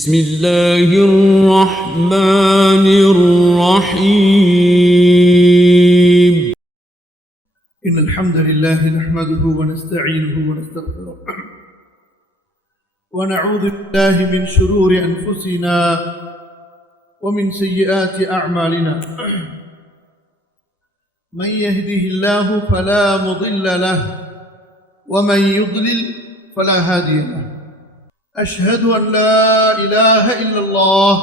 بسم الله الرحمن الرحيم إن الحمد لله نحمده ونستعينه ونستغفره ونعوذ بالله من شرور أنفسنا ومن سيئات أعمالنا من يهده الله فلا مضل له ومن يضلل فلا هادي له أشهد أن لا إله إلا الله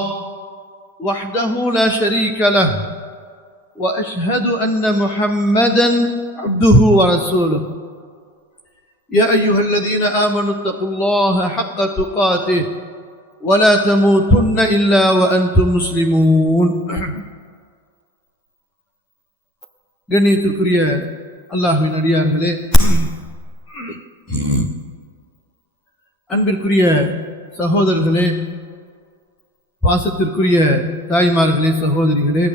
وحده لا شريك له وأشهد أن محمدا عبده ورسوله يا أيها الذين آمنوا اتقوا الله حق تقاته ولا تموتن إلا وأنتم مسلمون கண்ணியத்திற்குரிய அல்லாஹ்வின் அடியார்களே, அன்பிற்குரிய சகோதரர்களே, பாசத்திற்குரிய தாய்மார்களே, சகோதரிகளே,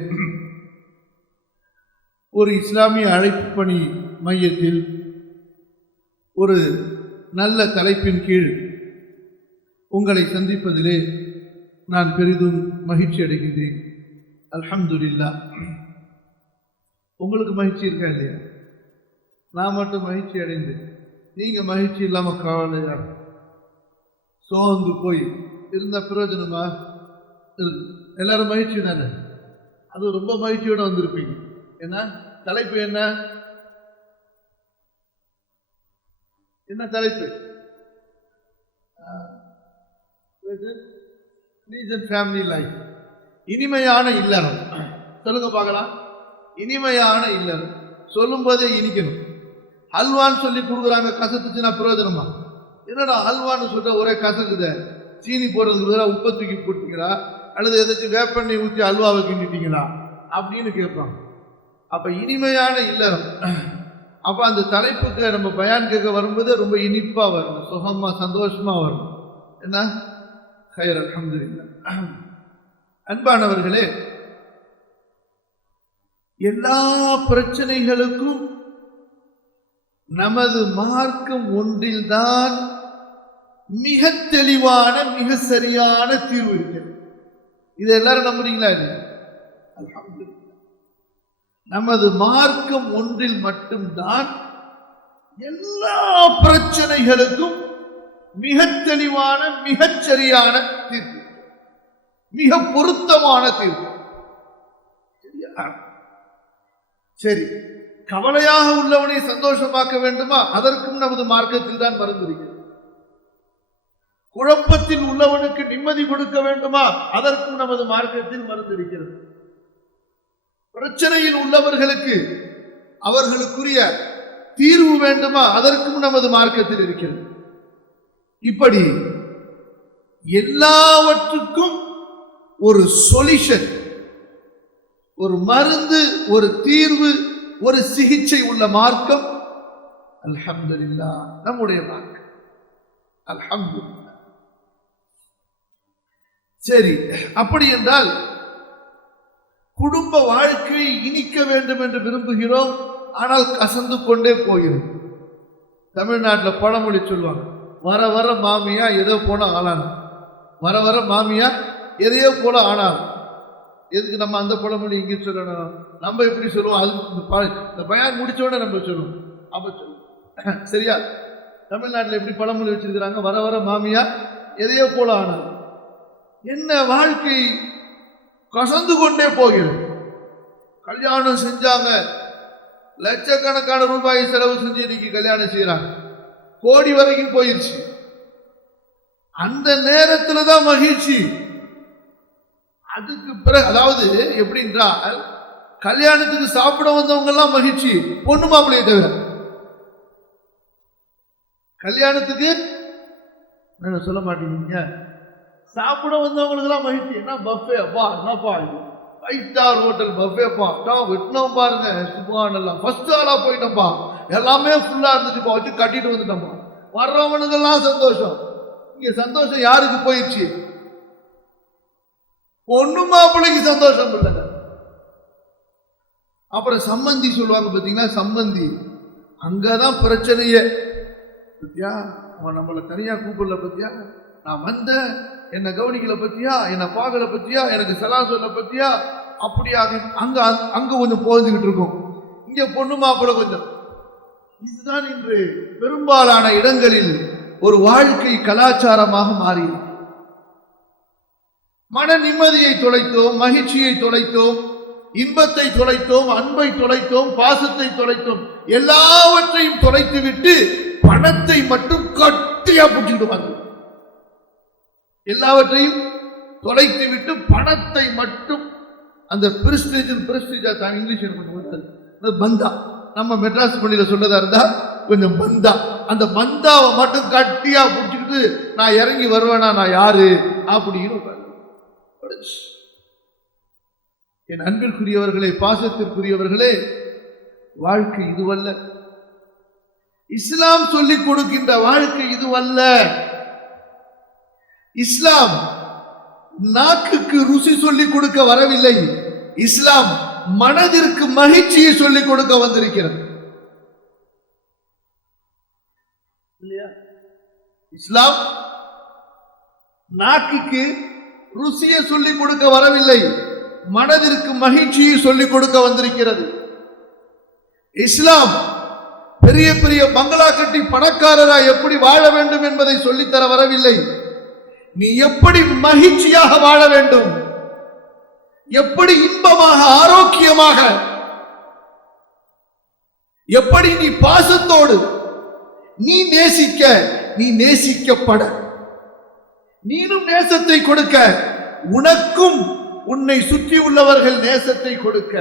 ஒரு இஸ்லாமிய அழைப்பு பணி மையத்தில் ஒரு நல்ல தலைப்பின் கீழ் உங்களை சந்திப்பதிலே நான் பெரிதும் மகிழ்ச்சி அடைகின்றேன். அல்ஹம்துலில்லாஹ். உங்களுக்கு மகிழ்ச்சி இருக்கா இல்லையா? நான் மட்டும் மகிழ்ச்சி அடைந்து நீங்கள் மகிழ்ச்சி இல்லாமல் கவலையா சோர்ந்து போய் இருந்த பிரயோஜனமா? எல்லாரும் மகிழ்ச்சி தானே, அது ரொம்ப மகிழ்ச்சியோடு வந்திருப்பீங்க. ஏன்னா தலைப்பு என்ன தலைப்பு? ஃபேமிலி லைஃப், இனிமையான இல்லறம். சொல்லுங்க பார்க்கலாம். இனிமையான இல்லறம் சொல்லும் போதே இனிக்கணும். ஹல்வான்னு சொல்லி கொடுக்குறாங்க, கசத்துச்சுன்னா பிரயோஜனமா? என்னடா ஹல்வான்னு சொல்ற ஒரே கசக்குத, சீனி போடுறதுக்கு பதிலாக உப்பை தூக்கி போட்டீங்களா அல்லது ஏதாச்சும் வேப்பெண்ணெய் ஊற்றி அல்வாவை கிண்டிட்டீங்களா அப்படின்னு கேட்பாங்க. அப்போ இனிமையான இல்லறம். அப்போ அந்த தலைப்புக்கு நம்ம பயான் கேட்க வரும்போது ரொம்ப இனிப்பாக வரும், சுகமாக சந்தோஷமாக வரும். என்ன ஹைர், அல்ஹம்துலில்லாஹ். அன்பானவர்களே, எல்லா பிரச்சனைகளுக்கும் நமது மார்க்கம் ஒன்றில்தான் மிக தெளிவான மிக சரியான தீர்வு இருக்கிறது. இதை எல்லாரும் நம்புறீங்களா? அல்ஹம்துலில்லாஹ். நமது மார்க்கம் ஒன்றில் மட்டும்தான் எல்லா பிரச்சனைகளுக்கும் மிக தெளிவான மிகச் சரியான தீர்வு, மிக பொருத்தமான தீர்வு. சரி, கவலையாக உள்ளவனை சந்தோஷமாக்க வேண்டுமா? அதற்கும் நமது மார்க்கத்தில் தான் மருந்திருக்கிறது. குழப்பத்தில் உள்ளவனுக்கு நிம்மதி கொடுக்க வேண்டுமா? அதற்கும் நமது மார்க்கத்தில் மருந்திருக்கிறது. பிரச்சனையில் உள்ளவர்களுக்கு அவர்களுக்குரிய தீர்வு வேண்டுமா? அதற்கும் நமது மார்க்கத்தில் இருக்கிறது. இப்படி எல்லாவற்றுக்கும் ஒரு சொல்யூஷன், ஒரு மருந்து, ஒரு தீர்வு, ஒரு சிகிச்சை உள்ள மார்க்கம் அல்ஹம்துலில்லாஹ் நம்முடைய மார்க்கம். அல்ஹம்துலில்லாஹ். சரி, அப்படி என்றால் குடும்ப வாழ்க்கை இனிக்க வேண்டும் என்று விரும்புகிறோம், ஆனால் கசந்து கொண்டே போகிறோம். தமிழ்நாட்டில் பழமொழி சொல்லுவாங்க, வர வர மாமியா எதோ போல ஆளான, வர வர மாமியா எதையோ போல ஆனார். எதுக்கு நம்ம அந்த பழமொழி இங்கே சொல்லணும்? நம்ம எப்படி சொல்லுவோம்? அது இந்த பயான் முடிச்சோட நம்ம சொல்லுவோம். அப்ப சொல்லுவோம், சரியா? தமிழ்நாட்டில் எப்படி பழமொழி வச்சிருக்கிறாங்க? வர வர மாமியா எதையோ போல ஆனார். என்ன வாழ்க்கை கசந்து கொண்டே போகிறது. கல்யாணம் செஞ்சாங்க, லட்சக்கணக்கான ரூபாய் செலவு செஞ்சு இன்னைக்கு கல்யாணம் செய்யறாங்க, கோடி வரைக்கும் போயிருச்சு. அந்த நேரத்தில் தான் மகிழ்ச்சி. அதுக்கு பிறகு, அதாவது எப்படி என்றால், கல்யாணத்துக்கு சாப்பிட வந்தவங்க எல்லாம் மகிழ்ச்சி, பொண்ணு மாப்பிள்ளையை தவிர. கல்யாணத்துக்கு சொல்ல மாட்டேங்க, சாப்பிட வந்தவங்களுக்கு எல்லாம் மகிழ்ச்சி. என்ன பஃபே, அப்பா என்னப்பா இது 5 ஸ்டார் ஹோட்டல் பஃபேப்பா, வெட்டினோம் பாருங்க, சுபானல்லாஹ், ஃபர்ஸ்ட் ஆளா போயிட்டோம்ப்பா, எல்லாமே ஃபுல்லா இருந்துச்சுப்பா, வச்சு கட்டிட்டு வந்துட்டோம்ப்பா. வர்றவனுக்கெல்லாம் சந்தோஷம். இங்க சந்தோஷம் யாருக்கு போயிடுச்சு? பொண்ணு மாப்பிள்ளைக்கு சந்தோஷம் இல்லைங்க. அப்புறம் சம்பந்தி சொல்லுவாங்க பார்த்தீங்களா, சம்பந்தி, அங்கதான் பிரச்சனையே. பத்தியா, அவன் நம்மளை தனியா கூப்பிடல, பத்தியா நான் வந்தேன், என்னை கவனிக்கல பத்தியா, என்னை பார்க்கல பத்தியா, எனக்கு சலாம் சொல்ல பத்தியா, அப்படியாக அங்க கொஞ்சம் போஞ்சுக்கிட்டு இருக்கும், இங்க பொண்ணு மாப்பிள்ள கொஞ்சம். இதுதான் இன்று பெரும்பாலான இடங்களில் ஒரு வாழ்க்கை கலாச்சாரமாக மாறி மன நிம்மதியை தொலைத்தோம், மகிழ்ச்சியை தொலைத்தோம், இன்பத்தை தொலைத்தோம், அன்பை தொலைத்தோம், பாசத்தை தொலைத்தோம், எல்லாவற்றையும் தொலைத்து விட்டு பணத்தை மட்டும் கட்டியா பிடிச்சிட்டு எல்லாவற்றையும் தொலைத்து விட்டு பணத்தை மட்டும் அந்த பிரஸ்டீஜா தான் இங்கிலீஷ் பந்தா, நம்ம மெட்ராஸ் பள்ளியில சொல்லதா இருந்தா கொஞ்சம் பந்தா, அந்த பந்தாவை மட்டும் கட்டியா பிடிச்சிக்கிட்டு நான் இறங்கி வருவேனா நான் யாரு அப்படின்னு. என் அன்பிற்குரியவர்களே, பாசத்திற்குரியவர்களே, வாழ்க்கை இதுவல்ல. இஸ்லாம் சொல்லிக் கொடுக்கின்ற வாழ்க்கை இதுவல்ல. இஸ்லாம் நாக்குக்கு ருசி சொல்லிக் கொடுக்க வரவில்லை. இஸ்லாம் மனதிற்கு மகிழ்ச்சியை சொல்லிக் கொடுக்க வந்திருக்கிறது. இஸ்லாம் நாக்குக்கு ருசியை சொல்லிக் கொடுக்க வரவில்லை, மனதிற்கு மகிழ்ச்சியை சொல்லிக் கொடுக்க வந்திருக்கிறது. இஸ்லாம் பெரிய பெரிய பங்களா கட்டி பணக்காரராய் எப்படி வாழ வேண்டும் என்பதை சொல்லித்தர வரவில்லை. நீ எப்படி மகிழ்ச்சியாக வாழ வேண்டும், எப்படி இன்பமாக ஆரோக்கியமாக, எப்படி நீ பாசத்தோடு நீ நேசிக்க, நீ நேசிக்கப்பட, நீனும் நேசத்தை கொடுக்க, உனக்கும் உன்னை சுற்றி உள்ளவர்கள் நேசத்தை கொடுக்க,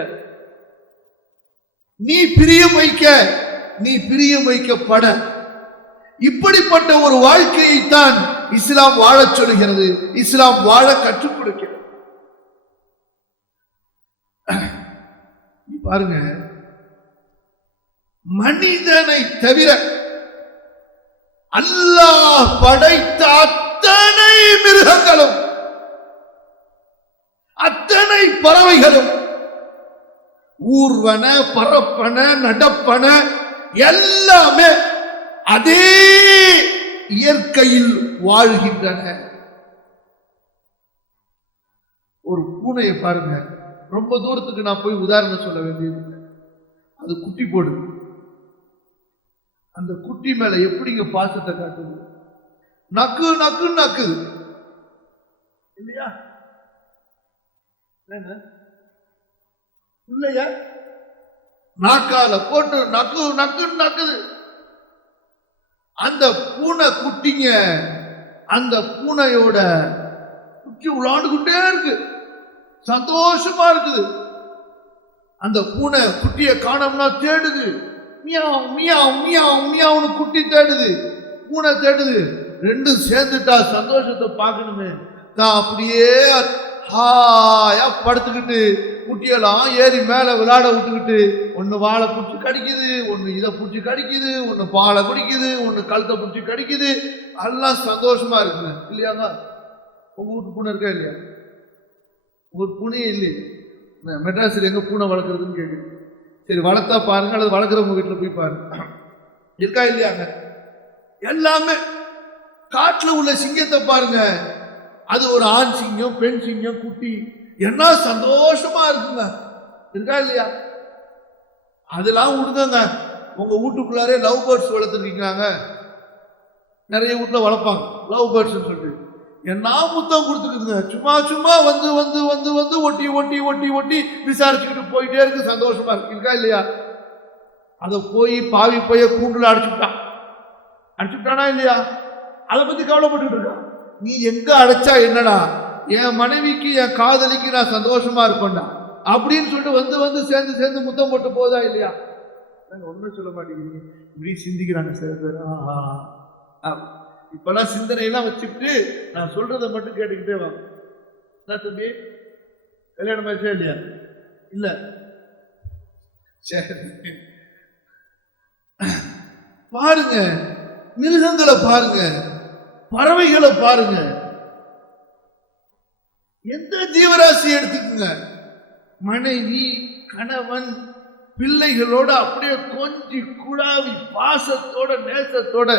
நீ பிரியம் வைக்க, நீ பிரியம் வைக்கப்பட, இப்படிப்பட்ட ஒரு வாழ்க்கையைத்தான் இஸ்லாம் வாழச் சொல்கிறது, இஸ்லாம் வாழ கற்றுக் கொடுக்கிறது. பாருங்க, மனிதனை தவிர அல்லாஹ் படைத்த அத்தனை மிருகங்களும் அத்தனை பறவைகளும் ஊர்வன பரப்பன நடப்பன எல்லாமே அதே இயற்கையில் வாழ்கின்றன. ஒரு பூனையை பாருங்க, ரொம்ப தூரத்துக்கு நான் போய் உதாரணம் சொல்ல வேண்டியது, அது குட்டி போடு, அந்த குட்டி மேல எப்படிங்க பாசத்தை காட்டுது, நக்கு நக்கு நக்குது இல்லையா? இல்லையா? நாக்கால போட்டு நக்கு நக்கு நக்குது. அந்த பூனை குட்டிங்க அந்த பூனையோட குட்டி விளையாண்டுகிட்டே இருக்கு, சந்தோஷமா இருக்குது. அந்த பூனை குட்டியை காணோம்னா தேடுது, மியாவ் மியாவ் மியாவ் மியாவ்னு குட்டி தேடுது, பூனை தேடுது. ரெண்டும் சேர்ந்துட்டா சந்தோஷத்தை பார்க்கணுமே, தான் அப்படியே ஹாயா படுத்துக்கிட்டு குட்டியெல்லாம் ஏறி மேல விளையாட விட்டுக்கிட்டு, ஒன்னு வாழை பிடிச்சி கடிக்குது, ஒன்னு இதை பிடிச்சி கடிக்குது, ஒன்னு பாலை குடிக்குது, ஒன்னு கழுத்தை பிடிச்சி கடிக்குது, எல்லாம் சந்தோஷமா இருக்குங்க இல்லையாங்க? உங்க வீட்டு பூனை இருக்கா இல்லையா? உங்க பூனையே இல்லையே. மெட்ராஸில் எங்க பூனை வளர்க்குறதுன்னு கேட்குது. சரி, வளர்த்தா பாருங்க, அல்லது வளர்க்குறவங்க வீட்டில் போய் பாருங்க, இருக்கா இல்லையாங்க? எல்லாமே காட்டில் உள்ள சிங்கத்தை பாருங்க, அது ஒரு ஆண் சிங்கம் பெண் சிங்கம் குட்டி, என்ன சந்தோஷமா இருக்குங்க, இருக்கா இல்லையா? அதெல்லாம் விடுங்க, உங்க வீட்டுக்குள்ளாரே லவ் பேர்ட்ஸ் வளர்த்துருக்கீங்க, நிறைய வீட்டுல வளர்ப்பாங்க லவ் பேர்ட்ஸ் சொல்லிட்டு, என்ன முத்தம் கொடுத்துருக்குங்க, சும்மா சும்மா வந்து வந்து வந்து வந்து ஒட்டி ஒட்டி ஒட்டி ஒட்டி விசாரிச்சுக்கிட்டு போயிட்டே இருக்கு, சந்தோஷமா இருக்கு, இருக்கா இல்லையா? அதை போய் பாவி போய் கூண்டுல அடிச்சுட்டானா இல்லையா? அதை பத்தி கவலைப்பட்டு இருக்கான். நீ எங்க அடைச்சா என்னடா, என் மனைவிக்கு என் காதலிக்கு நான் சந்தோஷமா இருப்பேன்டா அப்படின்னு சொல்லிட்டு வந்து வந்து சேர்ந்து சேர்ந்து முத்தம் போட்டு போதா இல்லையா? ஒன்றும் சொல்ல மாட்டேங்கிறீங்க, இப்படி சிந்திக்கிறாங்க சில பேர். இப்பெல்லாம் சிந்தனையெல்லாம் வச்சுக்கிட்டு நான் சொல்றதை மட்டும் கேட்டுக்கிட்டே வாங்க. தம்பி கல்யாணம் ஆச்சா இல்லையா? இல்ல, சரி. பாருங்க, மிருகங்களை பாருங்க, பறவைகளை பாருங்க, எந்த ஜீவராசி எடுத்துக்குங்க, மனைவி கணவன் பிள்ளைகளோட அப்படியே கொஞ்சி குழாவி பாசத்தோட நேசத்தோட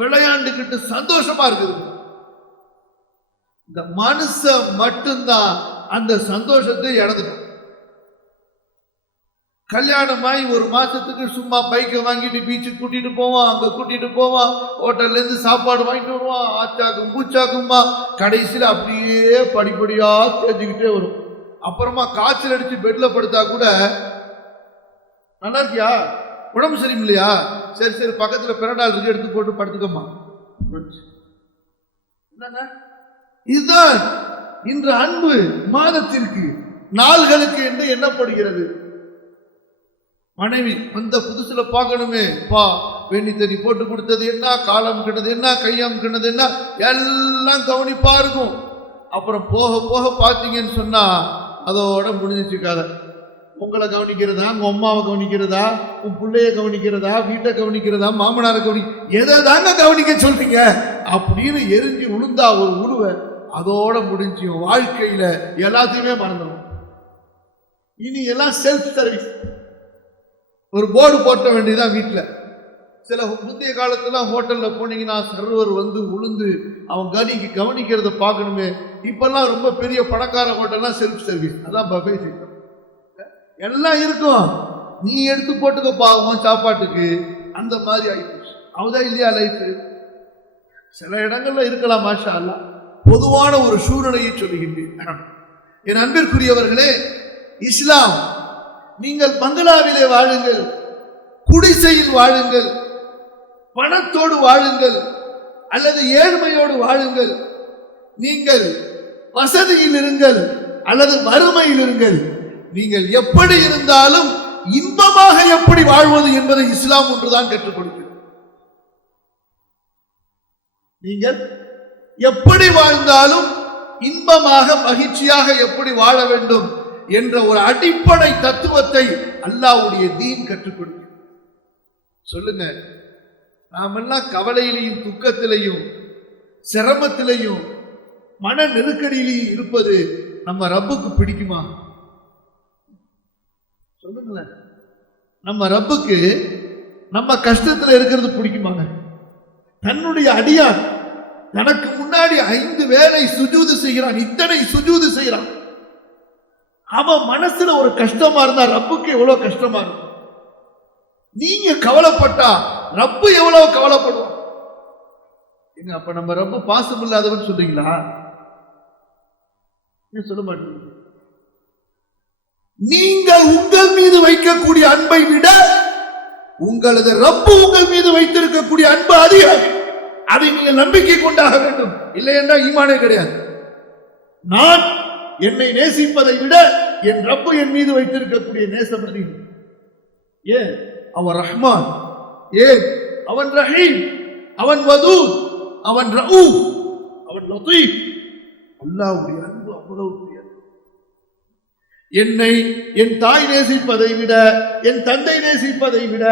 விளையாண்டுக்கிட்டு சந்தோஷமா இருக்குது. இந்த மனுஷன் மட்டும்தான் அந்த சந்தோஷத்தை இழந்துட்டான். கல்யாணமாய் ஒரு மாசத்துக்கு சும்மா பைக்கை வாங்கிட்டு பீச்சுக்கு கூட்டிட்டு போவான், அங்க கூட்டிட்டு போவான், ஹோட்டல்ல இருந்து சாப்பாடு வாங்கிட்டு வருவான், ஆச்சாக்கும் பூச்சாக்குமா, கடைசியில் அப்படியே படிப்படியா தேஞ்சுக்கிட்டே வரும். அப்புறமா காய்ச்சல் அடிச்சு பெட்ல படுத்தா கூட நல்லா இருக்கியா, உடம்பு சரியில்லையா, சரி சரி பக்கத்துல பிறநாள் இருக்கு எடுத்து போட்டு படுத்துக்கம்மா. இதுதான் இன்று அன்பு மாதத்திற்கு நாள்களுக்கு என்று எண்ணப்படுகிறது. மனைவி அந்த புதுசுல பார்க்கணுமே, பா வெண்ணி தண்ணி போட்டு கொடுத்தது என்ன, காலம் கிணது என்ன, கையம் கிணது என்ன, எல்லாம் கவனிப்பா இருக்கும். அப்புறம் போக போக பார்த்தீங்கன்னு சொன்னா அதோட முடிஞ்சிச்சு கதை. உங்களை கவனிக்கிறதா, உங்க அம்மாவை கவனிக்கிறதா, உன் பிள்ளைய கவனிக்கிறதா, வீட்டை கவனிக்கிறதா, மாமனாரை எதை தாங்க கவனிக்க சொல்றீங்க அப்படின்னு எரிஞ்சு உளுந்தா ஒரு உழுவ அதோட முடிஞ்சு வாழ்க்கையில எல்லாத்தையுமே மறந்துடும். இனி எல்லாம் செல்ஃப் சர்வீஸ். ஒரு போர்டு போட்ட வேண்டியதான் வீட்டில். சில முந்தைய காலத்துல ஹோட்டல்ல போனீங்கன்னா சர்வர் வந்து உளுந்து அவன் கவனிக்கிறத பார்க்கணுமே. இப்பெல்லாம் ரொம்ப பெரிய பணக்கார ஹோட்டல்லாம் செல்ஃப் சர்வீஸ், அதான் பஃபே சிஸ்டம். எல்லாம் இருக்கும், நீ எடுத்து போட்டுக்கப்பா உன் சாப்பாட்டுக்கு, அந்த மாதிரி ஆயிடுச்சு. அவதான் இல்லையா லைஃப்? சில இடங்கள்ல இருக்கலாம் மாஷா அல்லாஹ். பொதுவான ஒரு சூழ்நிலையை சொல்லுகின்றேன். என் அன்பிற்குரியவர்களே, இஸ்லாம் நீங்கள் பங்களாவிலே வாழுங்கள், குடிசையில் வாழுங்கள், பணத்தோடு வாழுங்கள் அல்லது ஏழ்மையோடு வாழுங்கள், நீங்கள் வசதியில் இருங்கள் அல்லது வறுமையில் இருங்கள், நீங்கள் எப்படி இருந்தாலும் இன்பமாக எப்படி வாழ்வது என்பதை இஸ்லாம் ஒன்றுதான் கற்றுக் கொடுக்கிறது. நீங்கள் எப்படி வாழ்ந்தாலும் இன்பமாக மகிழ்ச்சியாக எப்படி வாழ வேண்டும் என்ற ஒரு அடிப்படை தத்துவத்தை அல்லாஹ்வுடைய தீன் கற்றுக் கொடுக்கிறது. சொல்லுங்க, நாமெல்லாம் கவலையிலையும் துக்கத்திலையும் சிரமத்திலையும் மன நெருக்கடியிலையும் இருப்பது நம்ம ரப்புக்கு பிடிக்குமா? சொல்லுங்களேன், நம்ம ரப்புக்கு நம்ம கஷ்டத்துல இருக்கிறது பிடிக்குமாங்க? தன்னுடைய அடியான் தனக்கு முன்னாடி 5 வேளை சுஜூது செய்கிறான், இத்தனை சுஜூது செய்கிறான். அவன் மனசுல ஒரு கஷ்டமா இருந்தா ரப்புக்கு எவ்வளவு கஷ்டமா இருக்கும். நீங்க கவலைப்பட்டா ரப்பு எவ்வளவு கவலைப்படுவான். அப்ப நம்ம ரப்பு பாசம் இல்லாதவன் சொல்றீங்களா? சொல்ல மாட்டீங்க. நீங்கள் உங்கள் மீது வைக்கக்கூடிய அன்பை விட உங்களது ரப்பு உங்கள் மீது வைத்திருக்கக்கூடிய அன்பு அதிகம். அதை நீங்கள் நம்பிக்கை கொண்டாக வேண்டும். இல்லை என்றால் ஈமானே கிடையாது. நான் என்னை நேசிப்பதை விட என் ரப்பு என் மீது வைத்திருக்கக்கூடிய நேசம் அதிகம். ஏன்? அவன் ரஹ்மான், ஏன் அவன் ரஹீம், அவன் வதூத், அவன் ரഊஃப், அவன் லதீஃப். அல்லாஹ்வுடைய அன்பு அவ்வளவு உயர்ந்தது. என்னை என் தாய் நேசிப்பதை விட, என் தந்தை நேசிப்பதை விட,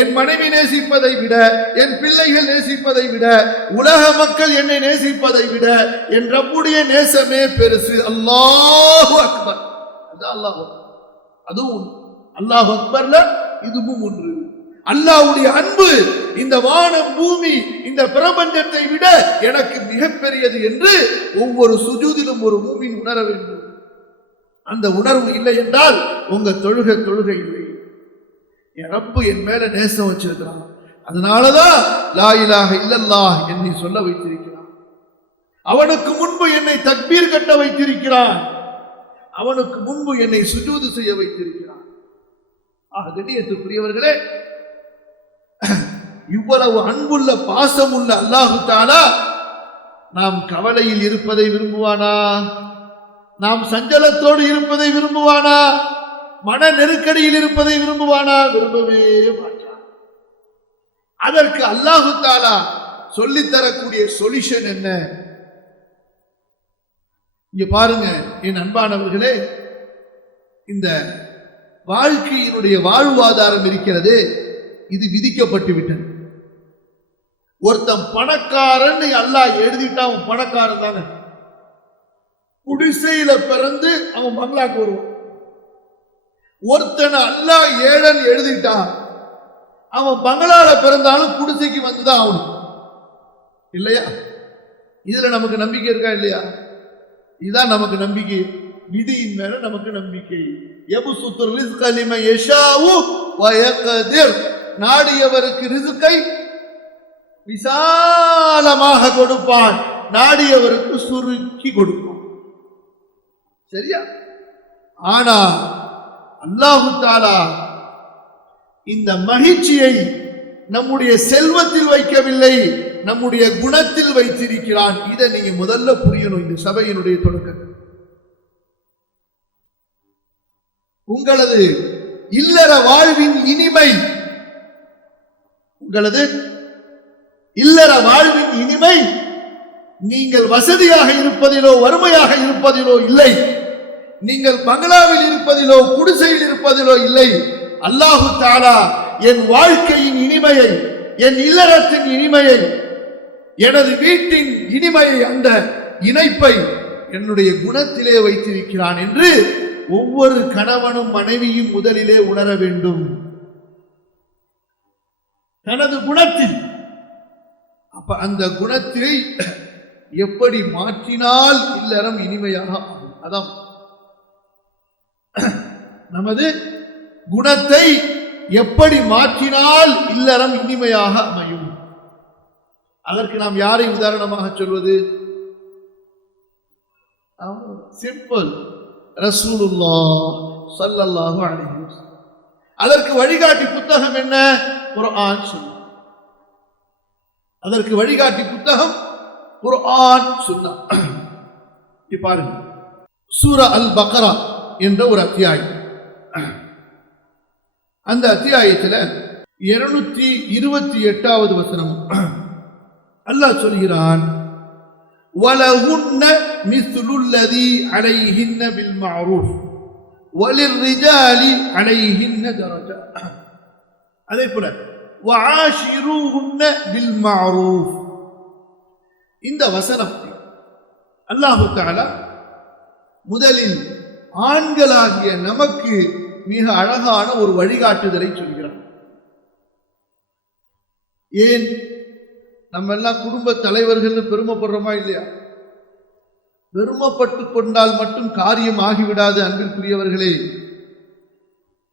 என் மனைவி நேசிப்பதை விட, என் பிள்ளைகள் நேசிப்பதை விட, உலக மக்கள் என்னை நேசிப்பதை விட என் ரப்புடைய நேசமே பெருசு. அல்லாஹு அக்பர். அதுவும் அல்லாஹு அக்பர்ல இதுவும் ஒன்று. அல்லாஹ்வுடைய அன்பு இந்த வானம் பூமி இந்த பிரபஞ்சத்தை விட எனக்கு மிகப்பெரியது என்று ஒவ்வொரு சுஜூதிலும் ஒரு மூமின் உணர வேண்டும். அந்த உணர்வு இல்லை என்றால் உங்க தொழுகை இல்லை. என் ரப்பு என் மேல நேசம் வச்சிருக்கிறான், அதனாலதான் லா இலாஹ இல்லல்லாஹ் என்னை சொல்ல வைத்திருக்கிறான். அவனுக்கு முன்பு என்னை தக்பீர் கட்ட வைத்திருக்கிறான், அவனுக்கு முன்பு என்னை சுஜூது செய்ய வைத்திருக்கிறான். கண்ணியத்துக்குரியவர்களே, இவ்வளவு அன்புள்ள பாசமுள்ள அல்லாஹு தஆலா நாம் கவலையில் இருப்பதை விரும்புவானா? நாம் சஞ்சலத்தோடு இருப்பதை விரும்புவானா? மன நெருக்கடியில் இருப்பதை விரும்புவானா? விரும்பவே மாட்டான். அதற்கு அல்லாஹு தஆலா சொல்லித்தரக்கூடிய சொல்யூஷன் என்ன? இங்க பாருங்க என் அன்பானவர்களே, இந்த வாழ்க்கையினுடைய வாழ்வாதாரம் இருக்கிறது, இது விதிக்கப்பட்டு விட்டது. ஒருத்தன் பணக்காரன் அல்லாஹ் எழுதிட்டா அவன் பணக்காரன் தானே. குடிசையில பிறந்து அவன் பங்களாக்கு வருவான். ஒருத்தனை அல்லாஹ் ஏழன் எழுதிட்டான், அவன் பங்களால பிறந்தாலும் குடிசைக்கு வந்துதான் ஆகணும். இல்லையா? இதுல நமக்கு நம்பிக்கை இருக்கா இல்லையா? இதுதான் நமக்கு நம்பிக்கை. விதியின் மேல நமக்கு நம்பிக்கை. யபுசுத்துர் ரிஸ்க லிமன் யஷாஉ வ யக்திர், நாடியவருக்கு ரிஸ்கை விசாலமாக கொடுப்பான், நாடியவருக்கு சுருக்கி கொடுப்பான். சரியா? ஆனா அல்லாஹு தஆலா இந்த மகிழ்ச்சியை நம்முடைய செல்வத்தில் வைக்கவில்லை, நம்முடைய குணத்தில் வைத்திருக்கிறான். இதை நீங்க முதல்ல புரியணும். இந்த சபையினுடைய தொடக்கத்தில் உங்களது இல்லற வாழ்வின் இனிமை, உங்களது இல்லற வாழ்வின் இனிமை நீங்கள் வசதியாக இருப்பதிலோ வறுமையாக இருப்பதிலோ இல்லை, நீங்கள் பங்களாவில் இருப்பதிலோ குடிசையில் இருப்பதிலோ இல்லை. அல்லாஹு தஆலா என் வாழ்க்கையின் இனிமையை, என் இல்லறத்தின் இனிமையை, எனது வீட்டின் இனிமையை, அந்த இணைப்பை என்னுடைய குணத்திலே வைத்திருக்கிறான் என்று ஒவ்வொரு கணவனும் மனைவியும் முதலிலே உணர வேண்டும். தனது குணத்தில். அப்ப அந்த குணத்தை எப்படி மாற்றினால் இல்லறம் இனிமையாக ஆகும். அதான் நமது குணத்தை எப்படி மாற்றினால் இல்லறம் இனிமையாக அமையும். அதற்கு நாம் யாரை உதாரணமாக சொல்வது? சிம்பிள், ரசூலுல்லாஹ் ஸல்லல்லாஹு அலைஹி வஸல்லம். அதற்கு வழிகாட்டி புத்தகம் என்ன? குர்ஆன் சுன்னா. அதற்கு வழிகாட்டி புத்தகம் குர்ஆன் சுன்னா. இப்ப பாருங்க, சூரா அல் பக்ரா என்ற ஒரு அத்தியாயம். அந்த அத்தியாயத்தில் 228வது வசனம் அல்லாஹ் சொல்கிறான், வலஹுன்ன மிஸ்லுல்லதி அலைஹின்ன பில் மஅரூஃப் வலிர்ரிஜாலி அலைஹின்ன தரஜா. அதே போல வஆஷிரூஹுன்ன பில் மஅரூஃப். இந்த வசனம் அல்லாஹ் தஆலா முதலில் ஆண்களாகிய நமக்கு மிக அழகான ஒரு வழிகாட்டுதலை சொல்கிறார். ஏன் நம்ம எல்லாம் குடும்ப தலைவர்கள் பெருமைப்படுறோமா இல்லையா? பெருமைப்பட்டு கொண்டால் மட்டும் காரியம் ஆகிவிடாது அன்பிற்குரியவர்களே.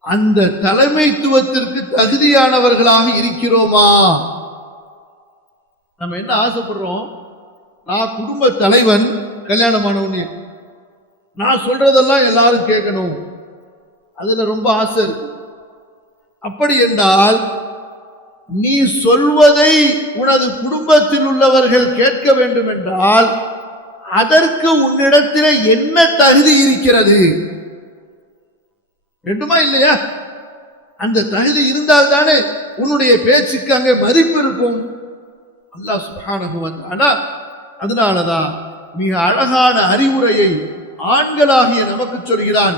அந்த தலைமைத்துவத்திற்கு தகுதியானவர்களாக இருக்கிறோமா? நம்ம என்ன ஆசைப்படுறோம்? நான் குடும்ப தலைவன், கல்யாணமானவனே, நான் சொல்றதெல்லாம் எல்லாரும் கேட்கணும், அதுல ரொம்ப ஆசை இருக்கு. அப்படி என்றால் நீ சொல்வதை உனது குடும்பத்தில் உள்ளவர்கள் கேட்க வேண்டும் என்றால் அதற்கு உன்னிடத்தில் என்ன தகுதி இருக்கிறது? வேண்டுமா இல்லையா? அந்த தகுதி இருந்தால் தானே உன்னுடைய பேச்சுக்கு அங்கே மதிப்பு இருக்கும். அல்லாஹ் சுப்ஹானஹு வ தஆலா அதனாலதான் மிக அழகான அறிவுரையை ஆண்களாகிய நமக்கு சொல்கிறான்.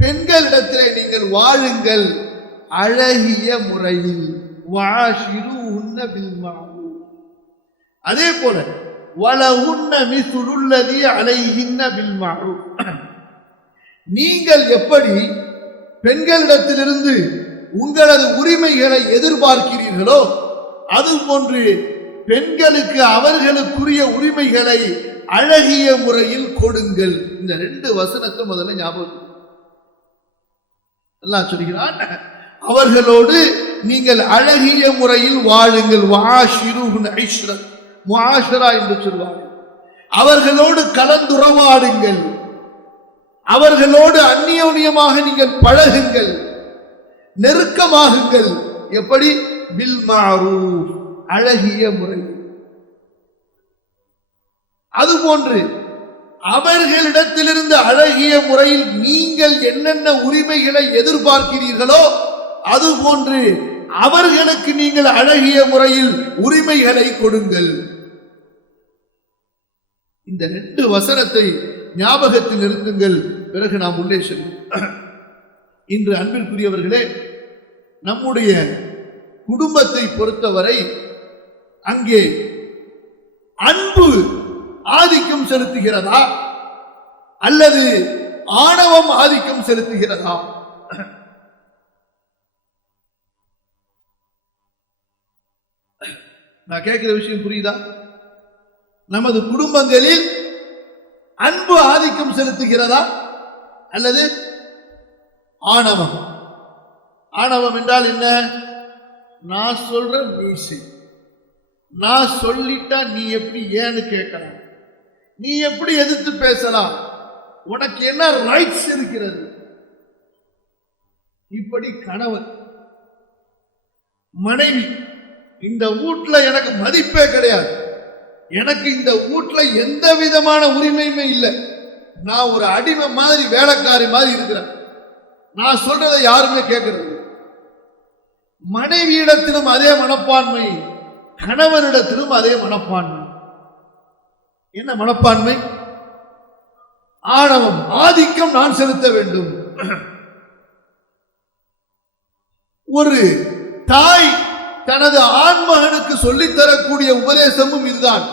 பெண்களிடத்திலே நீங்கள் வாழுங்கள் அழகிய முறையில். வஆஷிரூஹுன்ன பில் மஅரூஃப். அதே போல வலஹுன்ன மிஸ்லுல்லதி அலைஹின்ன பில் மஅரூஃப். நீங்கள் எப்படி பெண்களிடத்திலிருந்து உங்களது உரிமைகளை எதிர்பார்க்கிறீர்களோ அதுபோன்று பெண்களுக்கு அவர்களுக்குரிய உரிமைகளை அழகிய முறையில் கொடுங்கள். இந்த 2 வசனத்தை முதல்ல ஞாபகம் அல்லாஹ் சொல்கிறான். அவர்களோடு நீங்கள் அழகிய முறையில் வாழுங்கள். வஆஷிரூஹுன் இஷ்ரத், முஆஷரா என்று சொல்வார்கள். அவர்களோடு கலந்துறவாடுங்கள், அவர்களோடு அந்நியோன்யமாக நீங்கள் பழகுங்கள், நெருக்கமாகுங்கள். எப்படி? பில் மஅரூஃப், அழகிய முறை. அதுபோன்று அவர்களிடத்திலிருந்து அழகிய முறையில் நீங்கள் என்னென்ன உரிமைகளை எதிர்பார்க்கிறீர்களோ அதுபோன்று அவர்களுக்கு நீங்கள் அழகிய முறையில் உரிமைகளை கொடுங்கள். இந்த 2 வசனத்தை ஞாபகத்தில் நிறுத்துங்கள். பிறகு நாம் உள்ளே செல்வோம். இன்று அன்பிற்குரியவர்களே, நம்முடைய குடும்பத்தை பொறுத்தவரை அங்கே அன்பு ஆதிக்கம் செலுத்துகிறதா அல்லது ஆணவம் ஆதிக்கம் செலுத்துகிறதா? நான் கேட்கிற விஷயம் புரியுதா? நமது குடும்பங்களில் அன்பு ஆதிக்கம் செலுத்துகிறதா அல்லது ஆணவம்? ஆணவம் என்றால் என்ன? நான் சொல்ற நீ செய், நான் சொல்லிட்டா நீ எப்படி ஏன்னு கேட்கலாம், நீ எப்படி எதிர்த்து பேசலாம், உனக்கு என்ன ரைட்ஸ் இருக்கிறது? இப்படி கணவன் மனைவி, இந்த வீட்டுல எனக்கு மதிப்பே கிடையாது, எனக்கு இந்த வீட்டுல எந்த விதமான உரிமையுமே இல்லை, நான் ஒரு அடிமை மாதிரி வேலைக்காரி மாதிரி இருக்கிறேன், நான் சொல்றதை யாருமே கேட்கறது. மனைவியிடத்திலும் அதே மனப்பான்மை, கணவனிடத்திலும் அதே மனப்பான்மை. என்ன மனப்பான்மை? ஆணவம், ஆதிக்கம் நான் செலுத்த வேண்டும். ஒரு தாய் தனது ஆண்மகனுக்கு சொல்லித்தரக்கூடிய உபதேசமும் இதுதான்.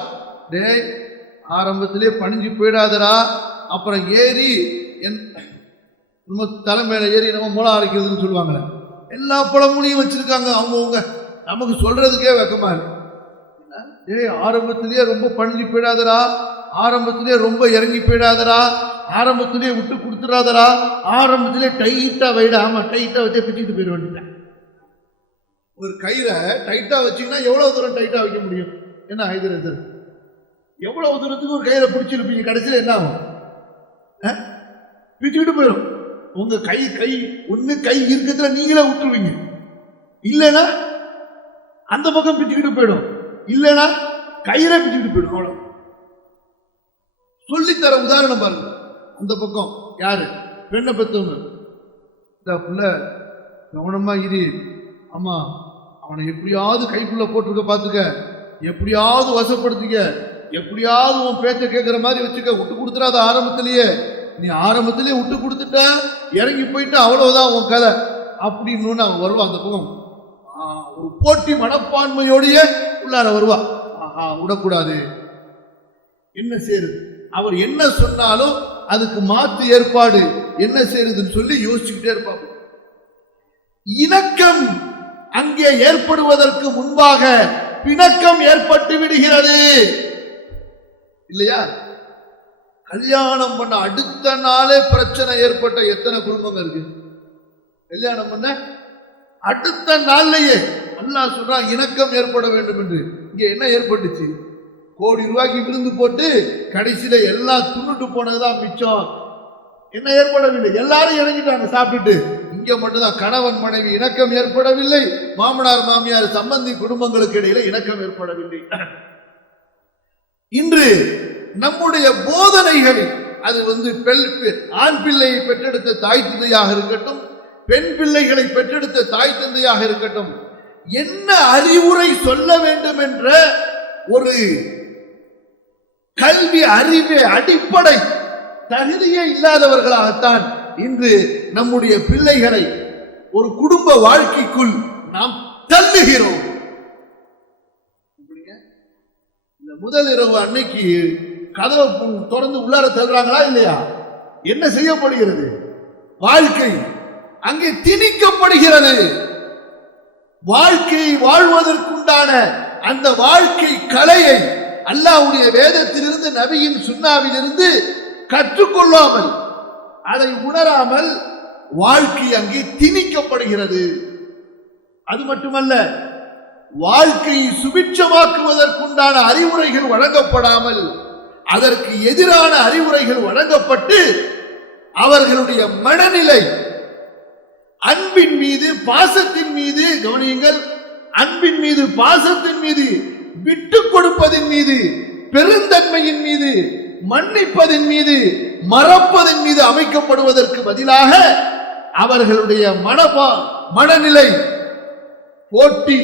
டேய், ஆரம்பத்திலே பணிஞ்சு போயிடாதரா, அப்புறம் ஏறி நம்ம தலைமையில ஏறி நம்ம மூலம் அரைக்கிறதுன்னு சொல்லுவாங்க. எல்லா பழமொழியும் வச்சிருக்காங்க அவங்கவுங்க, நமக்கு சொல்றதுக்கே வெக்கமா இருக்கு. ஏய், ஆரம்பத்திலேயே ரொம்ப பணிஞ்சு போயிடாதரா, ஆரம்பத்திலே ரொம்ப இறங்கி போயிடாதரா, ஆரம்பத்திலே விட்டு கொடுத்துடாதரா, ஆரம்பத்திலே டைட்டா வைடா. ஆமா, டைட்டா வச்சே பிச்சுட்டு போயிட வேண்டியேன். ஒரு கயிறை டைட்டா வச்சீங்கன்னா எவ்வளவு தூரம் டைட்டா வைக்க முடியும்? என்ன ஐதரசர், எவ்வளவு தூரத்துக்கு ஒரு கயிறை பிடிச்சிருப்பீங்க, கடைசியில் என்ன ஆகும்? பிச்சுக்கிட்டு போயிடும். உங்க கை ஒண்ணு கை இருக்கிறதுல நீங்களே விட்டுருவீங்க, இல்லைன்னா அந்த பக்கம் பிச்சுக்கிட்டு போயிடும், இல்லைன்னா கயிறை பிச்சுக்கிட்டு போயிடும். அவ்வளவு சொல்லித்தர உதாரணம் பாருங்க. அந்த பக்கம் யாரு? பெண்ணை பெற்றவங்க. இந்த புள்ள கவனமா இரு, ஆமா அவனை எப்படியாவது கைக்குள்ள போட்டுருக்க, பார்த்துக்க, எப்படியாவது வசப்படுத்திக்க, எப்படியாவது உன் பேச்ச கேட்கிற மாதிரி வச்சுக்க, விட்டு கொடுத்துடாத ஆரம்பத்திலேயே. நீ ஆரம்பத்திலேயே விட்டு கொடுத்துட்ட, இறங்கி போயிட்டு அவ்வளவுதான் உன் கதை அப்படின்னு அவன் வருவான். அந்த பக்கம் ஒரு போட்டி மனப்பான்மையோடைய உள்ளார வருவா. விடக்கூடாது, என்ன செய்யுது, அவர் என்ன சொன்னாலும் அதுக்கு மாற்று ஏற்பாடு என்ன செய்யுதுன்னு சொல்லி யோசிச்சுக்கிட்டே இருப்பாங்க. இணக்கம் அங்கே ஏற்படுவதற்கு முன்பாக பிணக்கம் ஏற்பட்டு விடுகிறது இல்லையா? கல்யாணம் பண்ண அடுத்த நாளே பிரச்சனை ஏற்பட்ட எத்தனை குடும்பங்கள் இருக்கு? கல்யாணம் பண்ண அடுத்த நாள்லயே அல்லாஹ் சொல்றான் இணக்கம் ஏற்பட வேண்டும் என்று. இங்க என்ன ஏற்பட்டுச்சு? கோடி ரூபாய்க்கு விருந்து போட்டு கடைசியில எல்லாம் துண்ணுட்டு போனதுதான் மிச்சம். என்ன ஏற்படவில்லை? எல்லாரும் இறங்கிட்டாங்க சாப்பிட்டுட்டு. இங்க மட்டும்தான் கணவன் மனைவி இணக்கம் ஏற்படவில்லை, மாமனார் மாமியார் சம்பந்தி குடும்பங்களுக்கு இடையில இணக்கம் ஏற்படவில்லை. இன்று நம்முடைய போதனைகள், அது ஆண் பிள்ளையை பெற்றெடுத்த தாய் தந்தையாக இருக்கட்டும், பெண் பிள்ளைகளை பெற்றெடுத்த தாய் தந்தையாக இருக்கட்டும், என்ன அறிவுரை சொல்ல வேண்டும் என்ற ஒரு கல்வி அறிவே அடிப்படை தகுதியே இல்லாதவர்களாகத்தான் இன்று நம்முடைய பிள்ளைகளை ஒரு குடும்ப வாழ்க்கைக்குள் நாம் தள்ளுகிறோம். இந்த முதல் இரவு அன்னைக்கு கதவை தொடர்ந்து உள்ளார தள்ளுறாங்களா இல்லையா? என்ன செய்யப்படுகிறது? வாழ்க்கை அங்கே திணிக்கப்படுகிறது. வாழ்க்கையை வாழ்வதற்குண்டான அந்த வாழ்க்கை கலையை அல்லாஹ்வுடைய வேதத்திலிருந்து நபியின் சுன்னாவிலிருந்து கற்றுக்கொள்ளாமல், அதை உணராமல் வாழ்க்கை அங்கே திணிக்கப்படுகிறது. அது மட்டுமல்ல, வாழ்க்கையை சுபிட்சமாக்குவதற்குண்டான அறிவுரைகள் வழங்கப்படாமல் அதற்கு எதிரான அறிவுரைகள் வழங்கப்பட்டு அவர்களுடைய மனநிலை அன்பின் மீது பாசத்தின் மீது, கவனியுங்கள், அன்பின் மீது பாசத்தின் மீது, விட்டு கொடுப்பதின் மீது, பெருந்தன்மையின் மீது, மன்னிப்பதின் மீது, மறப்பதின் மீது அமைக்கப்படுவதற்கு பதிலாக அவர்களுடைய மனநிலை போட்டி,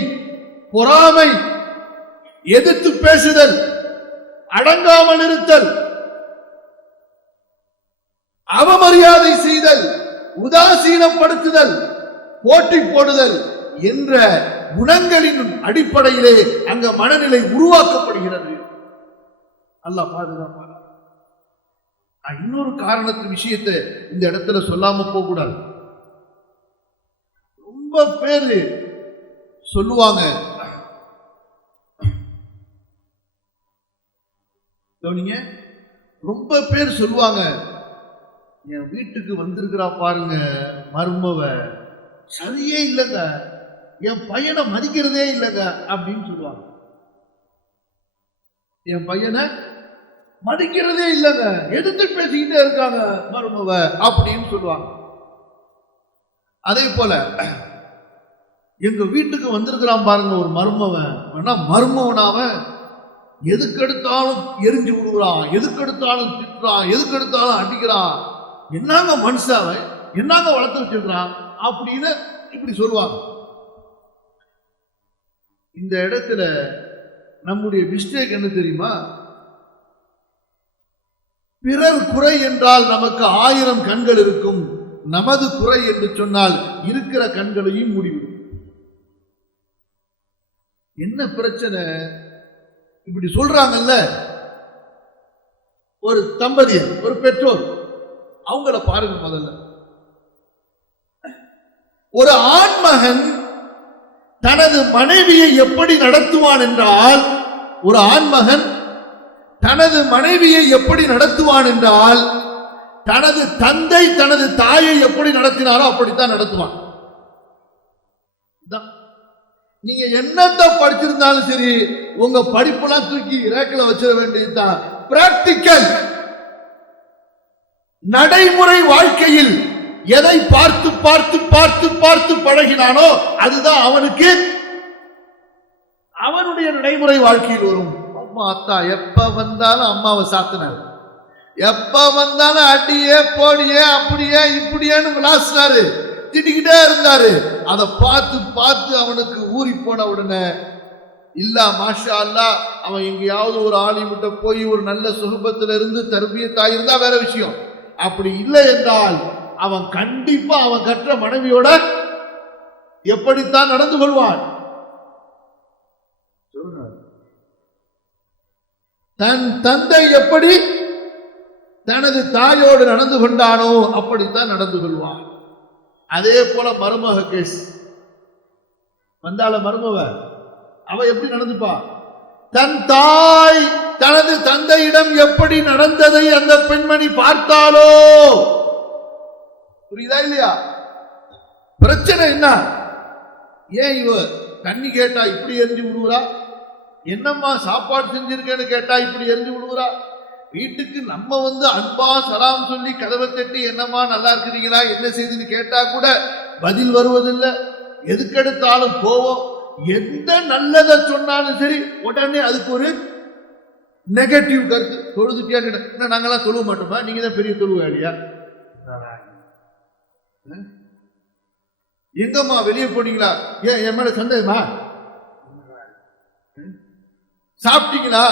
பொறாமை, எதிர்த்து பேசுதல், அடங்காமல் இருத்தல், அவமரியாதை செய்தல், உதாசீனப்படுத்துதல், போட்டி போடுதல் என்ற குணங்களின் அடிப்படையிலே அங்க மனநிலை உருவாக்கப்படுகிறது. அல்லாஹ் பாதுகாப்பார். இன்னொரு காரணத்து விஷயத்தை இந்த இடத்துல சொல்லாம போக கூடாது. ரொம்ப பேரு சொல்லுவாங்க, ரொம்ப பேர் சொல்லுவாங்க, என் வீட்டுக்கு வந்திருக்கிறா பாருங்க மருமவ, சரியே இல்லைங்க, என் பையனை மதிக்கிறதே இல்லைங்க அப்படின்னு சொல்லுவாங்க. என் பையனை மதிக்கிறதே இல்லைங்க, எதிர்த்து பேசிக்கிட்டே இருக்காங்க மருமவ அப்படின்னு சொல்லுவாங்க. அதே போல எங்க வீட்டுக்கு வந்திருக்கிறான் பாருங்க ஒரு மருமவன், மருமவனாவ எதுக்கெடுத்தாலும் எரிஞ்சு விடுகிறான், எதுக்கெடுத்தாலும் திட்டுறான், எதுக்கெடுத்தாலும் அடிக்கிறான், என்னங்க மனுஷாவ என்னங்க வளர்த்து வச்சிருக்கிறான் அப்படின்னு இப்படி சொல்லுவாங்க. இந்த இடத்துல நம்முடைய மிஸ்டேக் என்ன தெரியுமா? பிறர் குறை என்றால் நமக்கு 1000 கண்கள் இருக்கும், நமது குறை என்று சொன்னால் இருக்கிற கண்களையும் மூடிவிடும். என்ன பிரச்சனை? இப்படி சொல்றாங்கல்ல, ஒரு தம்பதியர், ஒரு பெற்றோர், அவங்கள பாருங்க. முதல்ல ஒரு ஆண்மகன் தனது மனைவியை எப்படி நடத்துவான் என்றால், ஒரு ஆண்மகன் தனது மனைவியை எப்படி நடத்துவான் என்றால், தனது தந்தை தனது தாயை எப்படி நடத்தினாரோ அப்படித்தான் நடத்துவான். நீங்க என்னதான் படிச்சிருந்தாலும் சரி, உங்க படிப்பெல்லாம் தூக்கி ரேக்கில் வச்சிட வேண்டியதுதான். பிராக்டிக்கல், நடைமுறை வாழ்க்கையில் எதை பார்த்து பார்த்து பார்த்து பார்த்து பழகினானோ அதுதான் அவனுக்கு அவனுடைய நடைமுறை வாழ்க்கையில் வரும். அம்மா அத்தா எப்ப வந்தாலும் அம்மாவை சாத்தினார், எப்ப வந்தாலும் அடியே போடியே அப்படியே இப்படியேன்னு விளாசினாரு, திட்டிக்கிட்டே இருந்தாரு. அதை பார்த்து பார்த்து அவனுக்கு ஊறி போன உடனே இல்லா மாஷா அல்லா, அவன் எங்கேயாவது ஒரு ஆலிமுட்ட போய் ஒரு நல்ல சுகபத்துல இருந்து தர்பியத்தாயிருந்தா வேற விஷயம். அப்படி இல்லை என்றால் அவன் கண்டிப்பா அவன் கற்ற மனைவியோட எப்படித்தான் நடந்து கொள்வான்? தன் தந்தை எப்படி தனது தாயோடு நடந்து கொண்டானோ அப்படித்தான் நடந்து கொள்வான். அதே போல மருமக கேஸ் வந்தால, மருமவ அவ எப்படி நடந்துப்பா? தன் தாய் தனது தந்தையிடம் எப்படி நடந்ததை அந்த பெண்மணி பார்த்தாலோ, புரியுதா இல்லையா? பிரச்சனை என்ன? ஏன் இவ தண்ணி கேட்டா இப்படி எரிஞ்சு விடுவா? என்னம்மா சாப்பாடு செஞ்சிருக்கேன்னு கேட்டா இப்படி எரிஞ்சு விடுவா? வீட்டுக்கு நம்ம வந்து அன்பா சலாம் சொல்லி கதவை தட்டி என்னம்மா நல்லா இருக்கிறீங்களா, என்ன செய்துன்னு கேட்டா கூட பதில் வருவதில்லை. எதுக்கெடுத்தாலும் கோவம். எந்த நல்லதை சொன்னாலும் சரி உடனே அதுக்கு ஒரு நெகட்டிவ் கருத்து. தொழுதுட்டியா? நாங்கெல்லாம் தொழுவ மாட்டோமா? நீங்க தான் பெரிய தொழுவாடியா? எங்கம்மா வெளியே போனீங்களா? ஏன் என் மேல சந்தேகமா? சாப்பிட்டீங்களா?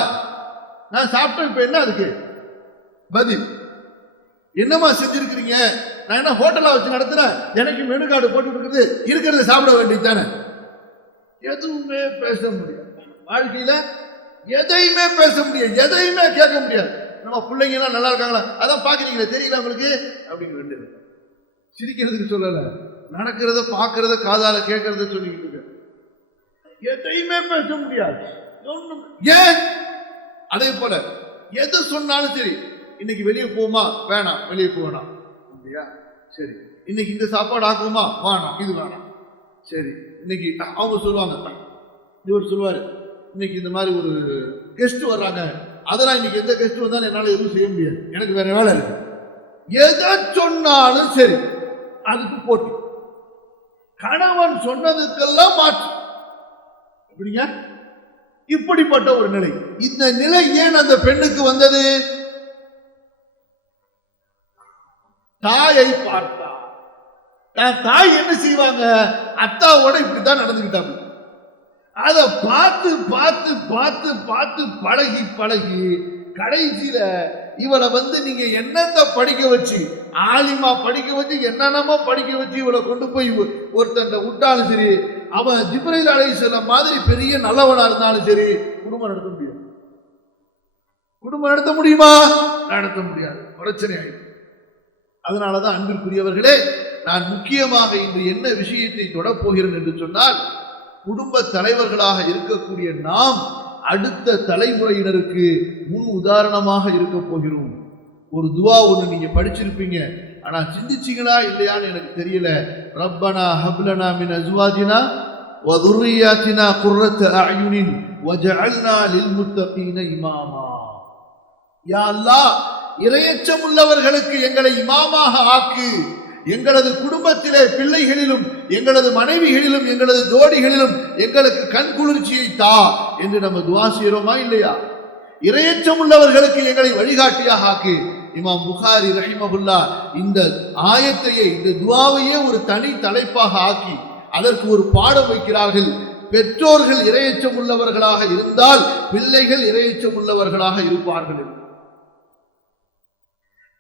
நான் சாப்பிட்டேன். இப்ப என்ன அதுக்கு பதில்? என்னமா செஞ்சிருக்கிறீங்க? நான் என்ன ஹோட்டலா வச்சு நடத்துறேன்? எனக்கு மெனு கார்டு போட்டு இருக்குது, இருக்கிறத சாப்பிட வேண்டியது தானே. எதுவுமே பேச முடியாது வாழ்க்கையில, எதையுமே பேச முடியாது, எதையுமே கேட்க முடியாது. நம்ம பிள்ளைங்க எல்லாம் நல்லா இருக்காங்களா, அதான் பாக்குறீங்களா, தெரியல உங்களுக்கு அப்படின்னு வேண்டியது. சிரிக்கிறதுக்கு சொல்லல, நடக்கிறத பாக்குறத காதால கேட்கறத சொல்லிக்கிட்டு இருக்க. எதையுமே பேச முடியாது. ஏன்? அதே போல எது சொன்னாலும் சரி, இன்னைக்கு வெளியே போமா, வேணாம், வெளியே போவேணாம் இல்லையா? சரி, இன்னைக்கு இந்த சாப்பாடு ஆக்குவோமா, வேணாம், இது வேணாம். சரி, இன்னைக்கு அவங்க சொல்லுவாங்க, இவர் சொல்லுவாரு, இன்னைக்கு இந்த மாதிரி ஒரு கெஸ்ட் வர்றாங்க, அதெல்லாம் இன்னைக்கு எந்த கெஸ்ட் வந்தாலும் என்னால் எதுவும் செய்ய முடியாது, எனக்கு வேற வேலை இருக்கு. எதை சொன்னாலும் சரி அதுக்கு போட்டி. கணவன் சொன்னதுக்கெல்லாம் மாற்று. எப்படிங்க? இப்படிப்பட்ட ஒரு நிலை. இந்த நிலை ஏன் அந்த பெண்ணுக்கு வந்தது? தாயை பார்த்தா. தாய் என்ன செய்வாங்க? அத்தாவோட இப்படித்தான் நடந்துக்கிட்டாங்க. அதை பார்த்து பார்த்து பார்த்து பார்த்து பழகி பழகி கடைசியில இவளை வந்து நீங்க என்னென்ன படிக்க வச்சு, ஆலிமா படிக்க வச்சு, என்னென்னமோ படிக்க வச்சு இவளை கொண்டு போய் ஒருத்தன் விட்டாலும் சரி, அவன் ஜிப்ரீல் அலைஹிஸ்ஸலாம் மாதிரி பெரிய நல்லவனா இருந்தாலும் சரி, குடும்பம் நடத்த முடியாது. குடும்பம் நடத்த முடியுமா? நடத்த முடியாது. பிரச்சனை ஆயிடும். அதனாலதான் அன்பிற்குரியவர்களே, நான் முக்கியமாக இன்று என்ன விஷயத்தை தொடப்போகிறேன் என்று சொன்னால், குடும்ப தலைவர்களாக இருக்கக்கூடிய நாம் அடுத்த தலைமுறையினருக்கு முன் உதாரணமாக இருக்க போகிறோம். ஒரு துவா ஒன்று நீங்க படிச்சிருப்பீங்க, ஆனா சிந்திச்சீங்களா இல்லையான்னு எனக்கு தெரியல. ரப்பனா ஹப்லனா மின் அஸ்வாஜினா வ துர்ரியாத்தினா குர்ரத்த அயுனின் வஜஅல்னா லில்முத்தகீன இமாமா. யா அல்லாஹ், இறையச்சம் உள்ளவர்களுக்கு எங்களை இமாமாக ஆக்கு. எங்களது குடும்பத்திலே பிள்ளைகளிலும் எங்களது மனைவிகளிலும் எங்களது ஜோடிகளிலும் எங்களுக்கு கண் குளிர்ச்சியை தா என்று நம்ம துவா செய்கிறோமா இல்லையா? இறையச்சம் உள்ளவர்களுக்கு எங்களை வழிகாட்டியாக ஆக்கு. இமாம் புகாரி ரஹிமஹுல்லா இந்த ஆயத்தையே, இந்த துவாவையே ஒரு தனி தலைப்பாக ஆக்கி அதற்கு ஒரு பாடம் வைக்கிறார்கள். பெற்றோர்கள் இறையச்சம் உள்ளவர்களாக இருந்தால் பிள்ளைகள் இறையச்சம் உள்ளவர்களாக இருப்பார்கள்.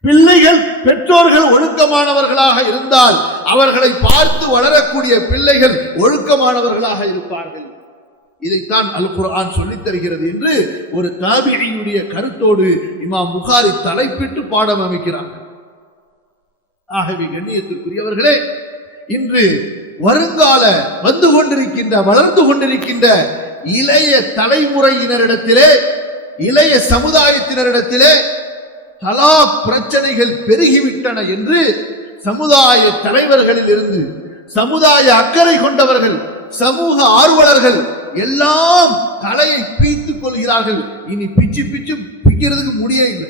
பிள்ளைகள் பெற்றோர்கள் ஒழுக்கமானவர்களாக இருந்தால் அவர்களை பார்த்து வளரக்கூடிய பிள்ளைகள் ஒழுக்கமானவர்களாக இருப்பார்கள். இதைத்தான் அல் குர்ஆன் சொல்லித் தருகிறது என்று ஒரு தாபிஈனுடைய கருத்தோடு இமாம் புகாரி தலைப்பிட்டு பாடம் அமைக்கிறார். ஆகவே கண்ணியத்திற்குரியவர்களே, இன்று வருங்கால வந்து கொண்டிருக்கின்ற வளர்ந்து கொண்டிருக்கின்ற இளைய தலைமுறையினரிடத்திலே, இளைய சமுதாயத்தினரிடத்திலே தலாக் பிரச்சனைகள் பெருகிவிட்டன என்று சமுதாய தலைவர்களில் இருந்து, சமுதாய அக்கறை கொண்டவர்கள், சமூக ஆர்வலர்கள் எல்லாம் தலையை பீத்துக் கொள்கிறார்கள். இனி பிச்சு பிச்சு பிக்கிறதுக்கு முடியவில்லை.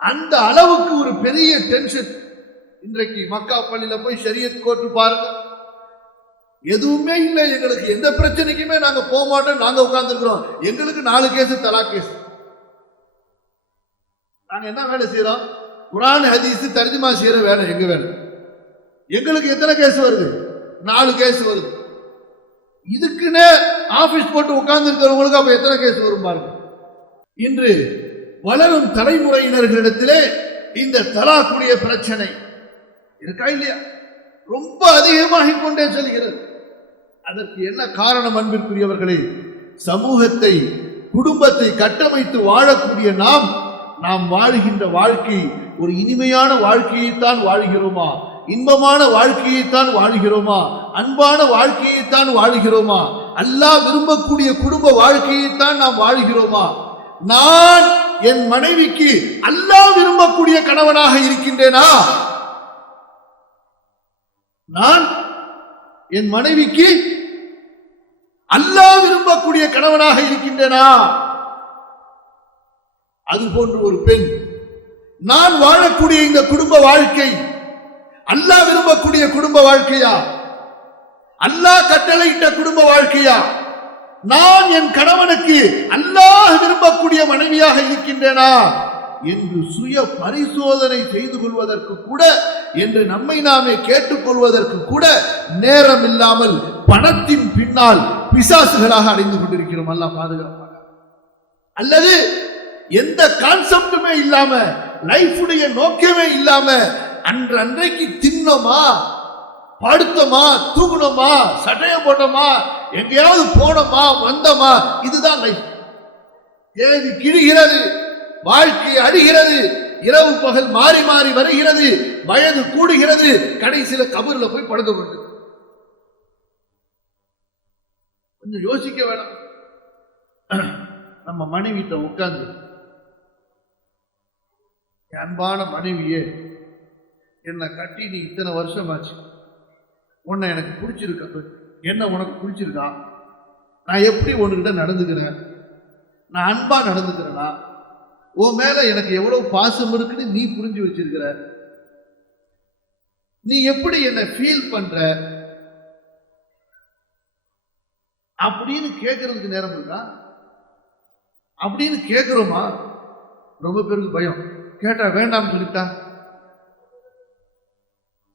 அந்த அளவுக்கு ஒரு பெரிய டென்ஷன். இன்றைக்கு மக்கா பள்ளியில போய் ஷரியத் கோர்ட்டு பாருங்க, எதுவுமே இல்லை, எங்களுக்கு எந்த பிரச்சனைக்குமே நாங்க போக மாட்டோம், நாங்க உட்கார்ந்துருக்கிறோம், எங்களுக்கு 4 கேஸ் தலாக் கேஸ். நாங்க என்ன வேலை செய்யறோம்? குர்ஆன் ஹதீஸ் தர்ஜுமா செய்யற வேலை எங்க வேலை. எங்களுக்கு எத்தனை கேஸ் வருது? 4 கேஸ் வருது. இதுக்குன்னு ஆபீஸ் போட்டு உட்கார்ந்து இருக்கிறவங்களுக்கு அப்ப எத்தனை கேஸ் வரும் பாருங்க. இன்று வளரும் தலைமுறையினர்களிடத்திலே இந்த தலாக்குடைய பிரச்சனை இருக்கா இல்லையா? ரொம்ப அதிகமாகிக் கொண்டே செல்கிறது. அதற்கு என்ன காரணம் அன்பிற்குரியவர்களே? சமூகத்தை, குடும்பத்தை கட்டமைத்து வாழக்கூடிய நாம் வாழ்கின்ற வாழ்க்கை ஒரு இனிமையான வாழ்க்கையைத்தான் வாழ்கிறோமா? இன்பமான வாழ்க்கையைத்தான் வாழ்கிறோமா? அன்பான வாழ்க்கையைத்தான் வாழ்கிறோமா? அல்லாஹ் விரும்பக்கூடிய குடும்ப வாழ்க்கையைத்தான் நாம் வாழ்கிறோமா? நான் என் மனைவிக்கு அல்லாஹ் விரும்பக்கூடிய கணவனாக இருக்கின்றேனா? நான் என் மனைவிக்கு அல்லாஹ் விரும்பக்கூடிய கணவனாக இருக்கின்றேனா? அது போன்று ஒரு பெண், நான் வாழக்கூடிய இந்த குடும்ப வாழ்க்கை அல்லாஹ் விரும்பக்கூடிய குடும்ப வாழ்க்கையா? அல்லாஹ் கட்டளையிட்ட குடும்ப வாழ்க்கையா? நான் என் கணவனுக்கு அல்லாஹ் விரும்பக்கூடிய மனைவியாக இருக்கின்றேனா என்று சுய பரிசோதனை செய்து கொள்வதற்கு கூட, என்று நம்மை நாமே கேட்டுக்கொள்வதற்கு கூட நேரம் இல்லாமல் பணத்தின் பின்னால் பிசாசுகளாக அடைந்து கொண்டிருக்கிறோம். அல்லாஹ் பாதுகாப்பாக. அல்லது எந்த கான்செப்டுமே இல்லாம, லைஃபுடைய நோக்கமே இல்லாம, அன்றைக்கு தின்னோமா, படுத்தோமா, தூங்கணுமா, சட்டைய போட்டோமா, எங்கேயாவது போனோமா, வந்தோமா, இதுதான் லைஃப். தேதி கிழிகிறது, வாழ்க்கை அடிகிறது, இரவு பகல் மாறி மாறி வருகிறது, வயது கூடுகிறது, கடைசியில கபர்ல போய் படுக்க வேண்டும். கொஞ்சம் யோசிக்க வேணாம். நம்ம மனைவிட்ட உட்கார்ந்து, அன்பான மனைவியே, என்னை கட்டி நீ இத்தனை வருஷம் ஆச்சு, உன்னை எனக்கு பிடிச்சிருக்க, என்ன உனக்கு பிடிச்சிருக்கா? நான் எப்படி உன்கிட்ட நடந்துக்கிறேன்? நான் அன்பா நடந்துக்கிறேனா? உன் மேல எனக்கு எவ்வளவு பாசம் இருக்குன்னு நீ புரிஞ்சு வச்சிருக்கிற? நீ எப்படி என்னை ஃபீல் பண்ற அப்படின்னு கேட்கறதுக்கு நேரம் இருக்கா? அப்படின்னு கேட்கிறோமா? ரொம்ப பேருக்கு பயம். கேட்டா வேண்டாம்னு சொல்லிட்டா.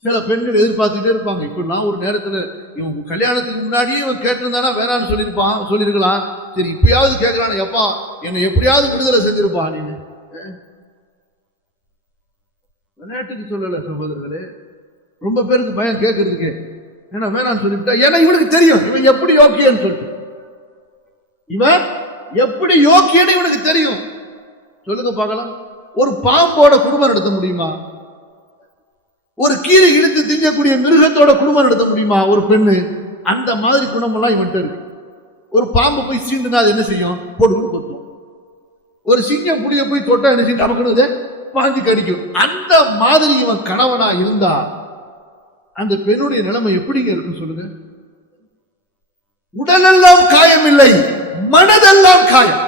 சில பெண்கள் எதிர்பார்த்துட்டே இருப்பாங்க. இப்ப நான் ஒரு நேரத்துல இவங்க கல்யாணத்துக்கு முன்னாடியே இவன் கேட்டிருந்தானா வேணான்னு சொல்லியிருக்கலாம். சரி, இப்பயாவது கேட்கறான், எப்பா என்னை எப்படியாவது விடுதலை செஞ்சிருப்பான். நீ விளையாட்டுக்கு சொல்லல சகோதரர்களே, ரொம்ப பேருக்கு பயம் கேட்கறதுக்கு. ஏன்னா வேணான்னு சொல்லிவிட்டா, ஏன்னா இவனுக்கு தெரியும் இவன் எப்படி யோக்கியன்னு சொல்லிட்டு. இவன் எப்படி யோக்கியன்னு இவனுக்கு தெரியும். சொல்லுங்க பார்க்கலாம். ஒரு பாம்போட குடும்பம் நடத்த முடியுமா? ஒரு கீரை இழுத்து திங்கக்கூடிய மிருகத்தோட குடும்பம் நடத்த முடியுமா ஒரு பெண்ணு? அந்த மாதிரி குணமெல்லாம் இவன்ட்டு இருக்கு. ஒரு பாம்பு போய் சீண்டுனா அது என்ன செய்யும்? போட்டு கொத்தும். ஒரு சிங்கம் புளிய போய் தொட்டா என்ன செய்யும்? நமக்கு பாஞ்சு கடிக்கும். அந்த மாதிரி இவன் கணவனா இருந்தா அந்த பெண்ணுடைய நிலைமை எப்படிங்க இருக்கும் சொல்லுங்க? உடலெல்லாம் காயம் இல்லை, மனதெல்லாம் காயம்.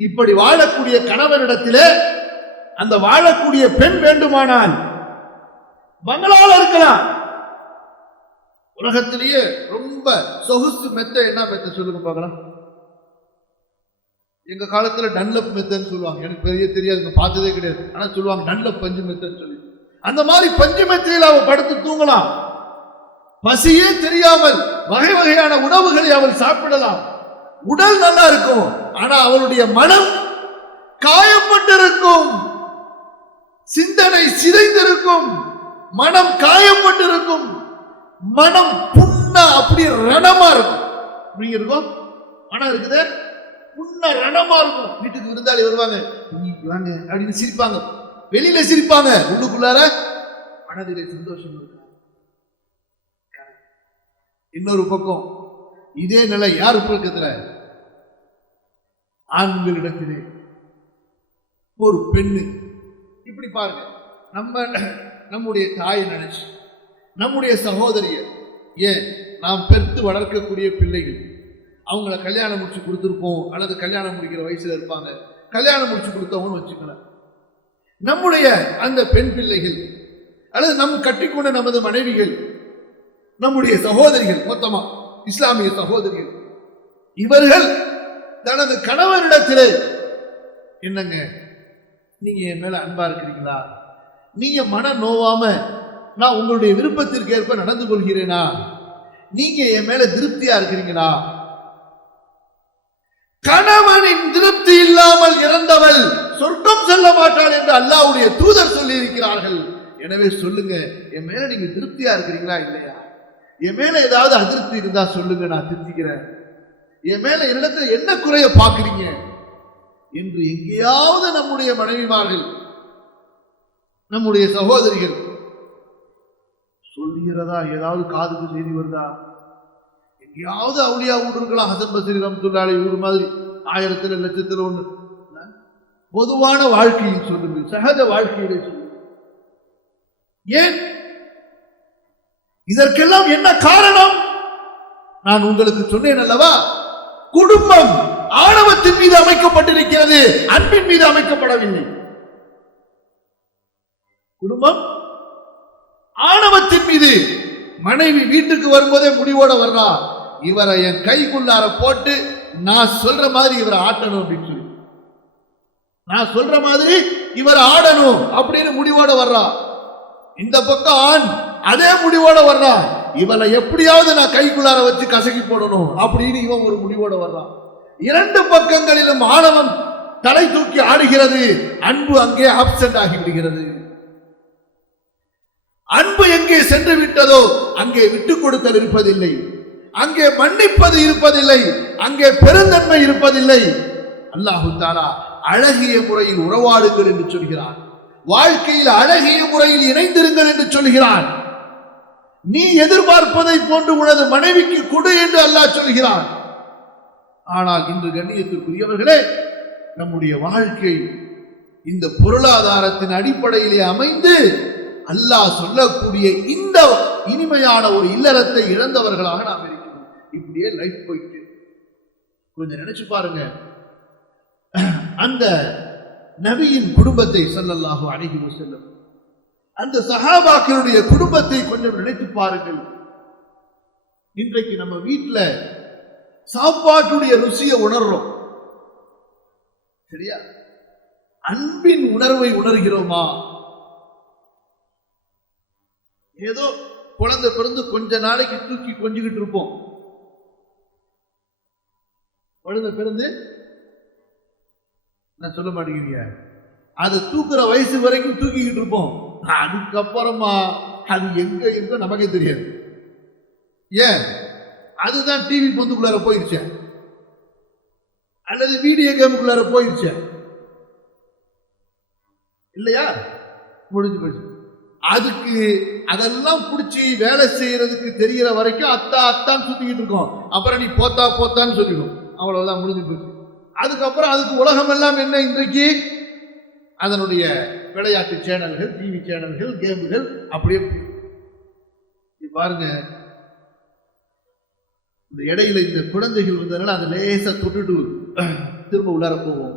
இப்படி வாழக்கூடிய கணவனிடத்திலே அந்த வாழக்கூடிய பெண் வேண்டுமானால் பங்களால இருக்கலாம். உலகத்திலேயே ரொம்ப சொகுசு மெத்த என்ன மெத்த சொல்லுங்க பார்க்கலாம். எங்க காலத்துல டன்லப் மெத்தன்னு சொல்லுவாங்க. எனக்கு பெரிய தெரியாது, பார்த்ததே கிடையாது. ஆனா சொல்லுவாங்க டன்லப் பஞ்சு மெத்தன்னு சொல்லி. அந்த மாதிரி பஞ்சு மெத்தையில் அவள் படுத்து தூங்கலாம். பசியே தெரியாமல் வகை வகையான உணவுகளை அவள் சாப்பிடலாம். உடல் நல்லா இருக்கும், ஆனா அவளுடைய மனம் காயப்பட்டிருக்கும், சிந்தனை சிதைந்திருக்கும், மனம் காயப்பட்டிருக்கும், மனம் புண்ணா அப்படி ரணமா இருக்கும். நீங்க இருக்கும் மனம் இருக்குது, புண்ணா ரணமா இருக்கும். வீட்டுக்கு விருந்தாளி வருவாங்க, வாங்க அப்படின்னு சிரிப்பாங்க, வெளியில சிரிப்பாங்க, உள்ளுக்குள்ளார மனதிலே சந்தோஷம் இருக்கு. இன்னொரு பக்கம் இதே நிலை யார் பக்கத்துல? ஆண்களிடத்திலே ஒரு பெண்ணு. இப்படி பாருங்க, நம்முடைய தாயை நினைச்சு, நம்முடைய சகோதரிய, ஏன் நாம் பெற்று வளர்க்கக்கூடிய பிள்ளைகள், அவங்கள கல்யாணம் முடிச்சு கொடுத்துருப்போம், அல்லது கல்யாணம் முடிக்கிற வயசுல இருப்பாங்க, கல்யாணம் முடிச்சு கொடுத்தவங்க வச்சுக்கலாம். நம்முடைய அந்த பெண் பிள்ளைகள் அல்லது நம் கட்டிக்கொண்ட நமது மனைவிகள், நம்முடைய சகோதரிகள், மொத்தமா இஸ்லாமிய சகோதரிகள், இவர்கள் தனது கணவனிடத்திலே என்னங்க நீங்க என் மேல அன்பா இருக்கிறீங்களா, நீங்க மன நோவாம நான் உங்களுடைய விருப்பத்திற்கு ஏற்ப நடந்து கொள்கிறேனா, நீங்க என் மேல திருப்தியா இருக்கிறீங்களா? கணவனின் திருப்தி இல்லாமல் இறந்தவள் சொர்க்கம் செல்ல மாட்டாள் என்று அல்லாஹ்வுடைய தூதர் சொல்லி இருக்கிறார்கள். எனவே சொல்லுங்க, என் மேல நீங்க திருப்தியா இருக்கிறீங்களா இல்லையா? என் மேல ஏதாவது அதிருப்தி இருந்தா சொல்லுங்க, நான் திருத்திக்கிறேன். என் மேல என்னிடத்துல என்ன குறைய பாக்குறீங்க என்று எங்கேயாவது நம்முடைய மனைவிமார்கள், நம்முடைய சகோதரிகள் சொல்லுகிறதா? ஏதாவது காதுக்கு செய்தி வருதா? எங்கேயாவது அவுளியா ஊர் இருக்கலாம், ஹசன் பஸ்ரி ரஹ்மத்துல்லாஹி ஊர் மாதிரி 1000 லட்சத்தில் ஒன்று. பொதுவான வாழ்க்கையில் சொல்லுங்க, சகஜ வாழ்க்கையிலே சொல்லுங்க. ஏன் இதற்கெல்லாம் என்ன காரணம்? நான் உங்களுக்கு சொன்னேன் அல்லவா, குடும்பம் ஆணவத்தின் மீது அமைக்கப்பட்டிருக்கிறது, அன்பின் மீது அமைக்கப்படவில்லை. குடும்பம் ஆணவத்தின் மீது. மனைவி வீட்டுக்கு வரும்போதே முடிவோட வர்றா, இவரை என் கைக்குள்ளார போட்டு நான் சொல்ற மாதிரி இவரை ஆட்டணும் அப்படின்னு சொல்லி, நான் சொல்ற மாதிரி இவர் ஆடணும் அப்படின்னு முடிவோட வர்றா. இந்த பக்கம் ஆண் அதே முடிவோட வர்றா, இவளை எப்படியாவது நான் கைக்குள்ளார வச்சு கசக்கி போடணும் அப்படின்னு இவன் ஒரு முடிவோட வர்றான். இரண்டு பக்கங்களிலும் ஆணவம் தலை தூக்கி ஆடுகிறது, அன்பு அங்கே ஆப்சென்ட் ஆகிவிடுகிறது. அன்பு எங்கே சென்று விட்டதோ அங்கே விட்டுக் கொடுத்தல் இருப்பதில்லை, அங்கே மன்னிப்பது இருப்பதில்லை, அங்கே பெருந்தன்மை இருப்பதில்லை. அல்லாஹ் தஆலா அழகிய முறையில் உறவாடுங்கள் என்று சொல்கிறான், வாழ்க்கையில் அழகிய முறையில் இணைந்திருங்கள் என்று சொல்கிறான். நீ எதிர்பார்ப்பதை போன்று உனது மனைவிக்கு கொடு என்று அல்லாஹ் சொல்கிறான். ஆனால் இன்று கண்ணியத்திற்குரியவர்களே, நம்முடைய வாழ்க்கை இந்த பொருளாதாரத்தின் அடிப்படையிலே அமைந்து அல்லாஹ் சொல்லக்கூடிய இந்த இனிமையான ஒரு இல்லறத்தை இழந்தவர்களாக நாம் இருக்கிறோம். இப்படியே லைஃப் போயிட்டு கொஞ்சம் நினைச்சு பாருங்க. அந்த நபியின் குடும்பத்தை ஸல்லல்லாஹு அலைஹி வஸல்லம், அந்த சஹாபாக்களுடைய குடும்பத்தை கொஞ்சம் நினைத்து பாருங்கள். இன்றைக்கு நம்ம வீட்டுல சாப்பாட்டுடைய ருசியை உணர்றோம், சரியா? அன்பின் உணர்வை உணர்கிறோமா? ஏதோ குழந்தை பிறந்து கொஞ்ச நாளைக்கு தூக்கி கொஞ்சிக்கிட்டு இருப்போம், குழந்தை பிறந்து நான் சொல்ல மாட்டேங்கிறீங்க, அது தூக்குற வயசு வரைக்கும் தூக்கிக்கிட்டு இருப்போம். அதுக்கப்புறமா அது எங்க இருக்கோ நமக்கே தெரியாது. ஏன்? அதுதான் டிவி பொந்துக்குள்ளார போயிடுச்சு, அல்லது வீடியோ கேமுக்குள்ளார போயிடுச்சு இல்லையா? முடிஞ்சு போயிடுச்சு. அதுக்கு அதெல்லாம் பிடிச்சி வேலை செய்யறதுக்கு தெரியற வரைக்கும் அத்தா அத்தான்னு சுத்திக்கிட்டு இருக்கோம். அப்புறம் நீ போத்தா போத்தான்னு சொல்லிடும், அவ்வளவுதான், முடிஞ்சு போச்சு. அதுக்கப்புறம் அதுக்கு உலகம் எல்லாம் என்ன இன்றைக்கு அதனுடைய விளையாட்டு சேனல்கள், டிவி சேனல்கள், கேமுகள், அப்படியே பாருங்க. இந்த இடையில இந்த குழந்தைகள் வந்ததுனால அதை லேசா தொட்டுட்டு திரும்ப உள்ளார போவோம்.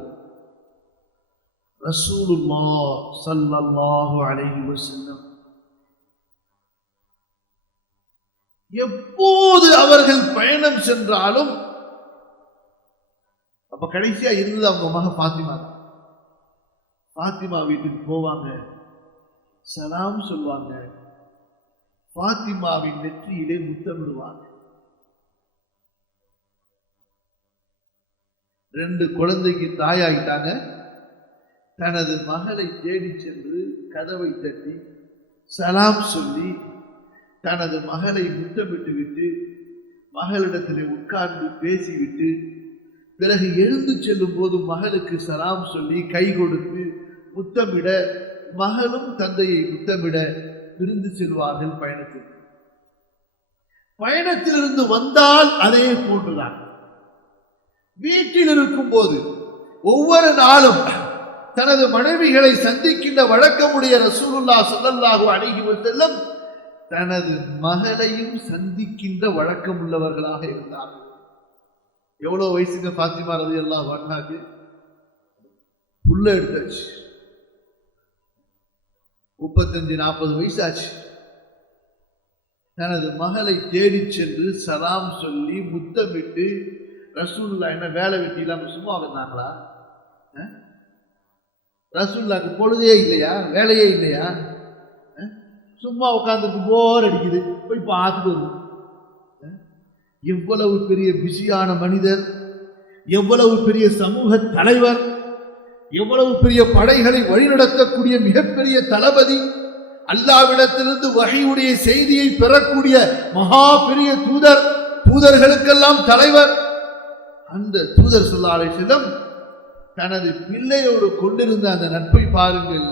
ரசூலுல்லாஹ் ஸல்லல்லாஹு அலைஹி வஸல்லம் எப்போது அவர்கள் பயணம் சென்றாலும் அப்ப கடைசியா இருந்தது அவங்க மக பாத்திமா. பாத்திமா வீட்டுக்கு போவாங்க, சலாம் சொல்வாங்க, பாத்திமாவின் நெற்றியிலே முத்தமிடுவாங்க. 2 குழந்தைக்கு தாயாகிட்டாங்க. தனது மகளை தேடி சென்று கதவை தட்டி சலாம் சொல்லி தனது மகளை முத்தமிட்டு விட்டு மகளிடத்திலே உட்கார்ந்து பேசிவிட்டு பிறகு எழுந்து செல்லும் போது மகளுக்கு சலாம் சொல்லி கை கொடுத்து முத்தமிட, மகளும் தந்தையை முத்தமிட விருந்து செல்வார்கள் பயணத்திற்கு. பயணத்திலிருந்து வந்தால் அதே போன்றுதான். வீட்டில் இருக்கும் போது ஒவ்வொரு நாளும் தனது மனைவிகளை சந்திக்கின்ற வழக்கமுடைய ரசூலுல்லாஹ் ஸல்லல்லாஹு அலைஹி வஸல்லம் தனது மகளையும் சந்திக்கின்ற வழக்கம் உள்ளவர்களாக இருந்தார்கள். எவ்வளவு வயசுங்க பாத்திமா ரலியல்லாஹு அன்ஹாக்கு? புள்ள எடுத்தாச்சு, 35-40 வயசாச்சு. தனது மகளை தேடி சென்று சலாம் சொல்லி முத்தமிட்டு, ரசூலுல்லாஹ் என்ன வேலை வெட்டி இல்லாம சும்மா இருந்தாங்களா? ரசூலுல்லாஹ்க்கு பொழுதே இல்லையா, வேலையே இல்லையா? சும்மா உட்கார்ந்துட்டு போர் அடிக்குது, போய் பார்த்துட்டு வருவோம். எவ்வளவு பெரிய பிஸியான மனிதர், எவ்வளவு பெரிய சமூக தலைவர், எவ்வளவு பெரிய படைகளை வழிநடத்தக்கூடிய மிகப்பெரிய தளபதி, அல்லாஹ்விடத்திலிருந்து வஹீயுடைய செய்தியை பெறக்கூடிய மகா பெரிய தூதர், தூதர்களுக்கெல்லாம் தலைவர். அந்த தூதர் ஸல்லல்லாஹு அலைஹி வஸல்லம் தனது பிள்ளையோடு கொண்டிருந்த அந்த நட்பை பாருங்கள்.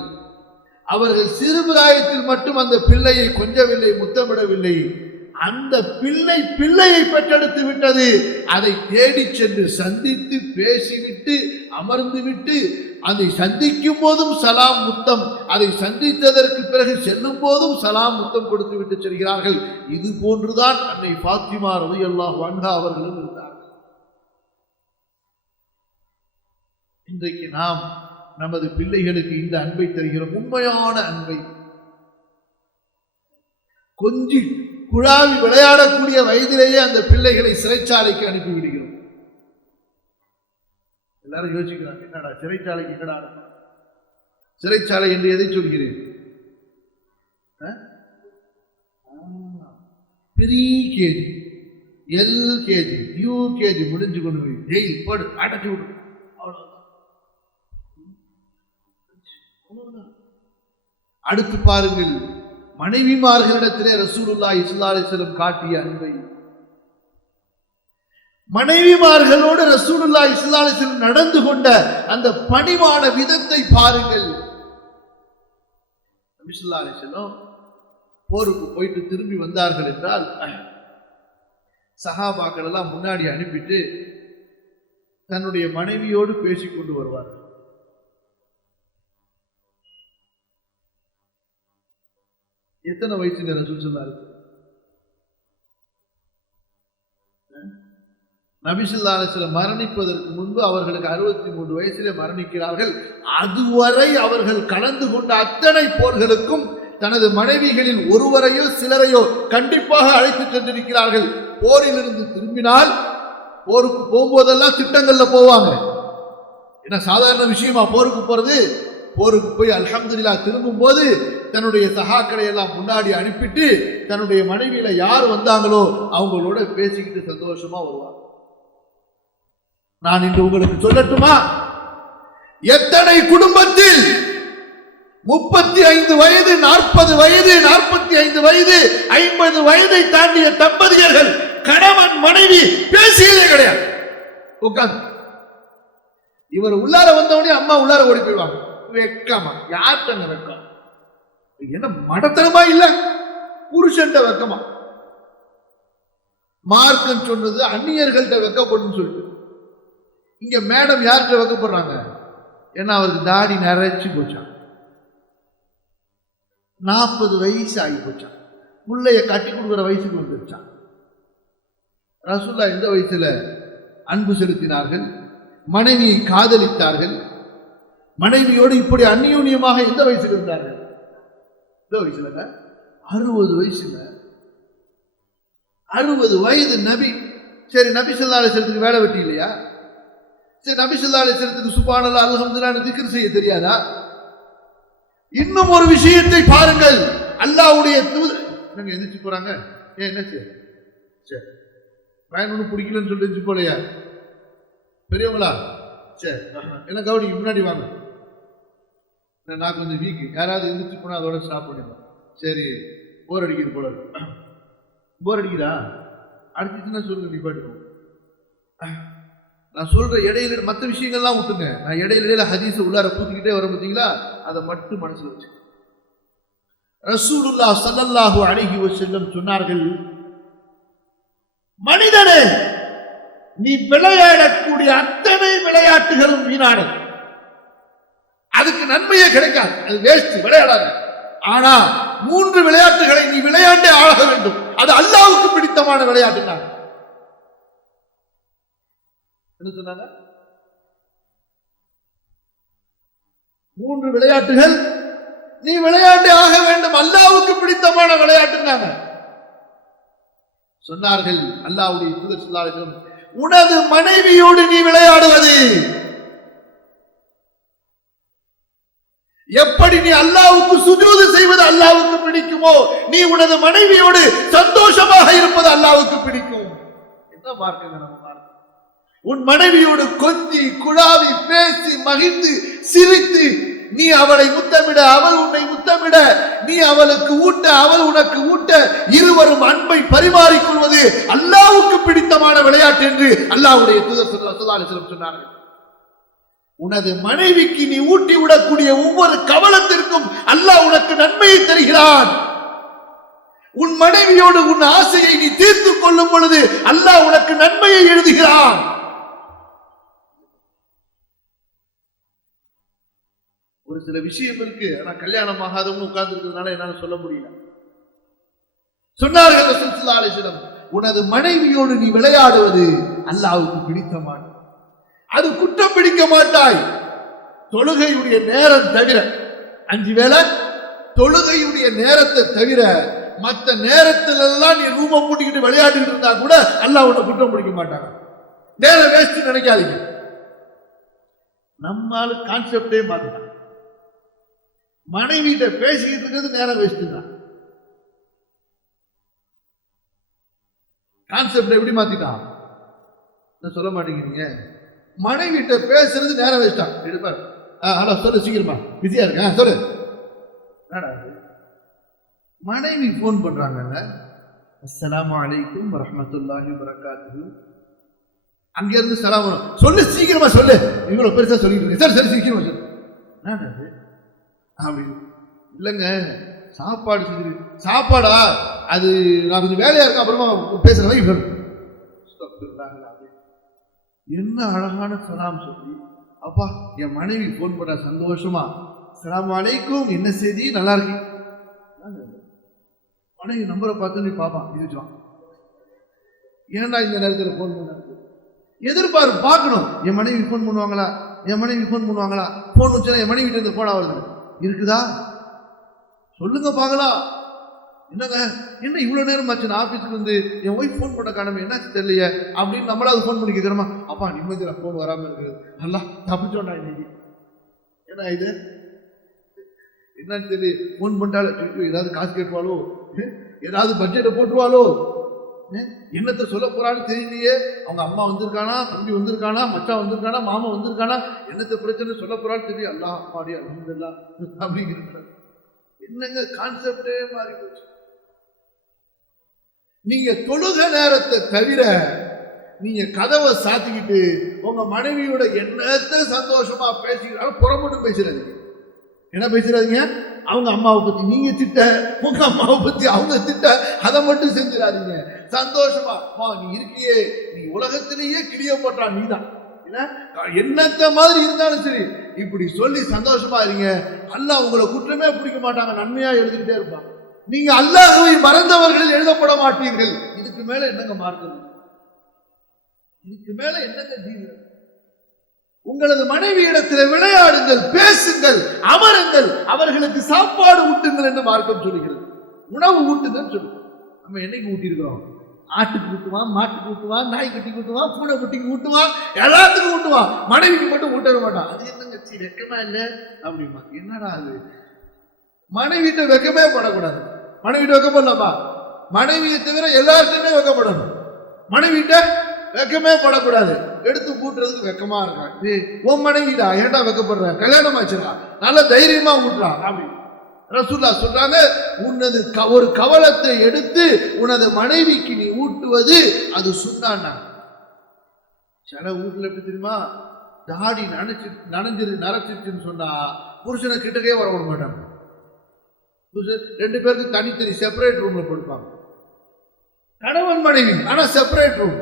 அவர்கள் சிறுபிராயத்தில் மட்டும் அந்த பிள்ளையை கொஞ்சவில்லை, முத்தமிடவில்லை. அந்த பிள்ளையை பெற்றெடுத்து விட்டது. அதை தேடி சென்று சந்தித்து பேசிவிட்டு அமர்ந்து விட்டு அதை சந்திக்கும் போதும் சலாம் முத்தம், அதை சந்தித்ததற்கு பிறகு செல்லும் போதும் சலாம் முத்தம் கொடுத்து விட்டு செல்கிறார்கள். இது போன்றுதான் அன்னை ஃபாத்திமா ரலியல்லாஹு அன்ஹா அவர்களும் இருந்தார்கள். இன்றைக்கு நாம் நமது பிள்ளைகளுக்கு இந்த அன்பை தருகிறோம், உண்மையான அன்பை. கொஞ்சி குழாவி விளையாடக்கூடிய வயதிலேயே அந்த பிள்ளைகளை சிறைச்சாலைக்கு அனுப்பிவிடுகிறோம். எல்லாரும் யோசிக்கிறாங்க, என்னடா சிறைச்சாலைக்கு என்னடா? சிறைச்சாலை என்று எதை சொல்கிறேன்? ப்ரீகேஜி, எல்கேஜி, யூகேஜி முடிஞ்சு கொண்டு போய் ஜெயில் போடு, அடைச்சு விடு, அவ்வளவுதான். அடுத்து பாருங்கள், மனைவிமார்களிடத்திலே ரசூலுல்லாஹி ஸல்லல்லாஹு அலைஹி வஸல்லம் காட்டிய அன்பை. மனைவிமார்களோடு ரசூலுல்லாஹி ஸல்லல்லாஹு அலைஹி வஸல்லம் நடந்து கொண்ட அந்த பணிவான விதத்தை பாருங்கள். நபி ஸல்லல்லாஹு அலைஹி வஸல்லம் போருக்கு போயிட்டு திரும்பி வந்தார்கள் என்றால் சஹாபாக்கள் எல்லாம் முன்னாடி அனுப்பிட்டு தன்னுடைய மனைவியோடு பேசிக்கொண்டு வருவார்கள். எத்தனை வயசுங்க ரசூல் ஸல்லல்லாஹு அலைஹி வஸல்லம்? நபி ஸல்லல்லாஹு அலைஹி வஸல்லம் மரணிப்பதற்கு முன்பு அவர்களுக்கு 63 வயசிலே மரணிக்கிறார்கள். அதுவரை அவர்கள் கலந்து கொண்ட அத்தனை போர்களுக்கும் தனது மனைவிகளில் ஒருவரையோ சிலரையோ கண்டிப்பாக அழைத்து சென்றிருக்கிறார்கள். போரிலிருந்து திரும்பினால் போருக்கு போகும்போதெல்லாம் திட்டங்கள்ல போவாங்க. என்ன சாதாரண விஷயமா போருக்கு போறது? போருக்கு போய் அல்ஹம்துலில்லாஹ் திரும்பும் போது தன்னுடைய சகாக்களை எல்லாம் முன்னாடி அனுப்பிட்டு தன்னுடைய மனைவியில யார் வந்தாங்களோ அவங்களோட பேசிக்கிட்டு சந்தோஷமா வருவாங்க. நான் இன்று உங்களுக்கு சொல்லட்டுமா, எத்தனை குடும்பத்தில் 35 வயது, 40 வயது, 45 வயது, 50 வயதை தாண்டிய தம்பதியர்கள் கணவன் மனைவி பேசியதே கிடையாது. உட்கார்ந்து இவர் உள்ளார வந்தவனே அம்மா உள்ளார ஓடி போயிடுவாங்க. வெக்கமா? யார்கிட்ட வெக்கம்? என்ன மடத்தனமா இல்ல? புருஷன்ட வெக்கமா? மார்க்கம் சொன்னது அந்நியர்கள்ட்ட வெக்கப்படும் சொல்லிட்டு. இங்க மேடம் யார்கிட்ட வெக்கப்படுறாங்க? ஏன்னா அவருக்கு தாடி நிறைச்சு போச்சான், 40 வயசு ஆகி போச்சான், பிள்ளைய கட்டி கொடுக்குற வயசுக்கு வந்துருச்சான். ரசூலுல்லாஹ் இந்த வயசுல அன்பு செலுத்தினார்கள், மனைவியை காதலித்தார்கள், மனைவியோடு இப்படி அந்நியோன்யமாக எந்த வயசுல இருந்தார்கள்? இந்த வயசுல 60 வயசுல 60 வயது நபி. சரி, நபி ஸல்லல்லாஹு அலைஹி வஸல்லத்துக்கு வேலை வெட்டி இல்லையா? சரி, நபி ஸல்லல்லாஹு அலைஹி வஸல்லத்துக்கு சுப்ஹானல்லாஹ் அல்ஹம்துலில்லாஹ் திக்ர் செய்ய தெரியாதா? இன்னும் ஒரு விஷயத்தை பாருங்கள், அல்லாஹ்வுடைய தூதர் என்னங்க எந்திரிச்சு போறாங்க? என்ன சரி சரி பயன் ஒன்றும் பிடிக்கலன்னு சொல்லி எந்திரிச்சு போலையா பெரியவங்களா? சரி, என்ன கவனிக்கு முன்னாடி வாங்க, நான் கொஞ்சம் வீக்கு, யாராவது எந்திரிச்சு போனா அதோட ஸ்டாப் பண்ணிடுவோம். சரி, போர் அடிக்குது போல இருக்கு. போர் அடிக்குதா? அடிச்சுன்னா சொல்லுங்க, நிப்பாட்டுவோம். நான் சொல்ற இடையில மற்ற விஷயங்கள்லாம் விட்டுங்க, நான் இடையில ஹதீஸை உள்ளார பூத்திக்கிட்டே வர பார்த்தீங்களா, அதை மட்டும் மனசுல வச்சு. ரசூலுல்லாஹ் ஸல்லல்லாஹு அலைஹி வஸல்லம் சொன்னார்கள், மனிதனே, நீ விளையாடக்கூடிய அத்தனை விளையாட்டுகளும் வீணானது, அதுக்கு நன்மையே கிடைக்காது, அது வேஸ்ட், விளையாடாது. ஆனா 3 விளையாட்டுகளை நீ விளையாண்டே ஆக வேண்டும், அது அல்லாஹ்வுக்கு பிடித்தமான விளையாட்டு. என்ன சொன்னாங்க? 3 விளையாட்டுகள் நீ விளையாண்டே ஆக வேண்டும், அல்லாஹ்வுக்கு பிடித்தமான விளையாட்டுனாங்க. சொன்னார்கள் அல்லாஹ்வுடைய தூதர் ஸல்லல்லாஹு அலைஹி வஸல்லம், உனது மனைவியோடு நீ விளையாடுவது. எப்படி நீ அல்லாஹ்வுக்கு சுஜூது செய்வது அல்லாஹ்வுக்கு பிடிக்குமோ, நீ உனது மனைவியோடு சந்தோஷமாக இருப்பது அல்லாஹ்வுக்கு பிடிக்கும். என்ன மார்க்கம் நம்ம மார்க்கம்? உன் மனைவியோடு கொஞ்சி குழாவி பேசி மகிழ்ந்து சிரித்து நீ அவளை முத்தமிட, அவள் உன்னை முத்தமிட, நீ அவளுக்கு ஊட்ட, அவள் உனக்கு ஊட்ட, இருவரும் அன்பை பரிமாறிக்கொள்வது அல்லாஹ்வுக்கு பிடித்தமான விளையாட்டு என்று அல்லாஹ்வுடைய தூதர் ஸல்லல்லாஹு அலைஹி வஸல்லம் சொன்னார்கள். உனது மனைவிக்கு நீ ஊட்டி விடக்கூடிய ஒவ்வொரு கவலத்திற்கும் அல்லாஹ் உனக்கு நன்மையை தருகிறான். உன் மனைவியோடு உன் ஆசையை நீ தீர்த்துக் கொள்ளும் பொழுது அல்லாஹ் உனக்கு நன்மையை எழுதுகிறான். ஒரு சில விஷயம் இருக்கு, ஆனா கல்யாணம் ஆகாதவங்க உட்கார்ந்து இருக்கிறதுனால என்னால சொல்ல முடியல. சொன்னார்கள் ரசூல் ஸல்லல்லாஹு அலைஹி வஸல்லம், உனது மனைவியோடு நீ விளையாடுவது அல்லாஹ்வுக்கு பிடித்தமானது, அது குற்றம் பிடிக்க மாட்டாய். தொழுகையுடைய நேரம் தவிர, 5 வேளை தொழுகையுடைய நேரத்தை தவிர மற்ற நேரத்துல எல்லாம் நீ ரூம பூட்டிக்கிட்டு விளையாடிட்டு இருந்தா கூட அல்லாஹ் உன்னை குற்றம் பிடிக்க மாட்டாங்க. நேரம் வேஸ்ட் நினைக்காதீங்க. நம்மால கான்செப்டே மாத்திட்டான். மனைவிட்ட பேசிக்கிட்டு இருக்கிறது நேரம் வேஸ்ட் தான். கான்செப்ட் எப்படி மாத்திட்டான் சொல்ல மாட்டேங்கிறீங்க. மனைவிட்ட பேசுறது நேரம் வேஸ்டா? எடுப்பார். ஹலோ சொல்லு, சீக்கிரமா பிஸியா இருக்கேன் சொல்லு. மனைவி போன் பண்றாங்க, அஸ்ஸலாமு அலைக்கும் வரஹ்மத்துல்லாஹி வபரகாத்துஹு. அங்க இருந்து சலாம் வரும், சொல்லு சீக்கிரமா சொல்லு, இவ்வளவு பெருசா சொல்லிட்டு இருக்கேன், சரி சரி சீக்கிரமா சொல்லு. அப்படி இல்லைங்க, சாப்பாடு செஞ்சு. சாப்பாடா? அது நான் கொஞ்சம் வேலையா இருக்கேன், அப்புறமா பேசுறேன். என்ன அழகான சலாம் சொல்லி, அப்பா என் மனைவி போன் பண்ண சந்தோஷமா, அஸ்ஸலாமு அலைக்கும், என்ன செய்தி, நல்லா இருக்கு. மனைவி நம்பரை பார்த்து நீ பாப்பான், இதுவான், ஏன்டா இந்த நேரத்தில் போன் பண்ண எதிர்பார்ப்பு பார்க்கணும். என் மனைவி போன் பண்ணுவாங்களா, என் மனைவி போன் பண்ணுவாங்களா, போன் வச்சா என் மனைவி கிட்ட போனா வருது இருக்குதா, சொல்லுங்க பார்க்கலாம். என்னங்க என்ன இவ்வளவு நேரம் ஆச்சு, நான் ஆபீஸ்க்கு வந்து என் ஒய்ஃப் போன் பண்ண காரணம் என்னாச்சு தெரியலையே அப்படின்னு நம்மளாவது போன் பண்ணி கேட்கிறோமா? அப்பா நிம்மதியில் போன் வராம இருக்குது, நல்லா தப்பிச்சோண்டா இன்னைக்கு. ஏன்னா இது என்னன்னு தெரியல, போன் பண்ணிட்டாலும் ஏதாவது காசு கேட்பாலோ, ஏதாவது பட்ஜெட்டை போட்டுருவாளோ, என்னத்தை சொல்ல போறான்னு தெரியலையே. அவங்க அம்மா வந்திருக்கானா, தம்பி வந்திருக்கானா, மச்சான் வந்திருக்கானா, மாமா வந்திருக்கானா, என்னத்தை பிரச்சனை சொல்ல போறான்னு தெரியும். அல்லாஹ் அம்மாடி அல்ஹம்துலில்லாஹ் அப்படிங்கிறாங்க. என்னங்க கான்செப்டே மாறி போச்சு. நீங்க தொழுக நேரத்தை தவிர நீங்க கதவை சாத்திக்கிட்டு உங்க மனைவியோட என்னத்தை சந்தோஷமா பேசிக்கிறாலும் புறப்பட்டு பேசுறாதீங்க. என்ன பேசுறாதீங்க? அவங்க அம்மாவை பத்தி நீங்க திட்ட, உங்க அம்மாவை பத்தி அவங்க திட்ட, அதை மட்டும் செஞ்சிடாதீங்க. சந்தோஷமா நீ இருக்கியே, நீ உலகத்திலேயே கிளிய போட்டான் நீதான், என்னத்த மாதிரி இருந்தாலும் சரி இப்படி சொல்லி சந்தோஷமா இருங்க. அல்லாஹ் உங்களை குற்றமே பிடிக்க மாட்டாங்க, நன்மையா எழுதிக்கிட்டே இருப்பாங்க. நீங்க அல்லாஹ்வை மறந்தவர்கள் எழுதப்பட மாட்டீர்கள். இதுக்கு மேல என்னங்க மார்க்கம்? இதுக்கு மேல என்னங்க தீன்? உங்களது மனைவியிடத்தில் விளையாடுங்கள், பேசுங்கள், அமருங்கள், அவர்களுக்கு சாப்பாடு ஊட்டுங்கள் என்று மார்க்கம் சொல்லுகிறது. உணவு ஊட்டுங்கள் சொல்லுங்க. நம்ம என்னைக்கு ஊட்டி இருக்கிறோம்? ஆட்டுக்கு ஊட்டுவான், மாட்டுக்கு ஊட்டுவான், நாய்க்குட்டிக்கு ஊட்டுவான், பூனை குட்டிக்கு ஊட்டுவான், எல்லாத்துக்கும் ஊட்டுவான். மனைவிக்கு மட்டும் ஊட்டவே மாட்டான். அது என்னங்க வெக்கமா இல்லை அப்படிமா? என்னடா அது? மனைவிட்ட வெக்கமே படக்கூடாது. மனைவிட்ட வெக்கப்படலாமா? மனைவியை தவிர எல்லாருக்குமே வெக்கப்படணும். மனைவிட்ட வெக்கமே படக்கூடாது. எடுத்து கூட்டுறதுக்கு வெக்கமா இருக்கான். உன் மனைவிடா, ஏன்டா வெக்கப்படுற? கல்யாணம் ஆச்சுடா, நல்ல தைரியமா ஊட்டுறான் அப்படி ரசூலுல்லாஹ் சொல்றாங்க. உனது ஒரு கவலத்தை எடுத்து உனது மனைவிக்கு நீ ஊட்டுவது அது சுன்னான்னா. சில வீட்டுல எப்படி தெரியுமா, தாடி நரைச்சிருச்சுன்னு சொன்னா புருஷனை கிட்டக்கே வர விட மாட்டாங்க. ரெண்டு பேருக்கு தனித்தனி செப்பரேட் ரூம்ல படுப்பாங்க, கணவன் மனைவி, ஆனா செப்பரேட் ரூம்.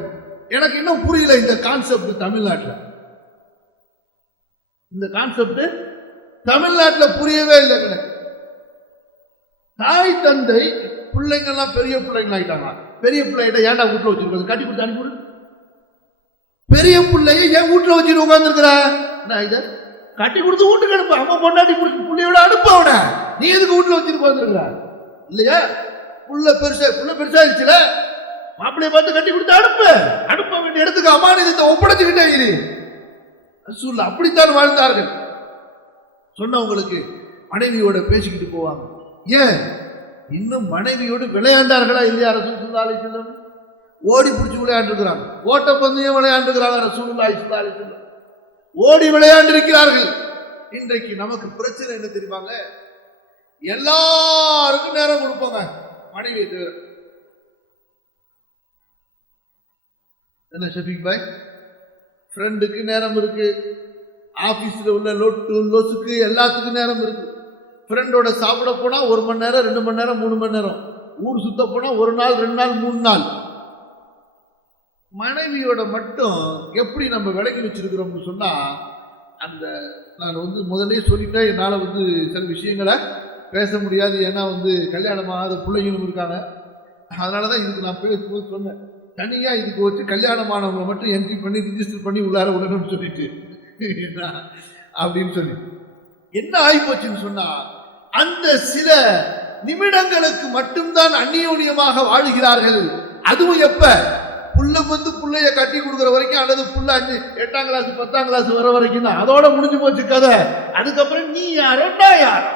எனக்கு இன்னும் புரியல இந்த கான்செப்ட் தமிழ்நாட்டில். இந்த கான்செப்ட் தமிழ்நாட்டில் புரியவே இல்லை. தாய் தந்தை பிள்ளைங்கள்லாம் பெரிய பிள்ளைங்க ஆகிட்டாங்க. பெரிய பிள்ளைகிட்ட ஏன்டா வீட்டில் வச்சிருக்கோம்? கட்டி கொடுத்து அனுப்பிவிடு. பெரிய பிள்ளைய ஏன் வீட்டில் வச்சுட்டு உட்காந்துருக்கிறா? இதை கட்டி கொடுத்து வீட்டுக்கு அனுப்பு. அம்மா பொண்டாட்டி பிள்ளையோட அனுப்ப அவன. நீ எதுக்கு வீட்டில் வச்சுட்டு உட்காந்துருக்கிறா? இல்லையா? புள்ள பெருசாயிடுச்சுல, மாப்பிள்ளைய பார்த்து கட்டி கொடுத்து அனுப்ப வேண்டிய இடத்துக்கு அமானிதத்தை ஒப்படைச்சுக்கிட்டே இரு. ரசூலுல்லாஹ் அப்படித்தான் வாழ்ந்தார்கள். சொன்னவங்களுக்கு மனைவியோட பேசிக்கிட்டு போவாங்க. ஏன் இன்னும் மனைவியோடு விளையாண்டார்களா இல்லையா? ரசூலுல்லாஹி அலைஹி வஸல்லம் ஓடி பிடிச்சி விளையாண்டுருக்கிறாங்க, ஓட்டப்பந்தயம் விளையாண்டுக்கிறாங்க. ரசூலுல்லாஹி ஸல்லல்லாஹு அலைஹி வஸல்லம் ஓடி விளையாண்டிருக்கிறார்கள். இன்றைக்கு நமக்கு பிரச்சனை என்ன தெரியுமாங்க? எல்லாருக்கும் நேரம் கொடுப்பாங்க, மனைவியை தவிர. என்ன ஷஃபீக் பாய், ஃப்ரெண்டுக்கு நேரம் இருக்கு, ஆபீஸ்ல உள்ள லொசுக்கு எல்லாத்துக்கும் நேரம் இருக்கு. ஃப்ரெண்டோட சாப்பிட போனா 1 மணி நேரம், 2 மணி நேரம், 3 மணி நேரம். ஊர் சுத்த போனா 1 நாள், 2 நாள், 3 நாள். மனைவியோட மட்டும் எப்படி நம்ம விலக்கி வச்சிருக்கிறோம்னு சொன்னா, அந்த நான் முதல்ல சொல்லிட்டேன், என்னால் சில விஷயங்களை பேச முடியாது. ஏன்னா கல்யாணமாகாத பிள்ளைங்களும் இருக்காங்க. அதனாலதான் இதுக்கு நான் பேசும்போது சொன்னேன், தனியா இதுக்கு வச்சு கல்யாணமானவங்களை மட்டும் என்ட்ரி பண்ணி ரிஜிஸ்டர் பண்ணி உள்ளார விடணும்னு சொல்லிட்டு அப்படின்னு சொல்லி என்ன ஆகிப்போச்சுன்னு சொன்னா, அந்த சில நிமிடங்களுக்கு மட்டும்தான் அந்நியோன்யமாக வாழுகிறார்கள். அதுவும் எப்ப? புள்ளைய கட்டி கொடுக்குற வரைக்கும், அல்லது புள்ள 8ஆம் கிளாஸ் 10ஆம் கிளாஸ் வர வரைக்கும் தான். அதோட முடிஞ்சு போச்சு கதை. அதுக்கப்புறம் நீ யாரோடா யார்,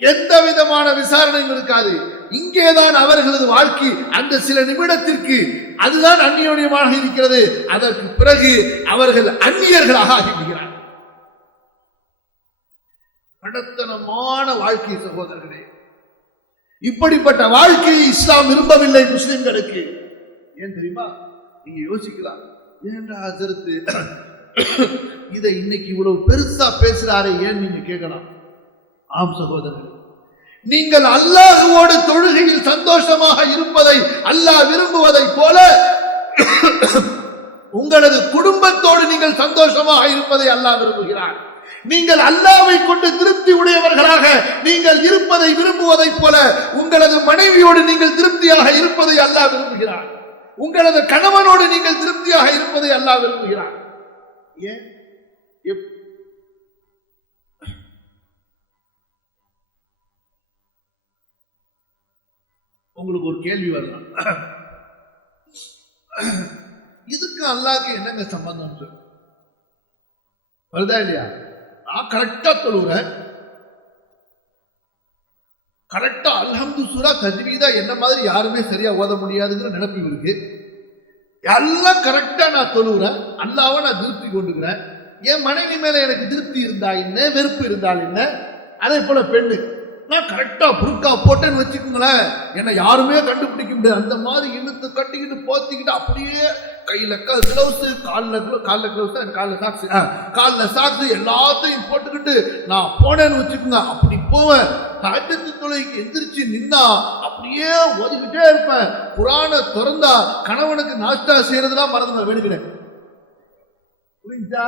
எந்த விதமான விசாரணையும் இருக்காது. இங்கேதான் அவர்களது வாழ்க்கை அந்த சில நிமிடத்திற்கு அதுதான் அந்நியோன்யமாக இருக்கிறது. அதற்கு பிறகு அவர்கள் அந்நியர்களாக ஆகிவிடுகிறார்கள். கடத்தனமான வாழ்க்கை சகோதரர்களே. இப்படிப்பட்ட வாழ்க்கையை இஸ்லாம் விரும்பவில்லை முஸ்லிம்களுக்கு. ஏன் தெரியுமா? நீங்க யோசிக்கலாம், ஏன்டா ஹஜ்ரத் இதை இன்னைக்கு இவ்வளவு பெருசா பேசுறாரு ஏன் நீங்க கேட்கலாம். ஆம் சகோதரர்களே, நீங்கள் அல்லாஹ்வோடு தொழுகையில் சந்தோஷமாக இருப்பதை அல்லாஹ் விரும்புவதை போல உங்களது குடும்பத்தோடு நீங்கள் சந்தோஷமாக இருப்பதை அல்லாஹ் விரும்புகிறார். நீங்கள் அல்லாஹ்வை கொண்டு திருப்தி உடையவர்களாக நீங்கள் இருப்பதை விரும்புவதை போல உங்களது மனைவியோடு நீங்கள் திருப்தியாக இருப்பதை அல்லாஹ் விரும்புகிறார். உங்களது கணவனோடு நீங்கள் திருப்தியாக இருப்பதை அல்லாஹ் விரும்புகிறார். ஏன்? உங்களுக்கு ஒரு கேள்வி வரலாம், இதுக்கு அல்லாஹ்க்கு என்னங்க சம்பந்தம் வருதா இல்லையா? நான் கரெக்டா தொழுகிறேன், கரெக்டா அல்ஹம்து சூரா தஜ்வீதா என்ன மாதிரி யாருமே சரியா ஓத முடியாதுங்கிற நினைப்பு இருக்கு. எல்லாம் கரெக்டா நான் தொழுகிறேன், அல்லாஹ்வை நான் திருப்தி கொண்டுக்கிறேன். என் மனைவி மேல எனக்கு திருப்தி இருந்தா என்ன, வெறுப்பு இருந்தால் என்ன? அதே போல பெண்ணு, நான் கரெக்டா புருக்கா போட்டேன்னு வச்சுக்கோங்களேன், என்னை யாருமே கண்டுபிடிக்க முடியாது. அந்த மாதிரி இழுத்து கட்டிக்கிட்டு போத்திக்கிட்டு அப்படியே கையில கிளவுஸ், காலில் சாக்ஸ் எல்லாத்தையும் போட்டுக்கிட்டு நான் போனேன்னு வச்சுக்கோங்க, அப்படி போவேன், தஹஜ்ஜுத் தொழுகைக்கு எந்திரிச்சு நின்னா அப்படியே ஓதிக்கிட்டே இருப்பேன். குர்ஆனை திறந்தா கணவனுக்கு நாஸ்தா செய்யறதுலாம் மறந்து வேணுகிறேன். புரிஞ்சா?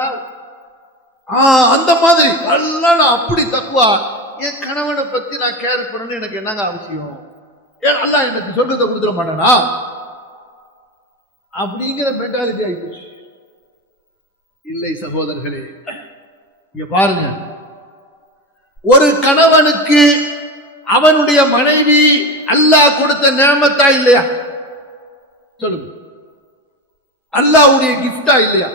அந்த மாதிரி எல்லாம் நான் அப்படி தக்குவா. என் கணவனை பத்தி நான் கேர் பண்ணணும், எனக்கு என்னங்க அவசியம்? ஏன் அல்லாஹ் எனக்கு சொர்க்கத்தை கொடுத்துட மாட்டானா அப்படிங்கிற மென்டாலிட்டி ஆயிடுச்சு. இல்லை சகோதரர்களே, இங்க பாருங்க, ஒரு கணவனுக்கு அவனுடைய மனைவி அல்லாஹ் கொடுத்த நேமத்தா இல்லையா? சொல்லுங்க, அல்லாஹ்வுடைய கிஃப்டா இல்லையா?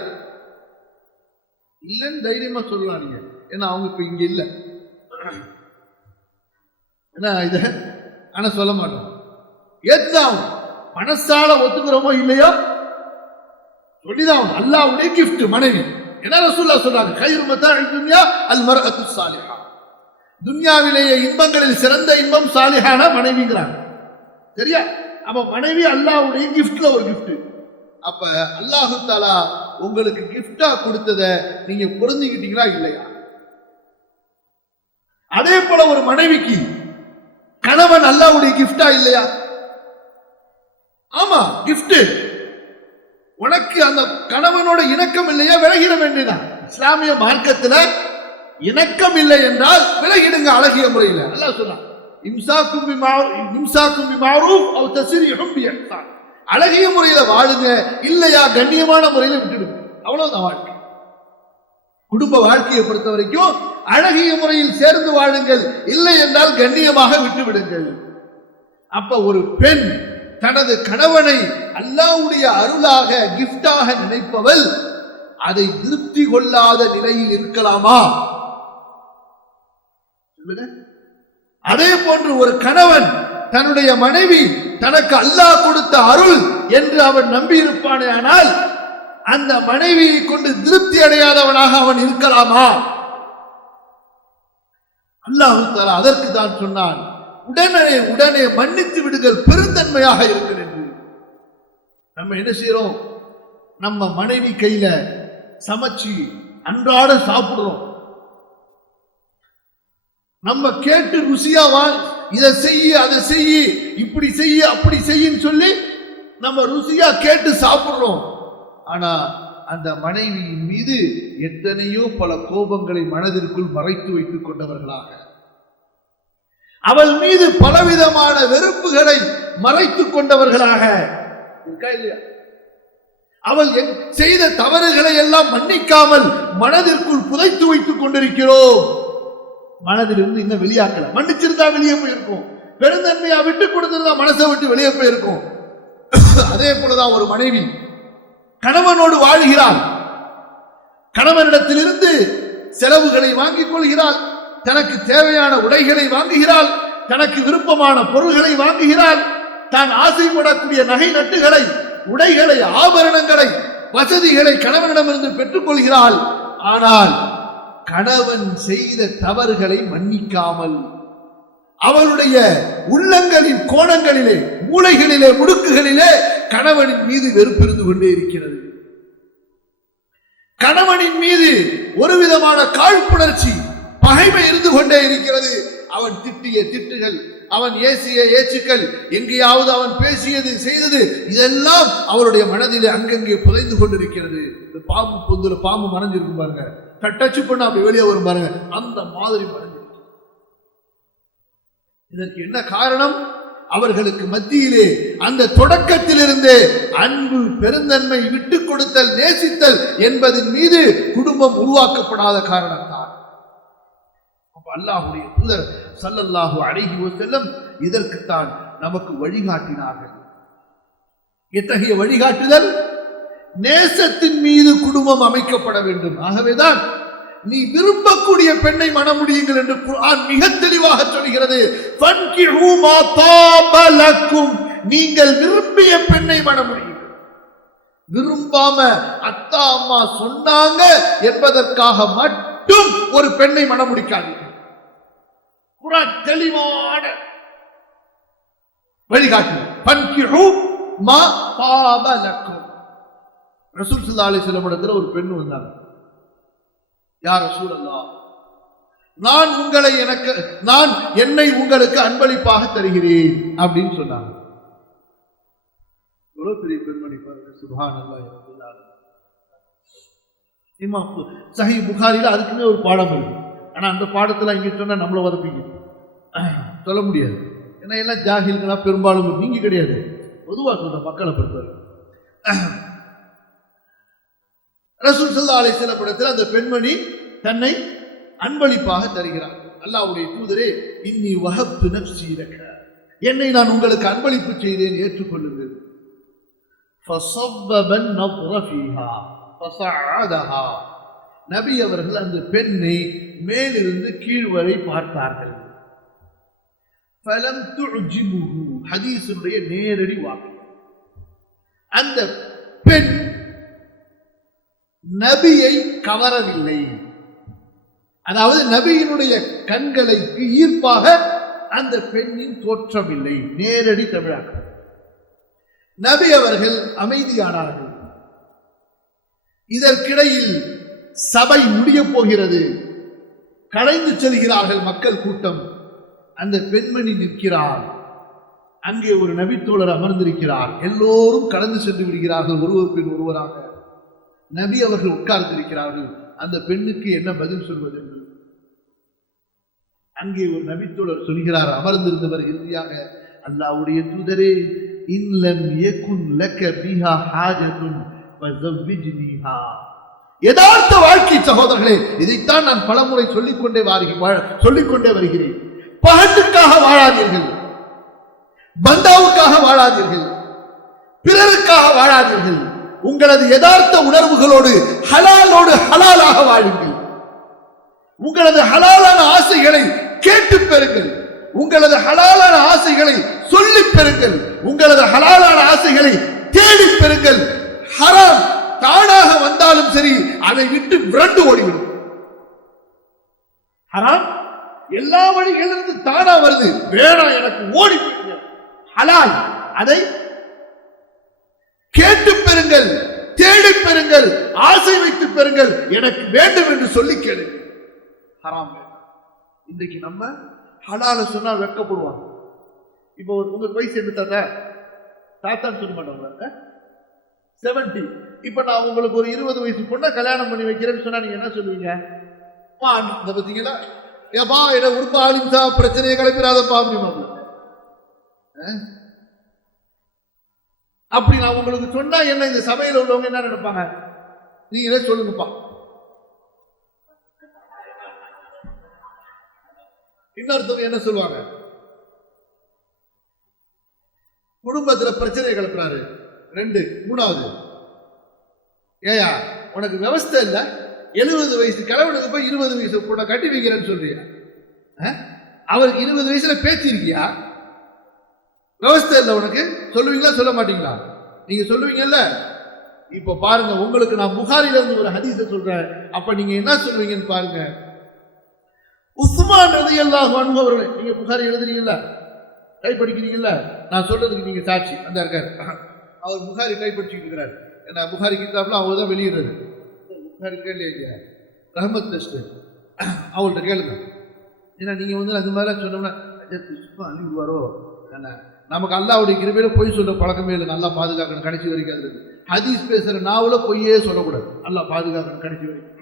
இல்லன்னு தைரியமா சொல்லலாம் நீங்க. ஏன்னா அவங்க இப்ப இங்க இல்ல, என்ன இத ஆனா சொல்ல மாட்டோம். ஏத்துதான் மனசால ஒத்துக்கிறோமோ இல்லையோ சொல்லிதான் அல்லாஹ்வுடைய கிஃப்ட் மனைவி. என்ன ரசூலுல்லாஹ் சொல்றாங்க, கைரு மத்தாஇ துன்யா அல் மர்அத்து ஸாலிஹா. துன்யாவிலேயே இன்பங்களில் சிறந்த இன்பம் சாலிஹான மனைவிங்கிறாங்க. சரியா? அப்ப மனைவி அல்லாஹ்வுடைய கிஃப்ட்ல ஒரு கிஃப்ட். அப்ப அல்லாஹ் தஆலா உங்களுக்கு கிஃப்டா கொடுத்ததை நீங்க பொருந்திக்கிட்டீங்களா இல்லையா? அதே போல ஒரு மனைவிக்கு கணவன் அல்லாஹ்வுடைய கிஃப்டா இல்லையா? ஆமா, கிஃப்ட். உனக்கு அந்த கணவனோட இணக்கம் இல்லையா, விலகிட வேண்டியதான். இஸ்லாமிய மார்க்கத்துல இணக்கம் இல்லை என்றால் விலகிடுங்க அழகிய முறையில். அல்லாஹ் சொல்றான், இம்சாக்கும் பிமஅரூஃப் அவ் தஸ்ரீஹும் பிஇஹ்சான். அழகிய முறையில வாழுங்க, இல்லையா கண்ணியமான முறையில விட்டுடுங்க. அவ்வளவுதான் வாழ்க்கை. குடும்ப வாழ்க்கையை பொறுத்த வரைக்கும் அழகிய முறையில் சேர்ந்து வாழுங்கள், இல்லை என்றால் கண்ணியமாக விட்டு விடுங்கள். அப்ப ஒரு பெண் தனது கணவனை அல்லாஹ்வுடைய அருளாக கிஃப்டாக நினைப்பவள் அதை திருப்தி கொள்ளாத நிலையில் இருக்கலாமா? அதே போன்று ஒரு கணவன் தன்னுடைய மனைவி தனக்கு அல்லாஹ் கொடுத்த அருள் என்று அவன் நம்பி இருப்பானே, ஆனால் அந்த மனைவியை கொண்டு திருப்தி அடையாதவனாக அவன் இருக்கலாமா? அல்லாஹ் தஆலா அதற்கு தான் சொன்னான், உடனே மன்னித்து விடுங்கள், பெருந்தன்மையாக இருக்கிறது. நம்ம என்ன செய்யறோம்? நம்ம மனைவி கையில சமைச்சு அன்றாட சாப்பிடுறோம். நம்ம கேட்டு ருசியாவா இதை செய்ய அதை செய்ய இப்படி செய்ய அப்படி செய்யன்னு சொல்லி நம்ம ருசியா கேட்டு சாப்பிடுறோம். ஆனா அந்த மனைவியின் மீது எத்தனையோ பல கோபங்களை மனதிற்குள் மறைத்து வைத்துக் கொண்டவர்களாக, அவள் மீது பலவிதமான வெறுப்புகளை மறைத்துக் கொண்டவர்களாக இருக்கா இல்லையா? அவள் செய்த தவறுகளை எல்லாம் மன்னிக்காமல் மனதிற்குள் புதைத்து வைத்துக் கொண்டிருக்கிறோம். மனதிலிருந்து இன்னும் வெளியாக்கல. மன்னிச்சிருந்தா வெளியே போயிருக்கும், பெருந்தன்மையா விட்டு கொடுத்திருந்தா மனசை விட்டு வெளியே போயிருக்கும். அதே போலதான் ஒரு மனைவி கணவனோடு வாழ்கிறாள். கணவனிடத்திலிருந்து செலவுகளை வாங்கிக் கொள்கிறாள், தனக்கு தேவையான உடைகளை வாங்குகிறாள், தனக்கு விருப்பமான பொருள்களை வாங்குகிறாள், தான் ஆசைப்படக்கூடிய நகை நட்டுகளை, உடைகளை, ஆபரணங்களை, வசதிகளை கணவனிடமிருந்து பெற்றுக் கொள்கிறாள். ஆனால் கணவன் செய்த தவறுகளை மன்னிக்காமல் அவளுடைய உள்ளங்களின் கோணங்களிலே, மூளைகளிலே, முடுக்குகளிலே கணவனின் மீது வெறுப்பிருந்து கொண்டே இருக்கிறது. கணவனின் மீது ஒரு விதமான காழ்ப்புணர்ச்சி, பகைமை இருந்து கொண்டே இருக்கிறது. அவன் திட்டிய திட்டுகள், அவன் ஏசிய ஏச்சுக்கள், எங்கேயாவது அவன் பேசியது செய்தது, இதெல்லாம் அவருடைய மனதிலே அங்கங்கே புதைந்து கொண்டிருக்கிறது. இந்த பாம்பு பொந்துல பாம்பு மறைஞ்சிருக்கும் பாருங்க, டச்சு பண்ண அப்படி வெளியே வரும் பாருங்க, அந்த மாதிரி மறைஞ்சிருக்கு. இதற்கு என்ன காரணம்? அவர்களுக்கு மத்தியிலே அந்த தொடக்கத்திலிருந்தே அன்பு, பெருந்தன்மை, விட்டுக் கொடுத்தல், நேசித்தல் என்பதன் மீது குடும்பம் உருவாக்கப்படாத காரணத்தால். அல்லாஹ்வுடைய தூதர் ஸல்லல்லாஹு அலைஹி வஸல்லம் இதற்குத்தான் நமக்கு வழிகாட்டினார்கள். எத்தகைய வழிகாட்டுதல்? நேசத்தின் மீது குடும்பம் அமைக்கப்பட வேண்டும். ஆகவேதான் நீ விரும்பக்கூடிய பெண்ணை மணமுடியுங்கள் என்று குர்ஆன் மிக தெளிவாக சொல்கிறது. ஃபன்கிஹு மா தாப லக்கும், நீங்கள் விரும்பிய பெண்ணை மணமுடியுங்கள். விரும்பாம அத்தா அம்மா சொன்னாங்க என்பதற்காக மட்டும் ஒரு பெண்ணை மணமுடிக்காதீர்கள். குர்ஆன் தெளிவான வழிகாட்டு. ஃபன்கிஹு மா தாப லக்கும். ரசூல் ஸல்லல்லாஹு அலைஹி வஸல்லம் இடத்துல ஒரு பெண் வந்தாங்க. யா ரசூலல்லாஹ், நான் என்னை உங்களுக்கு அன்பளிப்பாக தருகிறேன் அப்படின்னு சொன்னாங்க. எவ்வளவு பெரிய பெண்மணி பாருங்க. சுப்ஹானல்லாஹ். இமாம் சஹீஹ் புகாரில அதுக்குமே ஒரு பாடம் இருக்கு. ஆனா அந்த பாடத்துல இங்க சொன்னா நம்மள வதப்பிங்க சொல்ல முடியாது. ஏன்னா எல்லாம் ஜாஹில்களா பெரும்பாலும் நீங்க கிடையாது. பொதுவா சொல்ற மக்களை பொறுத்தவரை ரசூல் ஸல்லல்லாஹு அலைஹி வஸல்லம் படத்தில் அந்த பெண்மணி தன்னை அன்பளிப்பாக தருகிறார். அல்லாஹ்வுடைய தூதரே, இன்னி வஹப்து நஃப்ஸி லக, என்னை நான் உங்களுக்கு அன்பளிப்பு செய்தேன், ஏற்றுக்கொள்ளுங்கள். ஃபஸவ்வபன் நظر فيها ஃபஸஅதஹா, நபி அவர்கள் அந்த பெண்ணை மேலிருந்து கீழ் வரை பார்த்தார்கள். ஃபலம் துஜிபுஹு, ஹதீஸுடைய நேரடி வாக்கு. அந்த பெண் நபியை கவரவில்லை. அதாவது நபியினுடைய கண்களுக்கு ஈர்ப்பாக அந்த பெண்ணின் தோற்றம் இல்லை. நேரடி தமிழாக்கம். நபி அவர்கள் அமைதியானார்கள். இதற்கிடையில் சபை முடிய போகிறது. கலைந்து செல்கிறார்கள் மக்கள் கூட்டம். அந்த பெண்மணி நிற்கிறார். அங்கே ஒரு நபித்தோழர் அமர்ந்திருக்கிறார். எல்லோரும் கடந்து சென்று விடுகிறார்கள் ஒருவர் பின் ஒருவராக. நபி அவர்கள் உட்கார்ந்திருக்கிறார்கள். அந்த பெண்ணுக்கு என்ன பதில் சொல்வது என்று அங்கே ஒரு நபித்தோழர் சொல்கிறார். அமர்ந்திருந்தவர் இறுதியாக, அல்லாஹ்வுடைய தூதரே, இன்னலம் யகுன் லக பிஹா ஹாஜத்துன் ஃபஸவ்விஜ்னிஹா. யதார்த்த வாழ்க்கை சகோதரர்களே, இதைத்தான் நான் பலமுறை சொல்லிக்கொண்டே வருகிறேன். பகட்டுக்காக வாழாதீர்கள், பந்தாவுக்காக வாழாதீர்கள், பிறருக்காக வாழாதீர்கள். உங்களது யதார்த்த உணர்வுகளோடு ஹலாலோடு ஹலாலாக வாழுங்கள். உங்களது ஹலாலான ஆசைகளை கேட்டு பெறுங்கள். உங்களது ஹலாலான ஆசைகளை சொல்லி பெறுங்கள். உங்களது ஹலாலான ஆசைகளை தேடி பெறுங்கள். ஹராம் தானாக வந்தாலும் சரி, அதை விட்டு விரண்டு ஓடிவிடும். ஹராம் எல்லா வழிகளிலிருந்து தானா வருது, வேணாம் எனக்கு ஓடி போயிடுங்க. ஹலால் அதை கேட்டு பெறுங்கள், தேடி பெறுங்கள், ஆசை வைத்து பெறுங்கள். எனக்கு வேண்டும் என்று சொல்லி கேளுங்கள். ஹராம் வேண்டாம். இன்றைக்கு நம்ம ஹலால சொன்னா வெட்கப்படுவாங்க. இப்போ உங்க வயசு என்ன தாத்தா? தாத்தான்னு சொல்ல மாட்டாங்க, 70. இப்ப நான் உங்களுக்கு ஒரு 20 வயசு பொண்ணை கல்யாணம் பண்ணி வைக்கிறேன்னு சொன்னா நீங்க என்ன சொல்லுவீங்க? இந்த பத்தீங்களா, ஏப்பா என்ன உறுப்பு ஆலிம்சா பிரச்சனையை கிளப்பிடாதப்பா அப்படிமா. அப்படி நான் உங்களுக்கு சொன்னா என்ன இந்த சபையில் உள்ளவங்க என்ன நினைப்பாங்க? நீங்களே சொல்லுங்கப்பா. இன்னொருத்தவங்க என்ன சொல்லுவாங்க? குடும்பத்துல பிரச்சனை கிளப்புறாரு. 2. 3வது, ஏயா உனக்கு விவஸ்தை இல்ல, 70 வயசு கிழவனுக்கு போய் 20 வயசு கூட கட்டி வைக்கிறேன்னு சொல்றியா? அவருக்கு 20 வயசுல பேச்சு இருக்கியா? விவஸ்தை இல்லை உனக்கு. சொல்லுவீங்களா சொல்ல மாட்டீங்களா? நீங்க சொல்லுவீங்கல்ல. இப்ப பாருங்க, உங்களுக்கு நான் புகாரில இருந்து ஒரு ஹதீஸை சொல்றேன். அப்ப நீங்க என்ன சொல்லுவீங்கன்னு பாருங்க. உஸ்மான் ரலியல்லாஹு அன்ஹு அவர்கள், நீங்க புகாரி எழுதுறீங்கல்ல, டைப் படிக்கிறீங்கல்ல, நான் சொல்றதுக்கு நீங்க சாட்சி. அந்த இருக்காரு, அவர் புகாரி டைப் படிச்சுட்டு இருக்கிறார். ஏன்னா புகாரி கிதாப்ல அவர் தான் வெளியிடுறது. புகாரி கேள்வி ரஹமத் டெஸ்ட் அவங்கள்ட்ட கேளுங்க. ஏன்னா நீங்க வந்து அது மாதிரி சொன்னோம்னா அழிவுவாரோ, நமக்கு அல்லாஹ்வுடைய கிருபையில பொய் சொல்ற பழக்கமே இல்லை. நல்லா பாதுகாக்கணும் கடைசி வரைக்கும். அது ஹதீஸ் பேசுற நாவல பொய்யே சொல்லக்கூடாது. நல்லா பாதுகாக்கணும் கடைசி வரைக்கும்.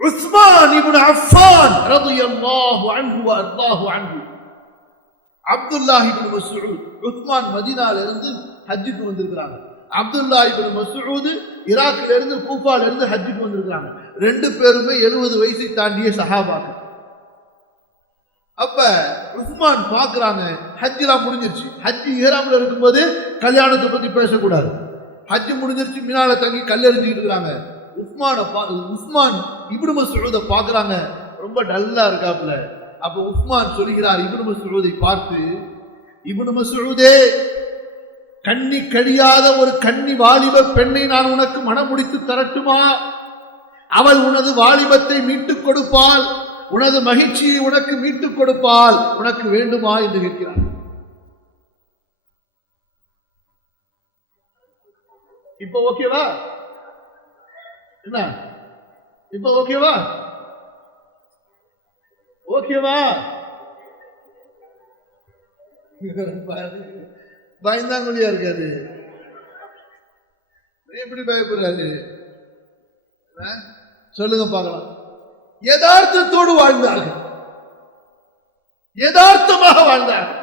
உஸ்மான் இப்னு அஃபான் ரலியல்லாஹு அன்ஹு வ அர்தாஹு அன்ஹு, அப்துல்லாஹ் இப்னு மஸ்ஊத். உஸ்மான் மதீனால இருந்து ஹஜ்ஜுக்கு வந்திருக்காங்க. அப்துல்லாஹ் இப்னு மஸ்ஊத் ஈராக்ல இருந்து கூஃபால இருந்து ஹஜ்ஜுக்கு வந்திருக்காங்க. 2 பேருமே 70 வயசை தாண்டிய சஹாபாக்கள். அப்ப உஸ்மான் பாக்குறாங்க, ஹஜ்ஜெல்லாம் முடிஞ்சிருச்சு. ஹஜ்ஜி இஹ்ராம்ல இருக்கும்போது கல்யாணத்தை பத்தி பேசக்கூடாது. ஹஜ்ஜு முடிஞ்சிருச்சு, மினால தங்கி கல்லெறிஞ்சிட்டு இருக்காங்க. உஸ்மான் இப்னு மஸ்ஊத பாக்குறாங்க, ரொம்ப டல்லா இருக்காப்ல. அப்ப உஸ்மான் சொல்கிறார் இப்னு மஸ்ஊதை பார்த்து, இப்னு மஸ்ஊதே, கண்ணி கழியாத ஒரு கன்னி வாலிப பெண்ணை நான் உனக்கு மனம் முடித்து தரட்டுமா? அவள் உனது வாலிபத்தை மீட்டுக் கொடுப்பாள், உனது மகிழ்ச்சியை உனக்கு மீட்டுக் கொடுப்பால், உனக்கு வேண்டுமா என்று கேட்கிறார். இப்ப ஓகேவா? என்ன இப்ப ஓகேவா? ஓகேவா? பயந்தாங்குழியா இருக்காது. எப்படி பயப்படுறாரு? சொல்லுங்க பார்க்கலாம். யதார்த்தத்தோடு வாழ்ந்தார்கள், யதார்த்தமாக வாழ்ந்தார்கள்.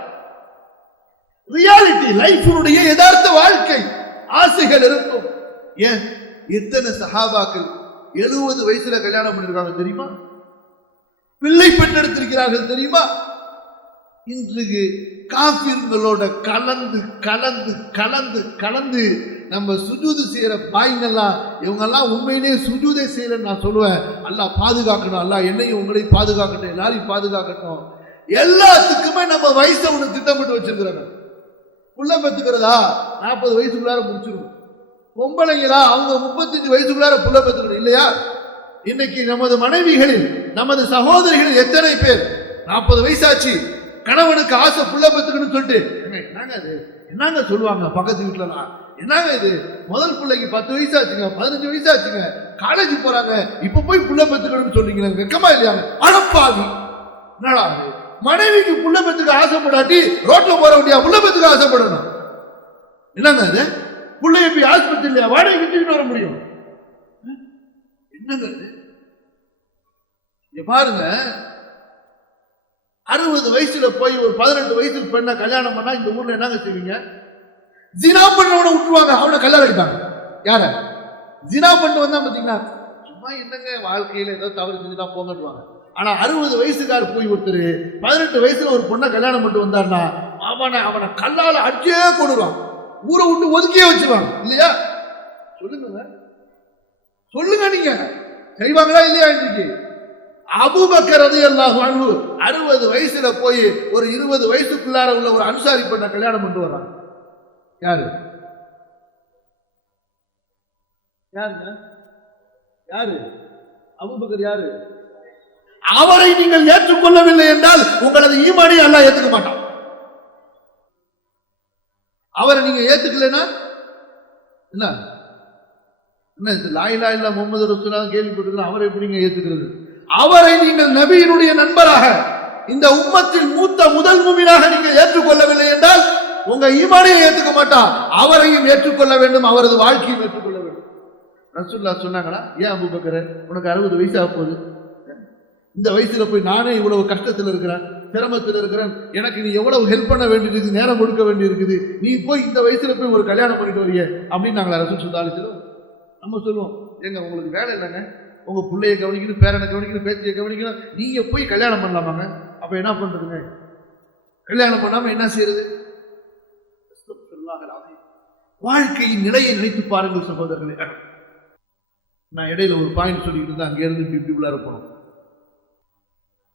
ரியாலிட்டி லைஃபினுடைய யதார்த்த வாழ்க்கை. ஆசைகள் இருக்கும். ஏன் எத்தனை சஹாபாக்கள் 70 வயசுல கல்யாணம் பண்ணிருக்காங்க தெரியுமா? பிள்ளை பெற்றெடுத்திருக்கிறார்கள் தெரியுமா? இன்றைக்கு காபிர்களோட கலந்து கலந்து கலந்து கலந்து நம்ம சுஜூது செய்யற பாய்ங்கெல்லாம் இவங்கெல்லாம் உண்மையிலேயே சுஜூதே செய்யறேன்னு நான் சொல்லுவேன். அல்லாஹ் பாதுகாக்கணும், அல்லாஹ் என்னையும் உங்களையும் பாதுகாக்கட்டும், எல்லாரையும் பாதுகாக்கட்டும். எல்லாத்துக்குமே நம்ம வயசை ஒண்ணு திட்டமிட்டு வச்சிருக்கிறாங்க. புள்ள பெத்துக்கிறதா 40 வயசுக்குள்ளார முடிச்சிருக்கணும். பொம்பளைங்களா அவங்க 35 வயசுக்குள்ளார புள்ள பெத்துக்கணும் இல்லையா? இன்னைக்கு நமது மனைவிகளில் நமது சகோதரிகளில் எத்தனை பேர் 40 வயசாச்சு கணவனுக்கு ஆசை புள்ள பெத்துக்கணும்னு சொல்லிட்டு என்னங்க அது என்னங்க சொல்லுவாங்க பக்கத்து வீட்டுலலாம், என்னங்க இது முதல் பிள்ளைக்கு 10 வயசாச்சுங்க 15 வயசாச்சுங்க காலேஜ் போறாங்க இப்ப போய் புள்ள பெத்துக்கணும்னு சொல்றீங்க, வெக்கமா இல்லையாங்க? அடப்பாவி, என்னடா மனைவிக்கு புள்ள பெத்துக்க ஆசைப்படாட்டி ரோட்ல போற முடியா புள்ள பெத்துக்க ஆசைப்படணும்? என்னங்க அது? பிள்ளைய போய் ஆஸ்பத்திரியில வாடகை விட்டுக்கிட்டு வர முடியும்? என்னங்க பாருங்க, 60 வயசுல போய் ஒரு 18 வயசு பெண்ணை கல்யாணம் பண்ணா இந்த ஊர்ல என்னங்க செய்வீங்க? ஜினா பண்ணவனை விட்டுருவாங்க, அவனை கல்யாணம் அடிப்பாங்க. யார ஜினா பண்ணிட்டு வந்தா பாத்தீங்களா, சும்மா என்னங்க வாழ்க்கையில ஏதோ தவறு செஞ்சுட்டா போங்கட்டுவாங்க. ஆனா 60 வயசுக்கார் போய் ஒருத்தர் 18 வயசுல ஒரு பொண்ணை கல்யாணம் பண்ணிட்டு வந்தாருன்னா அவனை கல்லால அடிச்சே கொண்டுருவான், ஊரை விட்டு ஒதுக்கியே வச்சிருவாங்க இல்லையா? சொல்லுங்க சொல்லுங்க, நீங்க செய்வாங்களா இல்லையா? இன்னைக்கு அபூபக்கர் ரலியல்லாஹு அன்ஹு 60 வயசுல போய் ஒரு 20 வயசுக்குள்ளார உள்ள ஒரு அன்சாரி பெண்ணை கல்யாணம் பண்ணிட்டு வர்றாங்க. யாரு யாருங்க? யாரு அபூபக்கர்? யாரு? அவரை நீங்கள் ஏற்றுக்கொள்ளவில்லை என்றால் உங்களது ஈமானை அல்லாஹ் ஏத்துக்க மாட்டான். அவரை நீங்க ஏத்துக்கலைன்னா என்ன என்ன லா இலாஹ இல்லல்லாஹ் முஹம்மது ரசூலுல்லாஹ் கேள்விப்பட்டிருக்கலாம், அவரை எப்படி நீங்க ஏத்துக்கிறது? அவரை நீங்கள் நபியினுடைய நண்பராக இந்த உம்மத்தில் மூத்த முதல் முஃமினாக நீங்கள் ஏற்றுக்கொள்ளவில்லை என்றால் உங்க ஈமானையும் ஏற்றுக்க மாட்டான், அவரையும் ஏற்றுக்கொள்ள வேண்டும், அவரது வாழ்க்கையும் ஏற்றுக்கொள்ள வேண்டும். ரசூலுல்லாஹ் சொன்னாங்களா, ஏன் அபூபக்கர் உனக்கு 60 வயசு ஆக போகுது, இந்த வயசுல போய் நானே இவ்வளவு கஷ்டத்தில் இருக்கிறேன், சிரமத்தில் இருக்கிறேன், எனக்கு நீ எவ்வளவு ஹெல்ப் பண்ண வேண்டியது, நேரம் கொடுக்க வேண்டி இருக்குது, நீ போய் இந்த வயசுல போய் ஒரு கல்யாணம் பண்ணிட்டு வரிய அப்படின்னு நாங்களா ரசூல் ஸல்லல்லாஹு? நம்ம சொல்லுவோம், எங்க உங்களுக்கு வேலை இல்லைங்க, உங்க பிள்ளைய கவனிக்கணும், பேரனை கவனிக்கணும், பேச்சியை கவனிக்கணும், நீங்க போய் கல்யாணம் பண்ணலாமாங்க? அப்ப என்ன பண்றதுங்க? கல்யாணம் பண்ணாம என்ன செய்யறது? வாழ்க்கையின் நிலையை நினைத்து பாருங்கள் சகோதரர்களே. நான் இடையில ஒரு பாயிண்ட் சொல்லிட்டு இருந்தேன், அங்க இருந்து இப்படி உள்ளார போனோம்.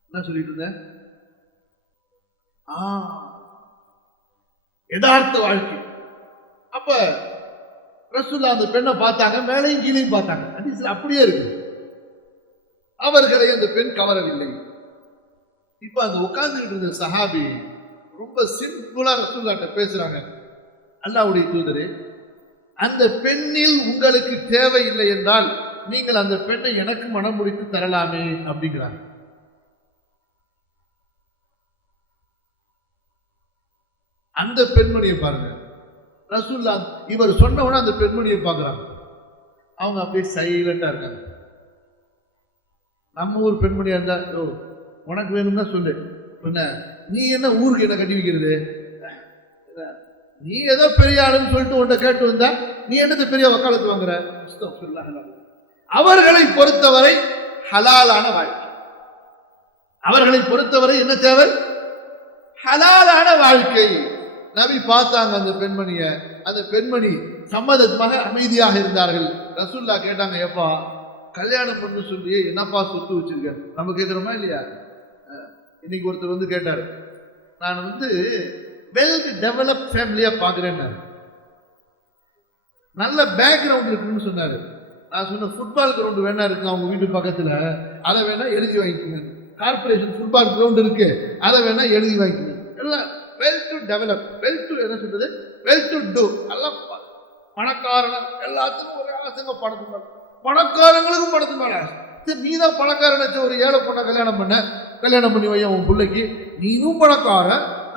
என்ன சொல்லிட்டு இருந்தேன்? யதார்த்த வாழ்க்கை. அப்ப ரசூலுல்லாஹ் அந்த பெண்ணை பார்த்தாங்க, மேலையும் கீழையும் பார்த்தாங்க, ஹதீஸ்ல அப்படியே இருக்கு. அவர்களை அந்த பெண் கவரவில்லை. இப்ப அந்த உட்கார்ந்துட்டு இருந்த சஹாபி ரொம்ப சிம்பிளா ரசூலுல்லாஹ்ட்ட பேசுறாங்க, அல்லாஹ்வுடைய தூதரே, அந்த பெண்ணில் உங்களுக்கு தேவையில்லை என்றால் நீங்கள் அந்த பெண்ணை எனக்கு மனம் முடித்து தரலாமே அப்படிங்கிறாங்க. அந்த பெண்மணியை பாருங்க, ரசூலுல்லாஹ் இவர் சொன்னவன அந்த பெண்மணியை பார்க்கிறாங்க, அவங்க அப்படியே சைலண்டா இருக்காங்க. நம்ம ஊர் பெண்மணியா இருந்தா, ஓ உனக்கு வேணும்னா சொல்லு, நீ என்ன ஊருக்கு என்ன கட்டி வைக்கிறது, நீ ஏதோ பெரிய ஆளுன்னு சொல்லிட்டு உன்னை கேட்டு வந்தா நீ என்னது பெரிய வக்காலத்து வாங்குற? அவர்களை பொறுத்தவரை ஹலாலான வாழ்க்கை, அவர்களை பொறுத்தவரை என்ன தேவை? ஹலாலான வாழ்க்கை. நபி பார்த்தாங்க அந்த பெண்மணிய, அந்த பெண்மணி சம்மதமாக அமைதியாக இருந்தார்கள். ரசூலுல்லாஹ் கேட்டாங்க, ஏப்பா கல்யாணம் பண்ணு சொல்லி என்னப்பா சொத்து வச்சிருக்க? நம்ம கேட்கிறோமா இல்லையா? இன்னைக்கு ஒருத்தர் வந்து கேட்டார், நான் வெல் டெவலப் ஃபேமிலியா பாக்குறேன், நல்ல பேக்ரவுண்ட் இருக்குன்னு சொன்னாரு. நான் சொன்ன ஃபுட்பால் கிரவுண்ட் வேணா இருக்கு அவங்க வீட்டு பக்கத்துல, அதை வேணா எழுதி வாங்கிக்கோங்க. கார்பரேஷன் ஃபுட்பால் கிரவுண்ட் இருக்கு, அதை வேணா எழுதி வாங்கிக்கோங்க. எல்லாம் well to develop, well to என்ன சொல்றது, வெல் டு டூ. எல்லாம் பணக்காரங்க எல்லாத்துக்கும் ஒரே ஆசைங்க, பணத்து மேல, பணக்காரங்களுக்கும் பணத்து மேல ஆசை. சரி நீ தான் பணக்காரன், ஒரு ஏழை பொண்ணை கல்யாணம் பண்ணி வைய உன் பிள்ளைக்கு, நீனும் பணக்கார,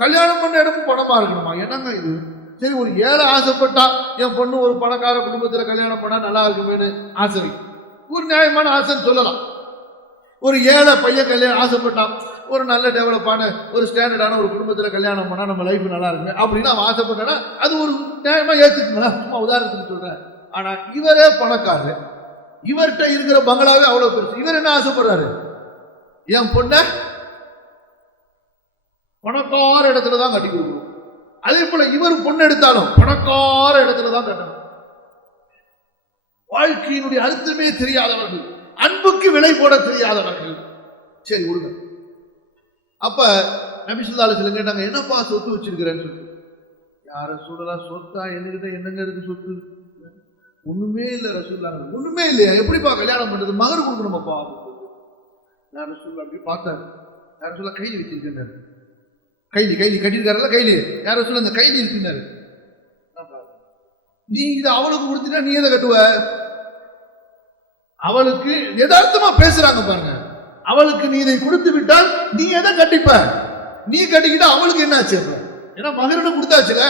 கல்யாணம் பண்ண இடமும் பணமா இருக்கணுமா? என்னங்க இது? சரி ஒரு ஏழை ஆசைப்பட்டா என் பொண்ணு ஒரு பணக்கார குடும்பத்துல கல்யாணம் பண்ணா நல்லா இருக்குமேனு ஆசை, ஒரு நியாயமான ஆசைன்னு சொல்லலாம். ஒரு ஏழை பையன் கல்யாணம் ஆசைப்பட்டான், ஒரு நல்ல டெவலப்பான ஒரு ஸ்டாண்டர்டான ஒரு குடும்பத்துல கல்யாணம் பண்ணா நம்ம லைஃப் நல்லா இருக்குமே அப்படின்னு அவன் ஆசைப்பட்டானா அது ஒரு நியாயமா ஏத்துக்குங்களா? சும்மா உதாரணத்துக்கு சொல்றேன். ஆனா இவரே பணக்காரரு, இவர்கிட்ட இருக்கிற பங்களாவே அவ்வளவு பெருசு. இவர் என்ன ஆசைப்படுறாரு? என் பொண்ண பணக்கார இடத்துலதான் கட்டி கொடுக்கணும். அதே போல இவர் பொண்ணு எடுத்தாலும் பணக்கார இடத்துலதான் கட்டணும். வாழ்க்கையினுடைய அர்த்தமே தெரியாதவர்கள், அன்புக்கு விலை போட தெரியாதவர்கள். சரி விடுங்க. அப்ப நபி ஸல்லல்லாஹு அலைஹி வஸல்லம் கேட்டாங்க, என்னப்பா சொத்து வச்சிருக்கிறேன்னு சொல்லிட்டு. யார சொல்லலாம், சொத்தா என்கிட்ட என்னங்க இருக்கு சொத்து? ஒண்ணுமே இல்லை ரசூலுல்லாஹ். ஒண்ணுமே இல்லையா? எப்படிப்பா கல்யாணம் பண்றது? மகர் கொடுக்கணுமாப்பா? யார சொல்ல அப்படி பார்த்தாரு. யார சொல்ல கைலி வச்சிருக்காரு, கைலி கட்டிருக்காருல்ல, கைலி. யார சொல்ல அந்த கைலி இருக்குன்னாரு. நீ இதை அவளுக்கு கொடுத்தீங்கன்னா நீ எதை கட்டுவ? அவளுக்கு யதார்த்தமா பேசுறாங்க பாருங்க. அவளுக்கு நீ இதை கொடுத்து விட்டால் நீ எதை கட்டிப்ப? நீ கட்டிக்கிட்டா அவளுக்கு என்ன ஆச்சு? ஏன்னா மகரிடம் கொடுத்தாச்சுல.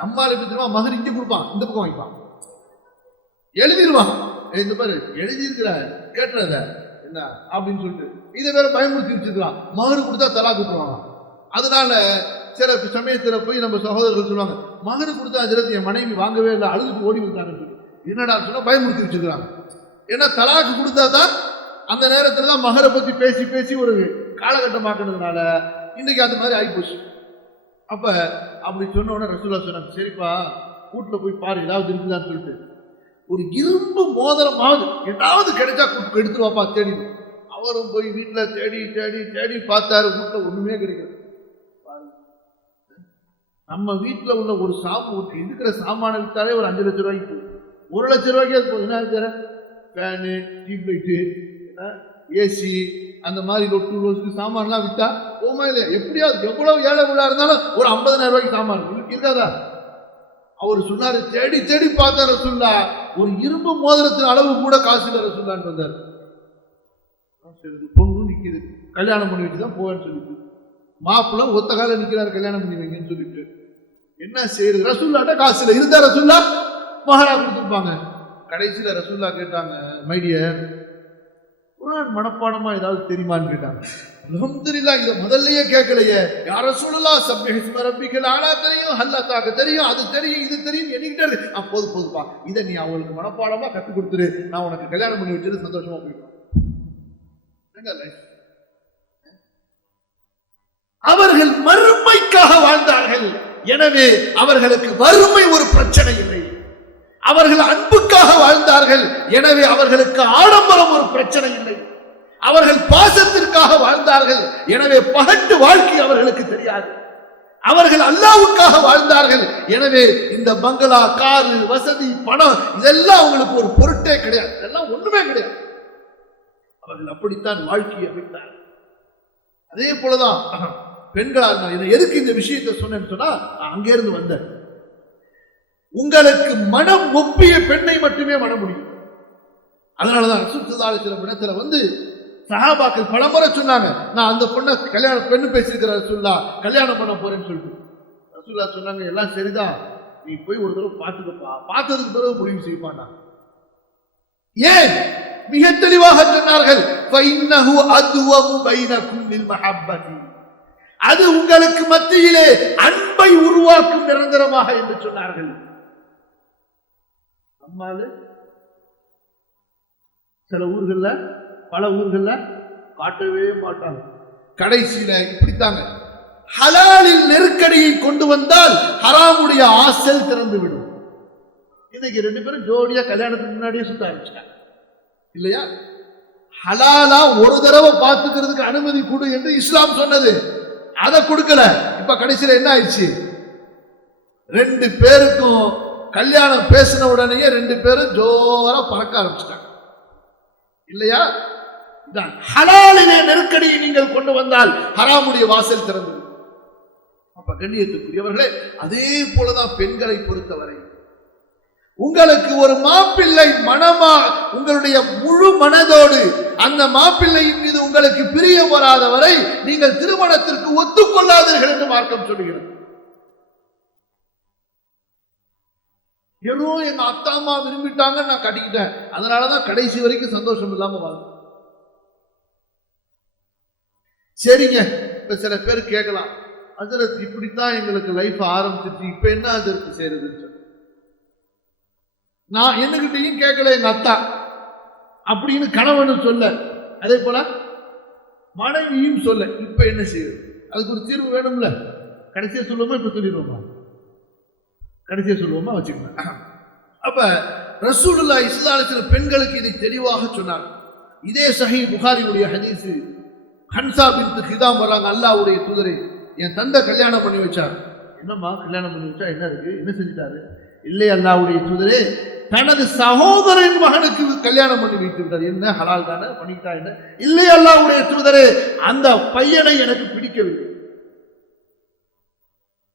நம்மால் எப்படி தெரியுமா, மகர் இங்க கொடுப்பான், இந்த பக்கம் வைப்பான், எழுதிடுவான். இந்த பாரு எழுதியிருக்கிற கேட்டுறத என்ன அப்படின்னு சொல்லிட்டு இதை வேற பயமுறுத்தி வச்சிருக்கலாம். மகர் கொடுத்தா தலா கொடுத்துருவாங்க. அதனால சில சமயத்துல போய் நம்ம சகோதரர்கள் சொல்லுவாங்க, மகர் கொடுத்தா அதிரத்து என் மனைவி வாங்கவே இல்லை, அழுதுட்டு ஓடி வந்தாங்க. என்னடா சொன்னா பயமுறுத்தி வச்சிருக்கிறாங்க. ஏன்னா தலாக்கு கொடுத்தாதான் அந்த நேரத்துல தான் மகரை பத்தி பேசி பேசி ஒரு காலகட்டமாக்குனதுனால இன்னைக்கு அந்த மாதிரி ஆகிப்போச்சு. அப்ப அப்படி சொன்ன உடனே ரசூலுல்லாஹ் சொன்னாங்க, சரிப்பா வீட்டுல போய் பாரு ஏதாவது இருக்குதான்னு சொல்லிட்டு ஒரு இரும்பு மோதிரமாவது ஏதாவது கிடைச்சா எடுத்து வாப்பா தேடி. அவரும் போய் வீட்டுல தேடி தேடி தேடி பார்த்தாரு, வீட்டுல ஒண்ணுமே கிடைக்காது. நம்ம வீட்டுல உள்ள ஒரு இருக்கிற சாமான வித்தாலே ஒரு 5 லட்சம் ரூபாய்க்கு போகுது. 1 லட்சம் ரூபாய்க்கு அது போகுது. என்ன ஃபேனு, டியூப்லைட்டு, ஏசி, அந்த மாதிரி லொட்டு ரோஸுக்கு சாமான்லாம் வித்தா போமா இல்லையா? எப்படியாவது எவ்வளவு ஏழை விழா இருந்தாலும் ஒரு 50,000 ரூபாய்க்கு சாமான் இருக்காதா? அவர் சொன்னாரு, தேடி தேடி பார்த்த ரசூலுல்லாஹ் ஒரு இரும்பு மோதிரத்தின் அளவு கூட காசு இல்லை ரசூலுல்லாஹ்னு வந்தார். பொண்ணு நிக்குது, கல்யாணம் பண்ணி வச்சுதான் போவேன்னு சொல்லிட்டு மாப்பிள்ள ஒத்த கால நிக்கிறாரு, கல்யாணம் பண்ணி வைங்கன்னு சொல்லிட்டு என்ன செய்யுது? ரசூலுல்லாஹ்ட்ட காசு இல்லை. இருந்தா ரசூலுல்லாஹ் மஹரா கொடுத்துருப்பாங்க. கடைசியில ரசூலுல்லாஹ் கேட்டாங்க, மைடியர் குர்ஆன் மனப்பாடமா ஏதாவது தெரியுமான்னு கேட்டாங்க. அல்ஹம்துலில்லாஹ், இதை முதல்லயே கேட்கலையே. யா ரசூலுல்லாஹ் சப்ஹிஸ்ம ரப்பிக்கல் ஆலா தெரியும், ஹல்லத்தாக்கு தெரியும், அது தெரியும், இது தெரியும் என்கிட்ட போதுப்பா, இதை நீ அவளுக்கு மனப்பாடமா கற்றுக் கொடுத்துரு, நான் உனக்கு கல்யாணம் பண்ணி வச்சது சந்தோஷமா போயிடுவான். அவர்கள் மறுமைக்காக வாழ்ந்தார்கள். எனவே அவர்களுக்கு வறுமை ஒரு பிரச்சனை இல்லை. அவர்கள் அன்புக்காக வாழ்ந்தார்கள். எனவே அவர்களுக்கு ஆடம்பரம் ஒரு பிரச்சனை இல்லை. அவர்கள் பாசத்திற்காக வாழ்ந்தார்கள். எனவே பகட்டு வாழ்க்கை அவர்களுக்கு தெரியாது. அவர்கள் அல்லாஹ்வுக்காக வாழ்ந்தார்கள். எனவே இந்த பங்களா, காரு, வசதி, பணம் இதெல்லாம் அவங்களுக்கு ஒரு பொருட்டே கிடையாது. இதெல்லாம் ஒண்ணுமே கிடையாது. அவர்கள் அப்படித்தான் வாழ்க்கையை அமைத்தார். அதே போலதான் பெண்களா இருந்தால். எதுக்கு இந்த விஷயத்தை சொன்னேன்னு சொன்னா, அங்கே இருந்து வந்த உங்களுக்கு மனம் ஒப்பிய பெண்ணை மட்டுமே மன முடியும். அதனாலதான் ரசூல் ஸல்லல்லாஹு அலைஹி வஸல்லம் இடத்துல வந்து சஹாபாக்கள் பலமுறை சொன்னாங்க, நான் அந்த பொண்ணை பெண்ணு பேசியிருக்கிற ரசூலுல்லாஹ் கல்யாணம் பண்ண போறேன்னு சொல்லிட்டு. ரசூலுல்லாஹ் சொன்னாங்க, எல்லாம் சரிதான், நீ போய் ஒரு தடவை பார்த்துக்கப்பா, பார்த்ததுக்கு பிறகு முடிவு செய்வானா. ஏன்? மிக தெளிவாக சொன்னார்கள், ஃபஇன்னஹு அத்வமு பைனக்கும் லில் மஹப்பதி, அது உங்களுக்கு மத்தியிலே அன்பை உருவாக்கும் நிரந்தரமாக என்று சொன்னார்கள். நம்மால சில ஊர்கள்ல, பல ஊர்கள்ல காட்டவே மாட்டாங்க. கடைசியில இப்படித்தாங்க, ஹலாலில் நெருக்கடியை கொண்டு வந்தால் ஹராமுடைய ஆசல் திறந்து விடும். இன்னைக்கு 2 பேரும் ஜோடியா கல்யாணத்துக்கு முன்னாடியே சுத்த ஆரம்பிச்சிட்டாங்க இல்லையா? ஹலாலா ஒரு தடவை பார்த்துக்கிறதுக்கு அனுமதி கொடு என்று இஸ்லாம் சொன்னது, அதை கொடுக்கல. இப்ப கடைசியில என்ன ஆயிடுச்சு? 2 பேருக்கும் கல்யாணம் பேசின உடனேயே 2 பேரும் ஜோரா பறக்க ஆரம்பிச்சிட்டாங்க இல்லையா? ஹலாலிலே நெருக்கடியை நீங்கள் கொண்டு வந்தால் ஹராமுடைய வாசல் திறந்து. அப்ப கண்ணியத்துக்குரியவர்களே, அதே போலதான் பெண்களை பொறுத்தவரை உங்களுக்கு ஒரு மாப்பிள்ளை மனமா உங்களுடைய முழு மனதோடு அந்த மாப்பிள்ளையின் மீது உங்களுக்கு பிரியம் வராத வரை நீங்கள் திருமணத்திற்கு ஒத்துக்கொள்ளாதீர்கள் என்று மார்க்கம் சொல்லுகிறது. ஏதோ எங்க அத்தா அம்மா விரும்பிட்டாங்க, நான் கட்டிக்கிட்டேன், அதனாலதான் கடைசி வரைக்கும் சந்தோஷம் இல்லாம வாழ். சரிங்க, இப்ப சில பேர் கேட்கலாம், அதற்கு இப்படித்தான் எங்களுக்கு லைஃப் ஆரம்பிச்சிருச்சு, இப்ப என்ன அதற்கு செய்யறதுன்னு சொல்லி. நான் என்னகிட்டையும் கேட்கல எங்க அத்தா அப்படின்னு கணவனும் சொல்ல, அதே போல மனைவியும் சொல்ல, இப்ப என்ன செய்யுது, அதுக்கு ஒரு தீர்வு வேணும்ல. கடைசியா சொல்லுவோமா இப்ப சொல்லிடுவோமா? கடைசியா சொல்லுவோமா வச்சுக்கோங்க. அப்ப ரசூலுல்லாஹி ஸல்லல்லாஹு அலைஹி வஸல்லம் பெண்களுக்கு இதை தெளிவாக சொன்னார். இதே சஹீஹ் புகாரியுடைய ஹதீஸ், ஹன்சா பின்த் ஹிதாம் வராங்க, அல்லாஹ்வுடைய தூதரே என் தந்தை கல்யாணம் பண்ணி வச்சார். என்னம்மா கல்யாணம் பண்ணி வச்சா என்ன இருக்கு, என்ன செஞ்சிட்டாரு? இல்லை அல்லாஹ்வுடைய தூதரே, தனது சகோதரன் மகனுக்கு கல்யாணம் பண்ணி வைத்து விட்டார். என்ன ஹலால் தானே, பண்ணிக்கிட்டா என்ன? இல்லை அல்லாஹ்வுடைய தூதரே, அந்த பையனை எனக்கு பிடிக்கவில்லை.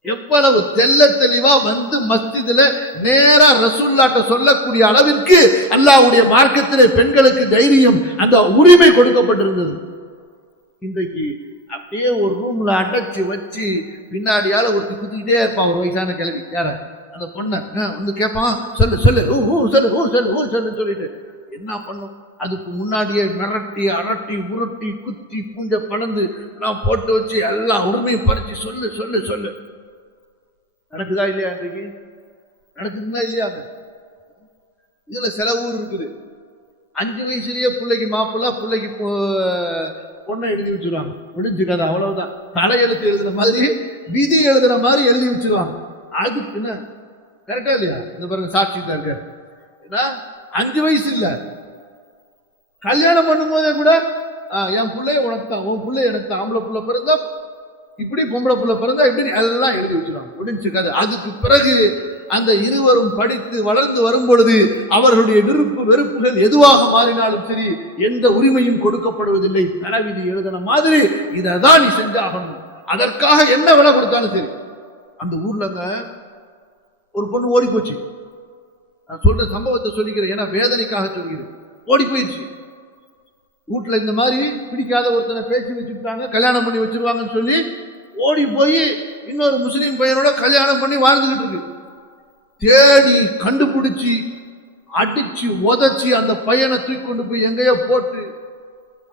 எவ்வளவு தெல்ல தெளிவா வந்து மஸ்ஜிதுல நேரா ரசூலுல்லாஹ்ட்ட சொல்லக்கூடிய அளவிற்கு அல்லாஹ்வுடைய மார்க்கத்திலே பெண்களுக்கு தைரியம், அந்த உரிமை கொடுக்கப்பட்டிருந்தது. இன்றைக்கு அப்படியே ஒரு ரூம்ல அடைச்சு வச்சு பின்னாடியால ஒரு குத்திக்கிட்டே இருப்பான் ஒரு வயசான கிழவி. யார? அந்த பொண்ணை வந்து கேட்பான், சொல்லு சொல்லு ஊ ஊ சொல்லு ஊ சொல்லு ஊ சொல்லுன்னு சொல்லிட்டு என்ன பண்ணும்? அதுக்கு முன்னாடியே மிரட்டி அரட்டி உருட்டி குத்தி பூஞ்ச பழந்து நான் போட்டு வச்சு எல்லா உரிமையும் பறிச்சு சொல்லு சொல்லு சொல்லு. நடக்குதா இல்லையா? இன்றைக்கு நடக்குதுங்களா இல்லையா? இதுல சில ஊர் இருக்குது, 5 வயசுலயே பிள்ளைக்கு மாப்பிள்ளை, பிள்ளைக்கு பொண்ணை எழுதி வச்சிருவாங்க. முடிஞ்சு கதை, அவ்வளவுதான். தலையெழுத்து எழுதுற மாதிரி, விதி எழுதுற மாதிரி எழுதி வச்சிருவாங்க. அதுக்கு என்ன கரெக்டா இல்லையா? இந்த பாருங்க சாட்சி தான் இருக்க. ஏன்னா 5 வயசு இல்ல, கல்யாணம் பண்ணும் போதே கூட என் பிள்ளைய உனக்கு தான், உன் பிள்ளை எனக்கு தான், ஆம்பளை பிள்ளை பிறந்தா இப்படி, பொம்பளை பிள்ளை பிறந்தா இப்படி எல்லாம் எழுதி வச்சிருவாங்க. முடிஞ்சு கதை. அதுக்கு பிறகு அந்த இருவரும் படித்து வளர்ந்து வரும் பொழுது அவர்களுடைய விருப்பு வெறுப்புகள் எதுவாக மாறினாலும் சரி, எந்த உரிமையும் கொடுக்கப்படுவதில்லை. தலைவிதி எழுதின மாதிரி இதைதான் நீ செஞ்சாகணும், அதற்காக என்ன விலை கொடுத்தாலும் சரி. அந்த ஊர்லங்க ஒரு பொண்ணு ஓடி போச்சு. நான் சொல்ற சம்பவத்தை சொல்லிக்கிறேன், ஏன்னா வேதனைக்காக சொல்கிறேன். ஓடி போயிடுச்சு. வீட்டுல இந்த மாதிரி பிடிக்காத ஒருத்தனை பேசி வச்சுட்டாங்க, கல்யாணம் பண்ணி வச்சிருவாங்கன்னு சொல்லி ஓடி போய் இன்னொரு முஸ்லீம் பையனோட கல்யாணம் பண்ணி வாழ்ந்துகிட்டு இருக்கு. தேடி கண்டுபிடிச்சி அடிச்சு உதச்சி அந்த பையனை தூக்கி கொண்டு போய் எங்கேயோ போட்டு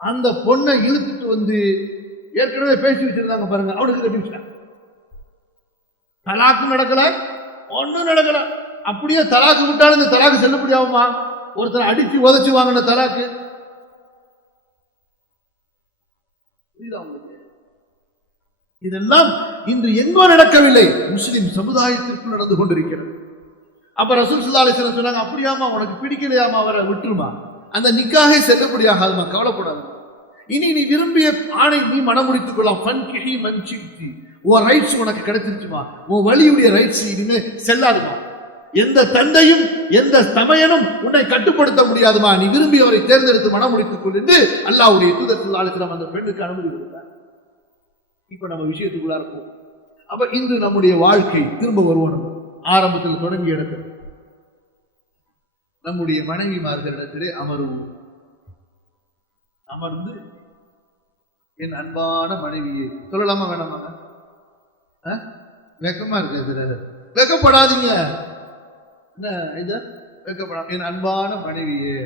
அந்த பொண்ணை இழுத்துட்டு வந்து, ஏற்கனவே பேசி வச்சிருந்தாங்க பாருங்க, அவனுக்கு கட்டி வச்சாங்க. தலாக்கு நடக்கல, ஒன்றும் நடக்கல. அப்படியே தலாக்கு விட்டாலும் இந்த தலாக்கு செல்லுபடி ஆகுமா? ஒருத்தர் அடிச்சு உதச்சு வாங்கின தலாக்கு. இதெல்லாம் இன்று எங்கோ நடக்கவில்லை, முஸ்லிம் சமுதாயத்திற்கு நடந்து கொண்டிருக்கிறது. அப்ப ரசூல் ஸல்லல்லாஹு அலைஹி வஸல்லம் சொன்னாங்க, அப்படியாமா உனக்கு பிடிக்கலையாமா அவரை விட்டுருமா, அந்த நிக்காஹே செல்லுபடியாகாதுமா, கவலைப்படாது. இனி நீ விரும்பிய ஆணை நீ மனம் முடித்துக் கொள்ளலாம். ஃபன்கிஹி மன் ஷி'தி, உன் ரைட்ஸ் உனக்கு கிடைச்சிருச்சுமா, உன் வலியுடைய ரைட்ஸ் இனிமே செல்லாதுமா. எந்த தந்தையும் எந்த தமையனும் உன்னை கட்டுப்படுத்த முடியாதுமா, நீ விரும்பியவரை தேர்ந்தெடுத்து மனம் முடித்துக் கொள் என்று அல்லாஹ்வுடைய தூதர் ஸல்லல்லாஹு அலைஹி வஸல்லம் அந்த பெண்ணுக்கு அனுமதி கொடுத்தார். இப்ப நம்ம விஷயத்துக்குள்ள இருப்போம். அப்ப இன்று நம்முடைய வாழ்க்கை திரும்ப வருவோம். ஆரம்பத்தில் தொடங்கிய இடத்துல நம்முடைய மனைவிமார்களிடத்திலே அமருவோம். அமர்ந்து என் அன்பான மனைவியை சொல்லலாமா வேணாமா? வெக்கமா இருக்கு, வெக்கப்படாதீங்க. என்ன இது வெக்கப்படாம, என் அன்பான மனைவியே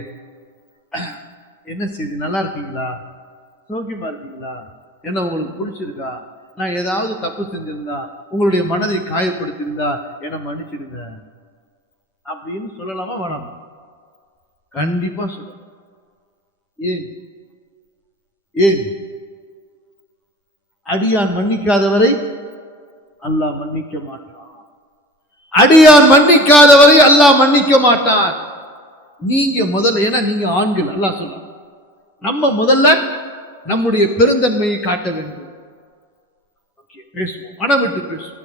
என்ன செய்தி, நல்லா இருக்கீங்களா, சௌக்கியமா இருக்கீங்களா, என்ன உங்களுக்கு பிடிச்சிருக்கா, நான் ஏதாவது தப்பு செஞ்சிருந்தா, உங்களுடைய மனதை காயப்படுத்தியிருந்தா என்னை மன்னிச்சிடுங்க அப்படின்னு சொல்லலாமா வேணாமா? கண்டிப்பா சொல்ல. ஏன் ஏன் அடியான் மன்னிக்காதவரை அல்லாஹ் மன்னிக்க மாட்டான். அடியான் மன்னிக்காதவரை அல்லாஹ் மன்னிக்க மாட்டான். நீங்க முதல்ல, ஏன்னா நீங்க ஆண்கள், அல்லாஹ் சொல்ல, நம்ம முதல்ல நம்முடைய பெருந்தன்மையை காட்ட வேண்டும். பேசுவோம், மனம் விட்டு பேசுவோம்.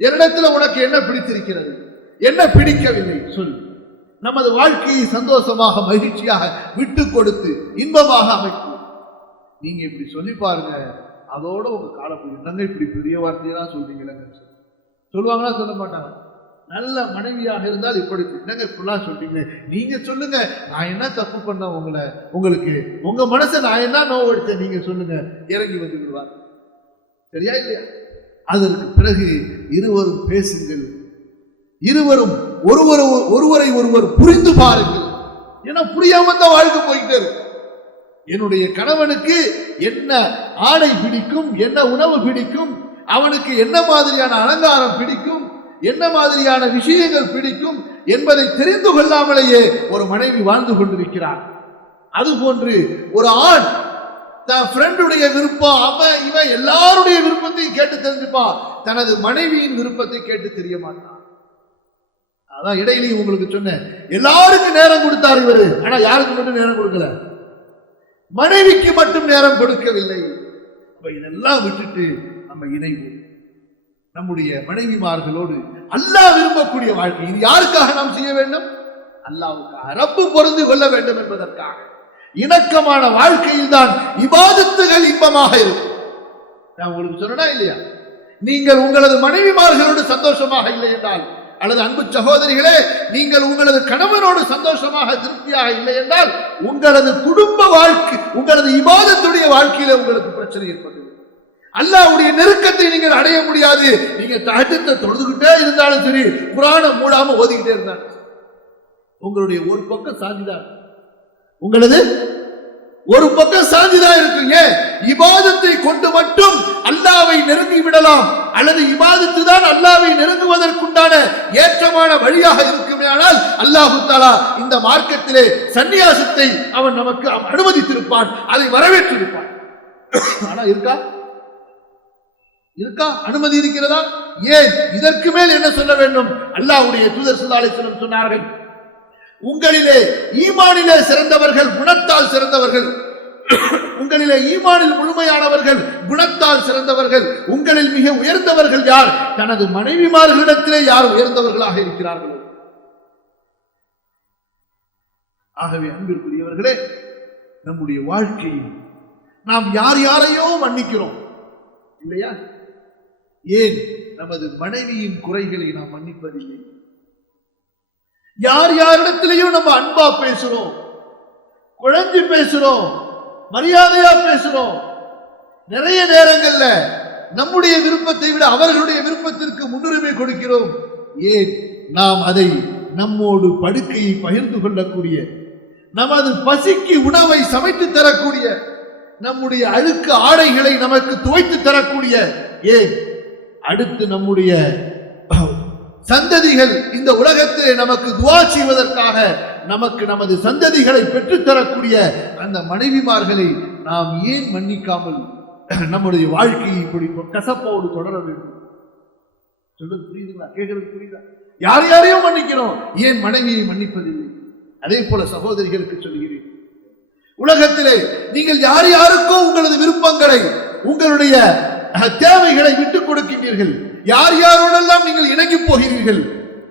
என்னிடத்துல உனக்கு என்ன பிடித்திருக்கிறது, என்ன பிடிக்கவில்லை சொல். நமது வாழ்க்கையை சந்தோஷமாக மகிழ்ச்சியாக விட்டு கொடுத்து இன்பமாக அமைக்கும். நீங்க இப்படி சொல்லி பாருங்க, அதோட உங்க காலப்போய் என்னங்க இப்படி பெரிய வார்த்தையெல்லாம் சொல்றீங்களா சொல்லுவாங்களா? சொல்ல மாட்டாங்க. நல்ல மனைவியாக இருந்தால் இப்படி என்னங்க இப்படிலாம் சொல்றீங்க, நீங்க சொல்லுங்க, நான் என்ன தப்பு பண்ண உங்களுக்கு உங்க மனசை நான் என்ன நோவடிச்சேன் நீங்க சொல்லுங்க, இறங்கி வந்து விடுவார். சரியா இல்லையா? அதற்கு பிறகு இருவரும் பேசுங்கள், இருவரும் ஒருவரை ஒருவர் புரிந்து பாருங்கள். ஏன்னா புரியாம தான் வாழ்க்கை போயிட்டே இருக்கு. என்னுடைய கணவனுக்கு என்ன ஆடை பிடிக்கும், என்ன உணவு பிடிக்கும், அவனுக்கு என்ன மாதிரியான அலங்காரம் பிடிக்கும், என்ன மாதிரியான விஷயங்கள் பிடிக்கும் என்பதை தெரிந்து கொள்ளாமலேயே ஒரு மனைவி வாழ்ந்து கொண்டிருக்கிறார். அதுபோன்று ஒரு ஆண் தன் ஃப்ரெண்டுடைய விருப்பம், அவன் இவன் எல்லாருடைய விருப்பத்தையும் கேட்டு தெரிஞ்சுப்பான், தனது மனைவியின் விருப்பத்தை கேட்டு தெரிய மாட்டான். அதான் இடையிலேயே உங்களுக்கு சொன்னேன், எல்லாருக்கும் நேரம் கொடுத்தார் இவரு, ஆனா யாருக்கு மட்டும் நேரம் கொடுக்கல, மனைவிக்கு மட்டும் நேரம் கொடுக்கவில்லை. இதெல்லாம் விட்டுட்டு நம்ம இணைவோம் நம்முடைய மனைவிமார்களோடு. அல்லாஹ் விரும்பக்கூடிய வாழ்க்கை இது யாருக்காக நாம் செய்ய வேண்டும்? அல்லாஹ்வுக்காக, ரப்பு பொருந்து கொள்ள வேண்டும் என்பதற்காக. இணக்கமான வாழ்க்கையில் தான் இபாதத்துகள் இன்பமாக இருக்கும். நான் உங்களுக்கு சொன்னா இல்லையா, நீங்கள் உங்களது மனைவிமார்களோடு சந்தோஷமாக இல்லை என்றால், அல்லது அன்பு சகோதரிகளே, நீங்கள் உங்களது கணவனோடு சந்தோஷமாக திருப்தியாக இல்லை என்றால், உங்களது குடும்ப வாழ்க்கை, உங்களது இபாதத்துடைய வாழ்க்கையில உங்களுக்கு பிரச்சனை ஏற்படும். அல்லாஹ்வுடைய நெருக்கத்தை நீங்கள் அடைய முடியாது. நீங்க தஹஜ்ஜுதை தொழுதுகிட்டே இருந்தாலும் சரி, குர்ஆனை மூடாம ஓதிக்கிட்டே இருந்தாலும், உங்களுடைய ஒரு பக்கம் சாஞ்சிதான், உங்களது ஒரு பக்கம் சாஞ்சிதான் இருக்கு. ஏன்? இபாதத்தை கொண்டு மட்டும் அல்லாஹ்வை நெருங்கி விடலாம், அல்லது இபாதத்து தான் அல்லாஹ்வை நெருங்குவதற்குண்டான ஏற்றமான வழியாக இருக்குமே. ஆனால் அல்லாஹ் தஆலா இந்த மார்க்கத்திலே சன்னியாசத்தை அவன் நமக்கு அனுமதித்திருப்பான், அதை வரவேற்றிருப்பான். ஆனா இருக்கா அனுமதி இருக்கிறதா? ஏன்? இதற்கு மேல் என்ன சொல்ல வேண்டும்? அல்லாஹ்வுடைய தூதர் ஸல்லல்லாஹு அலைஹி வஸல்லம் சொன்னார்கள், உங்களிலே ஈமானிலே சிறந்தவர்கள் குணத்தால் சிறந்தவர்கள், உங்களிலே ஈமானில் முழுமையானவர்கள் குணத்தால் சிறந்தவர்கள், உங்களில் மிக உயர்ந்தவர்கள் யார்? தனது மனைவிமார்களிடத்திலே யார் உயர்ந்தவர்களாக இருக்கிறார்களோ. ஆகவே அன்பிற்குரியவர்களே, நம்முடைய வாழ்க்கையில் நாம் யாரையோ மன்னிக்கிறோம் இல்லையா? ஏன்? நமது மனைவியின் குறைகளை நாம் மன்னிப்பதில்லை. யாரிடத்திலையும் நம்ம அன்பா பேசுறோம், குழந்தை பேசுறோம், மரியாதையா பேசுறோம். நிறைய நேரங்கள்ல நம்முடைய விருப்பத்தை விட அவர்களுடைய விருப்பத்திற்கு முன்னுரிமை கொடுக்கிறோம். ஏன்? நாம் அதை நம்மோடு படுக்கையை பகிர்ந்து கொள்ளக்கூடிய, நமது பசிக்கு உணவை சமைத்து தரக்கூடிய, நம்முடைய அழுக்கு ஆடைகளை நமக்கு துவைத்து தரக்கூடிய, ஏன் அடுத்து நம்முடைய சந்ததிகள் இந்த உலகத்திலே நமக்கு துஆ செய்வதற்காக நமக்கு நமது சந்ததிகளை பெற்றுத்தரக்கூடிய அந்த மனைவிமார்களை நாம் ஏன் மன்னிக்காமல் நம்முடைய வாழ்க்கையை இப்படி கசப்போடு தொடர வேண்டும்? சொல்றது புரியுதுங்களா? கேட்கறது புரியுதா? யாரையும் மன்னிக்கிறோம், ஏன் மனைவியை மன்னிப்பதில்லை? அதே போல சகோதரிகளுக்கு சொல்கிறேன், உலகத்திலே நீங்கள் யாருக்கோ உங்களது விருப்பங்களை, உங்களுடைய தேவைகளை விட்டுக் கொடுக்கின்றீர்கள், யாரோடெல்லாம் நீங்கள் இணங்கி போகிறீர்கள்.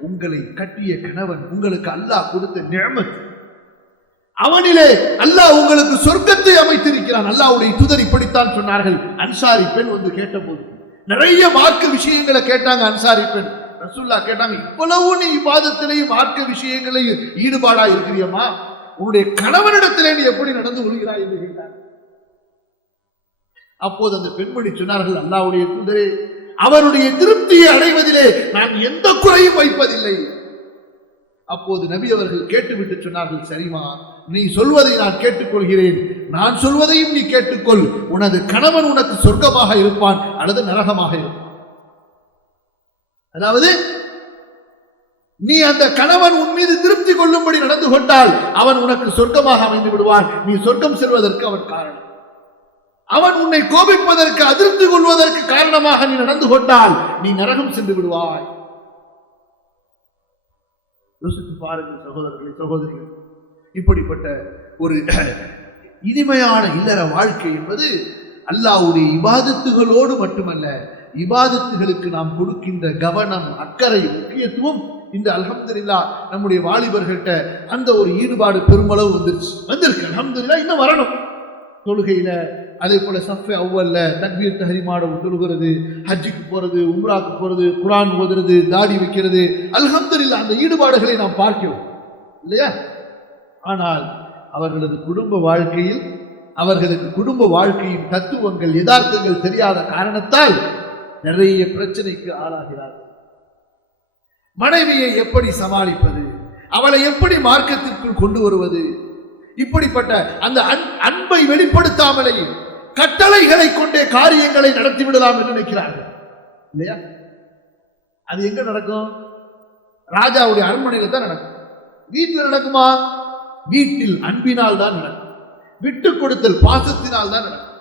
உங்களை கட்டிய கணவன் உங்களுக்கு அல்லாஹ் கொடுத்த நிஅமத், அவனிலே அல்லாஹ் உங்களுக்கு சொர்க்கத்தை அமைத்திருக்கிறான். அல்லாஹ்வுடைய தூதர் இப்படித்தான் சொன்னார்கள். அன்சாரி பெண் வந்து கேட்டபோது நிறைய மார்க்க விஷயங்களை கேட்டாங்க. அன்சாரி பெண் ரசூலுல்லாஹ் கேட்டாங்க, இவ்வளவு நீ இபாதத்திலேயும் மார்க்க விஷயங்களையும் ஈடுபாடா இருக்கிறியம்மா, உன்னுடைய கணவனிடத்திலே நீ எப்படி நடந்து கொள்கிறாய் என்று கேட்டார். அப்போது அந்த பெண்மணி சொன்னார்கள், அல்லாஹ்வுடைய தூதரே, அவருடைய திருப்தியை அடைவதிலே நான் எந்த குறையும் வைப்பதில்லை. அப்போது நபி அவர்கள் கேட்டுவிட்டு சொன்னார்கள், சரிமா, நீ சொல்வதை நான் கேட்டுக்கொள்கிறேன், நான் சொல்வதையும் நீ கேட்டுக்கொள். உனது கணவன் உனக்கு சொர்க்கமாக இருப்பான் அல்லது நரகமாக இருப்பான். அதாவது நீ அந்த கணவன் உன் மீது திருப்தி கொள்ளும்படி நடந்து கொண்டால் அவன் உனக்கு சொர்க்கமாக அமைந்து விடுவான். நீ சொர்க்கம் செல்வதற்கு அவன் காரணம். அவன் உன்னை கோபிப்பதற்கு, அதிர்ந்து கொள்வதற்கு காரணமாக நீ நடந்து கொண்டால் நீ நரகம் சென்று விடுவாய். யோசித்து பாருங்கள் சகோதரர்களே, சகோதரிகள், இப்படிப்பட்ட ஒரு இனிமையான இல்லற வாழ்க்கை என்பது அல்லாஹ்வுடைய இபாதத்துகளோடு மட்டுமல்ல, இபாதத்துகளுக்கு நாம் கொடுக்கின்ற கவனம், அக்கறை, முக்கியத்துவம். இந்த அல்ஹம்துலில்லாஹ் நம்முடைய வாலிபர்கள்ட்ட அந்த ஒரு ஈடுபாடு பெருமளவு வந்திருக்கு. அல்ஹம்துலில்லாஹ், இன்னும் வரணும். தொழுகையில, அதே போல சஃபே அவ்வல்ல தக்பீர் தஹ்ரீமோட தொழுகிறது, ஹஜ்ஜுக்கு போறது, உம்ராக்கு போறது, குர்ஆன் ஓதுறது, தாடி வைக்கிறது, அல்ஹம்துலில்லாஹ் அந்த ஈடுபாடுகளை நாம் பார்க்கிறோம் இல்லையா? ஆனால் அவர்களுக்கு குடும்ப வாழ்க்கையின் தத்துவங்கள், யதார்த்தங்கள் தெரியாத காரணத்தால் நிறைய பிரச்சனைக்கு ஆளாகிறார்கள். மனைவியை எப்படி சமாளிப்பது, அவளை எப்படி மார்க்கத்திற்குள் கொண்டு வருவது, இப்படிப்பட்ட அந்த அன்பை வெளிப்படுத்தாமலே கட்டளைகளை கொண்டே காரியங்களை நடத்தி விடலாம் என்று நினைக்கிறார்கள் இல்லையா? அது எங்க நடக்கும்? ராஜாவுடைய அரண்மனையில் தான் நடக்கும். வீட்டில் நடக்குமா? வீட்டில் அன்பினால் தான் நடக்கும், விட்டு கொடுத்தல் பாசத்தினால் தான் நடக்கும்.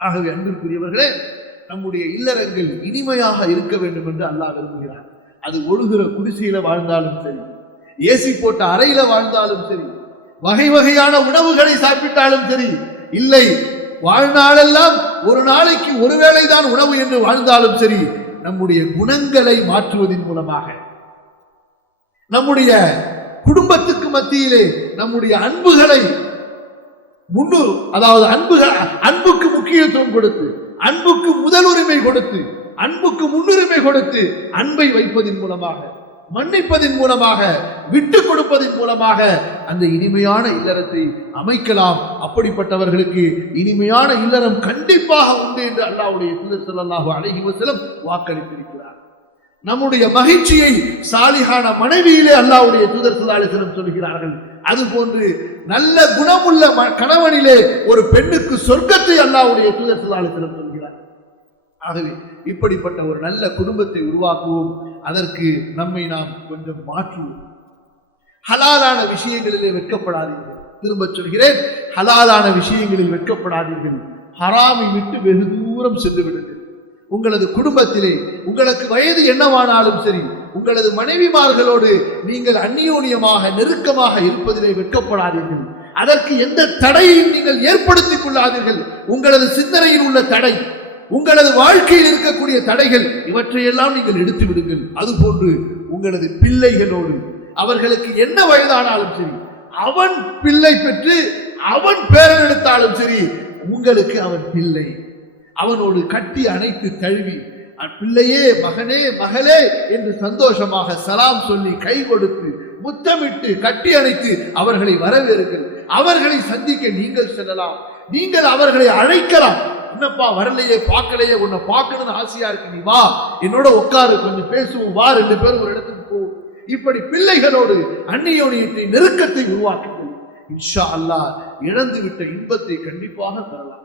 ஆகவே அன்பிற்குரியவர்களே, நம்முடைய இல்லறங்கள் இனிமையாக இருக்க வேண்டும் என்று அல்லாஹ் விரும்புகிறார். அது ஒழுகிற குடிசையில வாழ்ந்தாலும் சரி, ஏசி போட்ட அறையில வாழ்ந்தாலும் சரி, வகை வகையான உணவுகளை சாப்பிட்டாலும் சரி, இல்லை வாழ்நாளெல்லாம் ஒரு நாளைக்கு ஒருவேளை தான் உணவு என்று வாழ்ந்தாலும் சரி, நம்முடைய குணங்களை மாற்றுவதன் மூலமாக, நம்முடைய குடும்பத்துக்கு மத்தியிலே நம்முடைய அன்புகளை அன்புக்கு முக்கியத்துவம் கொடுத்து, அன்புக்கு முதலுரிமை கொடுத்து, அன்புக்கு முன்னுரிமை கொடுத்து, அன்பை வைப்பதன் மூலமாக, மன்னிப்பதன் மூலமாக, விட்டு கொடுப்பதன் மூலமாக அந்த இனிமையான இல்லறத்தை அமைக்கலாம். அப்படிப்பட்டவர்களுக்கு இனிமையான இல்லறம் கண்டிப்பாக உண்டு என்று அல்லாஹ்வுடைய தூதர் ஸல்லல்லாஹு அலைஹி வஸல்லம் வாக்களித்திருக்கிறார். நம்முடைய மகிழ்ச்சியை சாலிஹான மனைவியிலே அல்லாஹ்வுடைய தூதர் ஸல்லல்லாஹு அலைஹி வஸல்லம் சொல்கிறார்கள். அதுபோன்று நல்ல குணமுள்ள கணவனிலே ஒரு பெண்ணுக்கு சொர்க்கத்தை அல்லாஹ்வுடைய தூதர் ஸல்லல்லாஹு அலைஹி வஸல்லம் சொல்கிறார். ஆகவே இப்படிப்பட்ட ஒரு நல்ல குடும்பத்தை உருவாக்குவோம். அதற்கு நம்மை நாம் கொஞ்சம் மாற்றுவோம். ஹலாலான விஷயங்களிலே வெட்கப்படாதீர்கள். திரும்ப சொல்கிறேன், ஹலாலான விஷயங்களில் வெட்கப்படாதீர்கள். ஹராமை விட்டு வெகு தூரம் சென்று விடுங்கள். உங்களது குடும்பத்திலே உங்களுக்கு வயது என்னவானாலும் சரி, உங்களது மனைவிமார்களோடு நீங்கள் அந்நியோன்யமாக நெருக்கமாக இருப்பதிலே வெட்கப்படாதீர்கள். அதற்கு எந்த தடையையும் நீங்கள் ஏற்படுத்திக் கொள்ளாதீர்கள். உங்களது சிந்தனையில் உள்ள தடை, உங்களது வாழ்க்கையில் இருக்கக்கூடிய தடைகள், இவற்றையெல்லாம் நீங்கள் எடுத்து விடுங்கள். அதுபோன்று உங்களது பிள்ளைகளோடு, அவர்களுக்கு என்ன வயதானாலும் சரி, அவன் பிள்ளை பெற்று அவன் பேரன் எடுத்தாலும் சரி, உங்களுக்கு அவன் பிள்ளை, அவனோடு கட்டி அணைத்து தழுவி, பிள்ளையே, மகனே, மகளே என்று சந்தோஷமாக சலாம் சொல்லி கை கொடுத்து முத்தமிட்டு கட்டி அணைத்து அவர்களை வரவேறுங்கள். அவர்களை சந்திக்க நீங்கள் செல்லலாம், நீங்கள் அவர்களை அழைக்கலாம். என்னப்பா வரலையே, பார்க்கலையே, உன்னை பார்க்கணும்னு ஆசையா இருக்கு, நீ வா, என்னோட உட்காரு, கொஞ்சம் பேசுவோம், வா, 2 பேரும் ஒரு இடத்துக்கு போ. இப்படி பிள்ளைகளோடு அந்நியோனியத்தை, நெருக்கத்தை உருவாக்குங்கள். இன்ஷா அல்லாஹ் இழந்துவிட்ட இன்பத்தை கண்டிப்பாக பெறலாம்.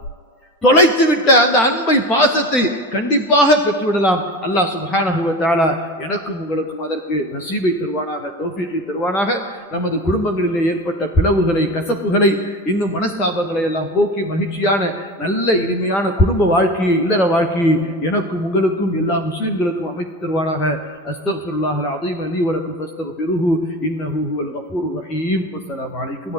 தொலைத்துவிட்ட அந்த அன்பை, பாசத்தை கண்டிப்பாக பெற்றுவிடலாம். அல்லாஹ் சுப்ஹானஹு வ தஆலா எனக்கும் உங்களுக்கும் அதற்கு நசீபை தருவானாக, தௌஃபீகை தருவானாக. நமது குடும்பங்களிலே ஏற்பட்ட பிளவுகளை, கசப்புகளை, இன்னும் மனஸ்தாபங்களை எல்லாம் போக்கி மகிழ்ச்சியான நல்ல இனிமையான குடும்ப வாழ்க்கையை, இல்லற வாழ்க்கையை எனக்கும் உங்களுக்கும் எல்லா முஸ்லிம்களுக்கும் அமைத்து தருவானாக. அஸ்தக்ஃபிருல்லாஹல் அஸீம் லீ வ லக்கும் ஃபஸ்தக்ஃபிருஹு இன்னஹு ஹுவல் கஃபூருர் ரஹீம். அஸ்ஸலாமு அலைக்கும்.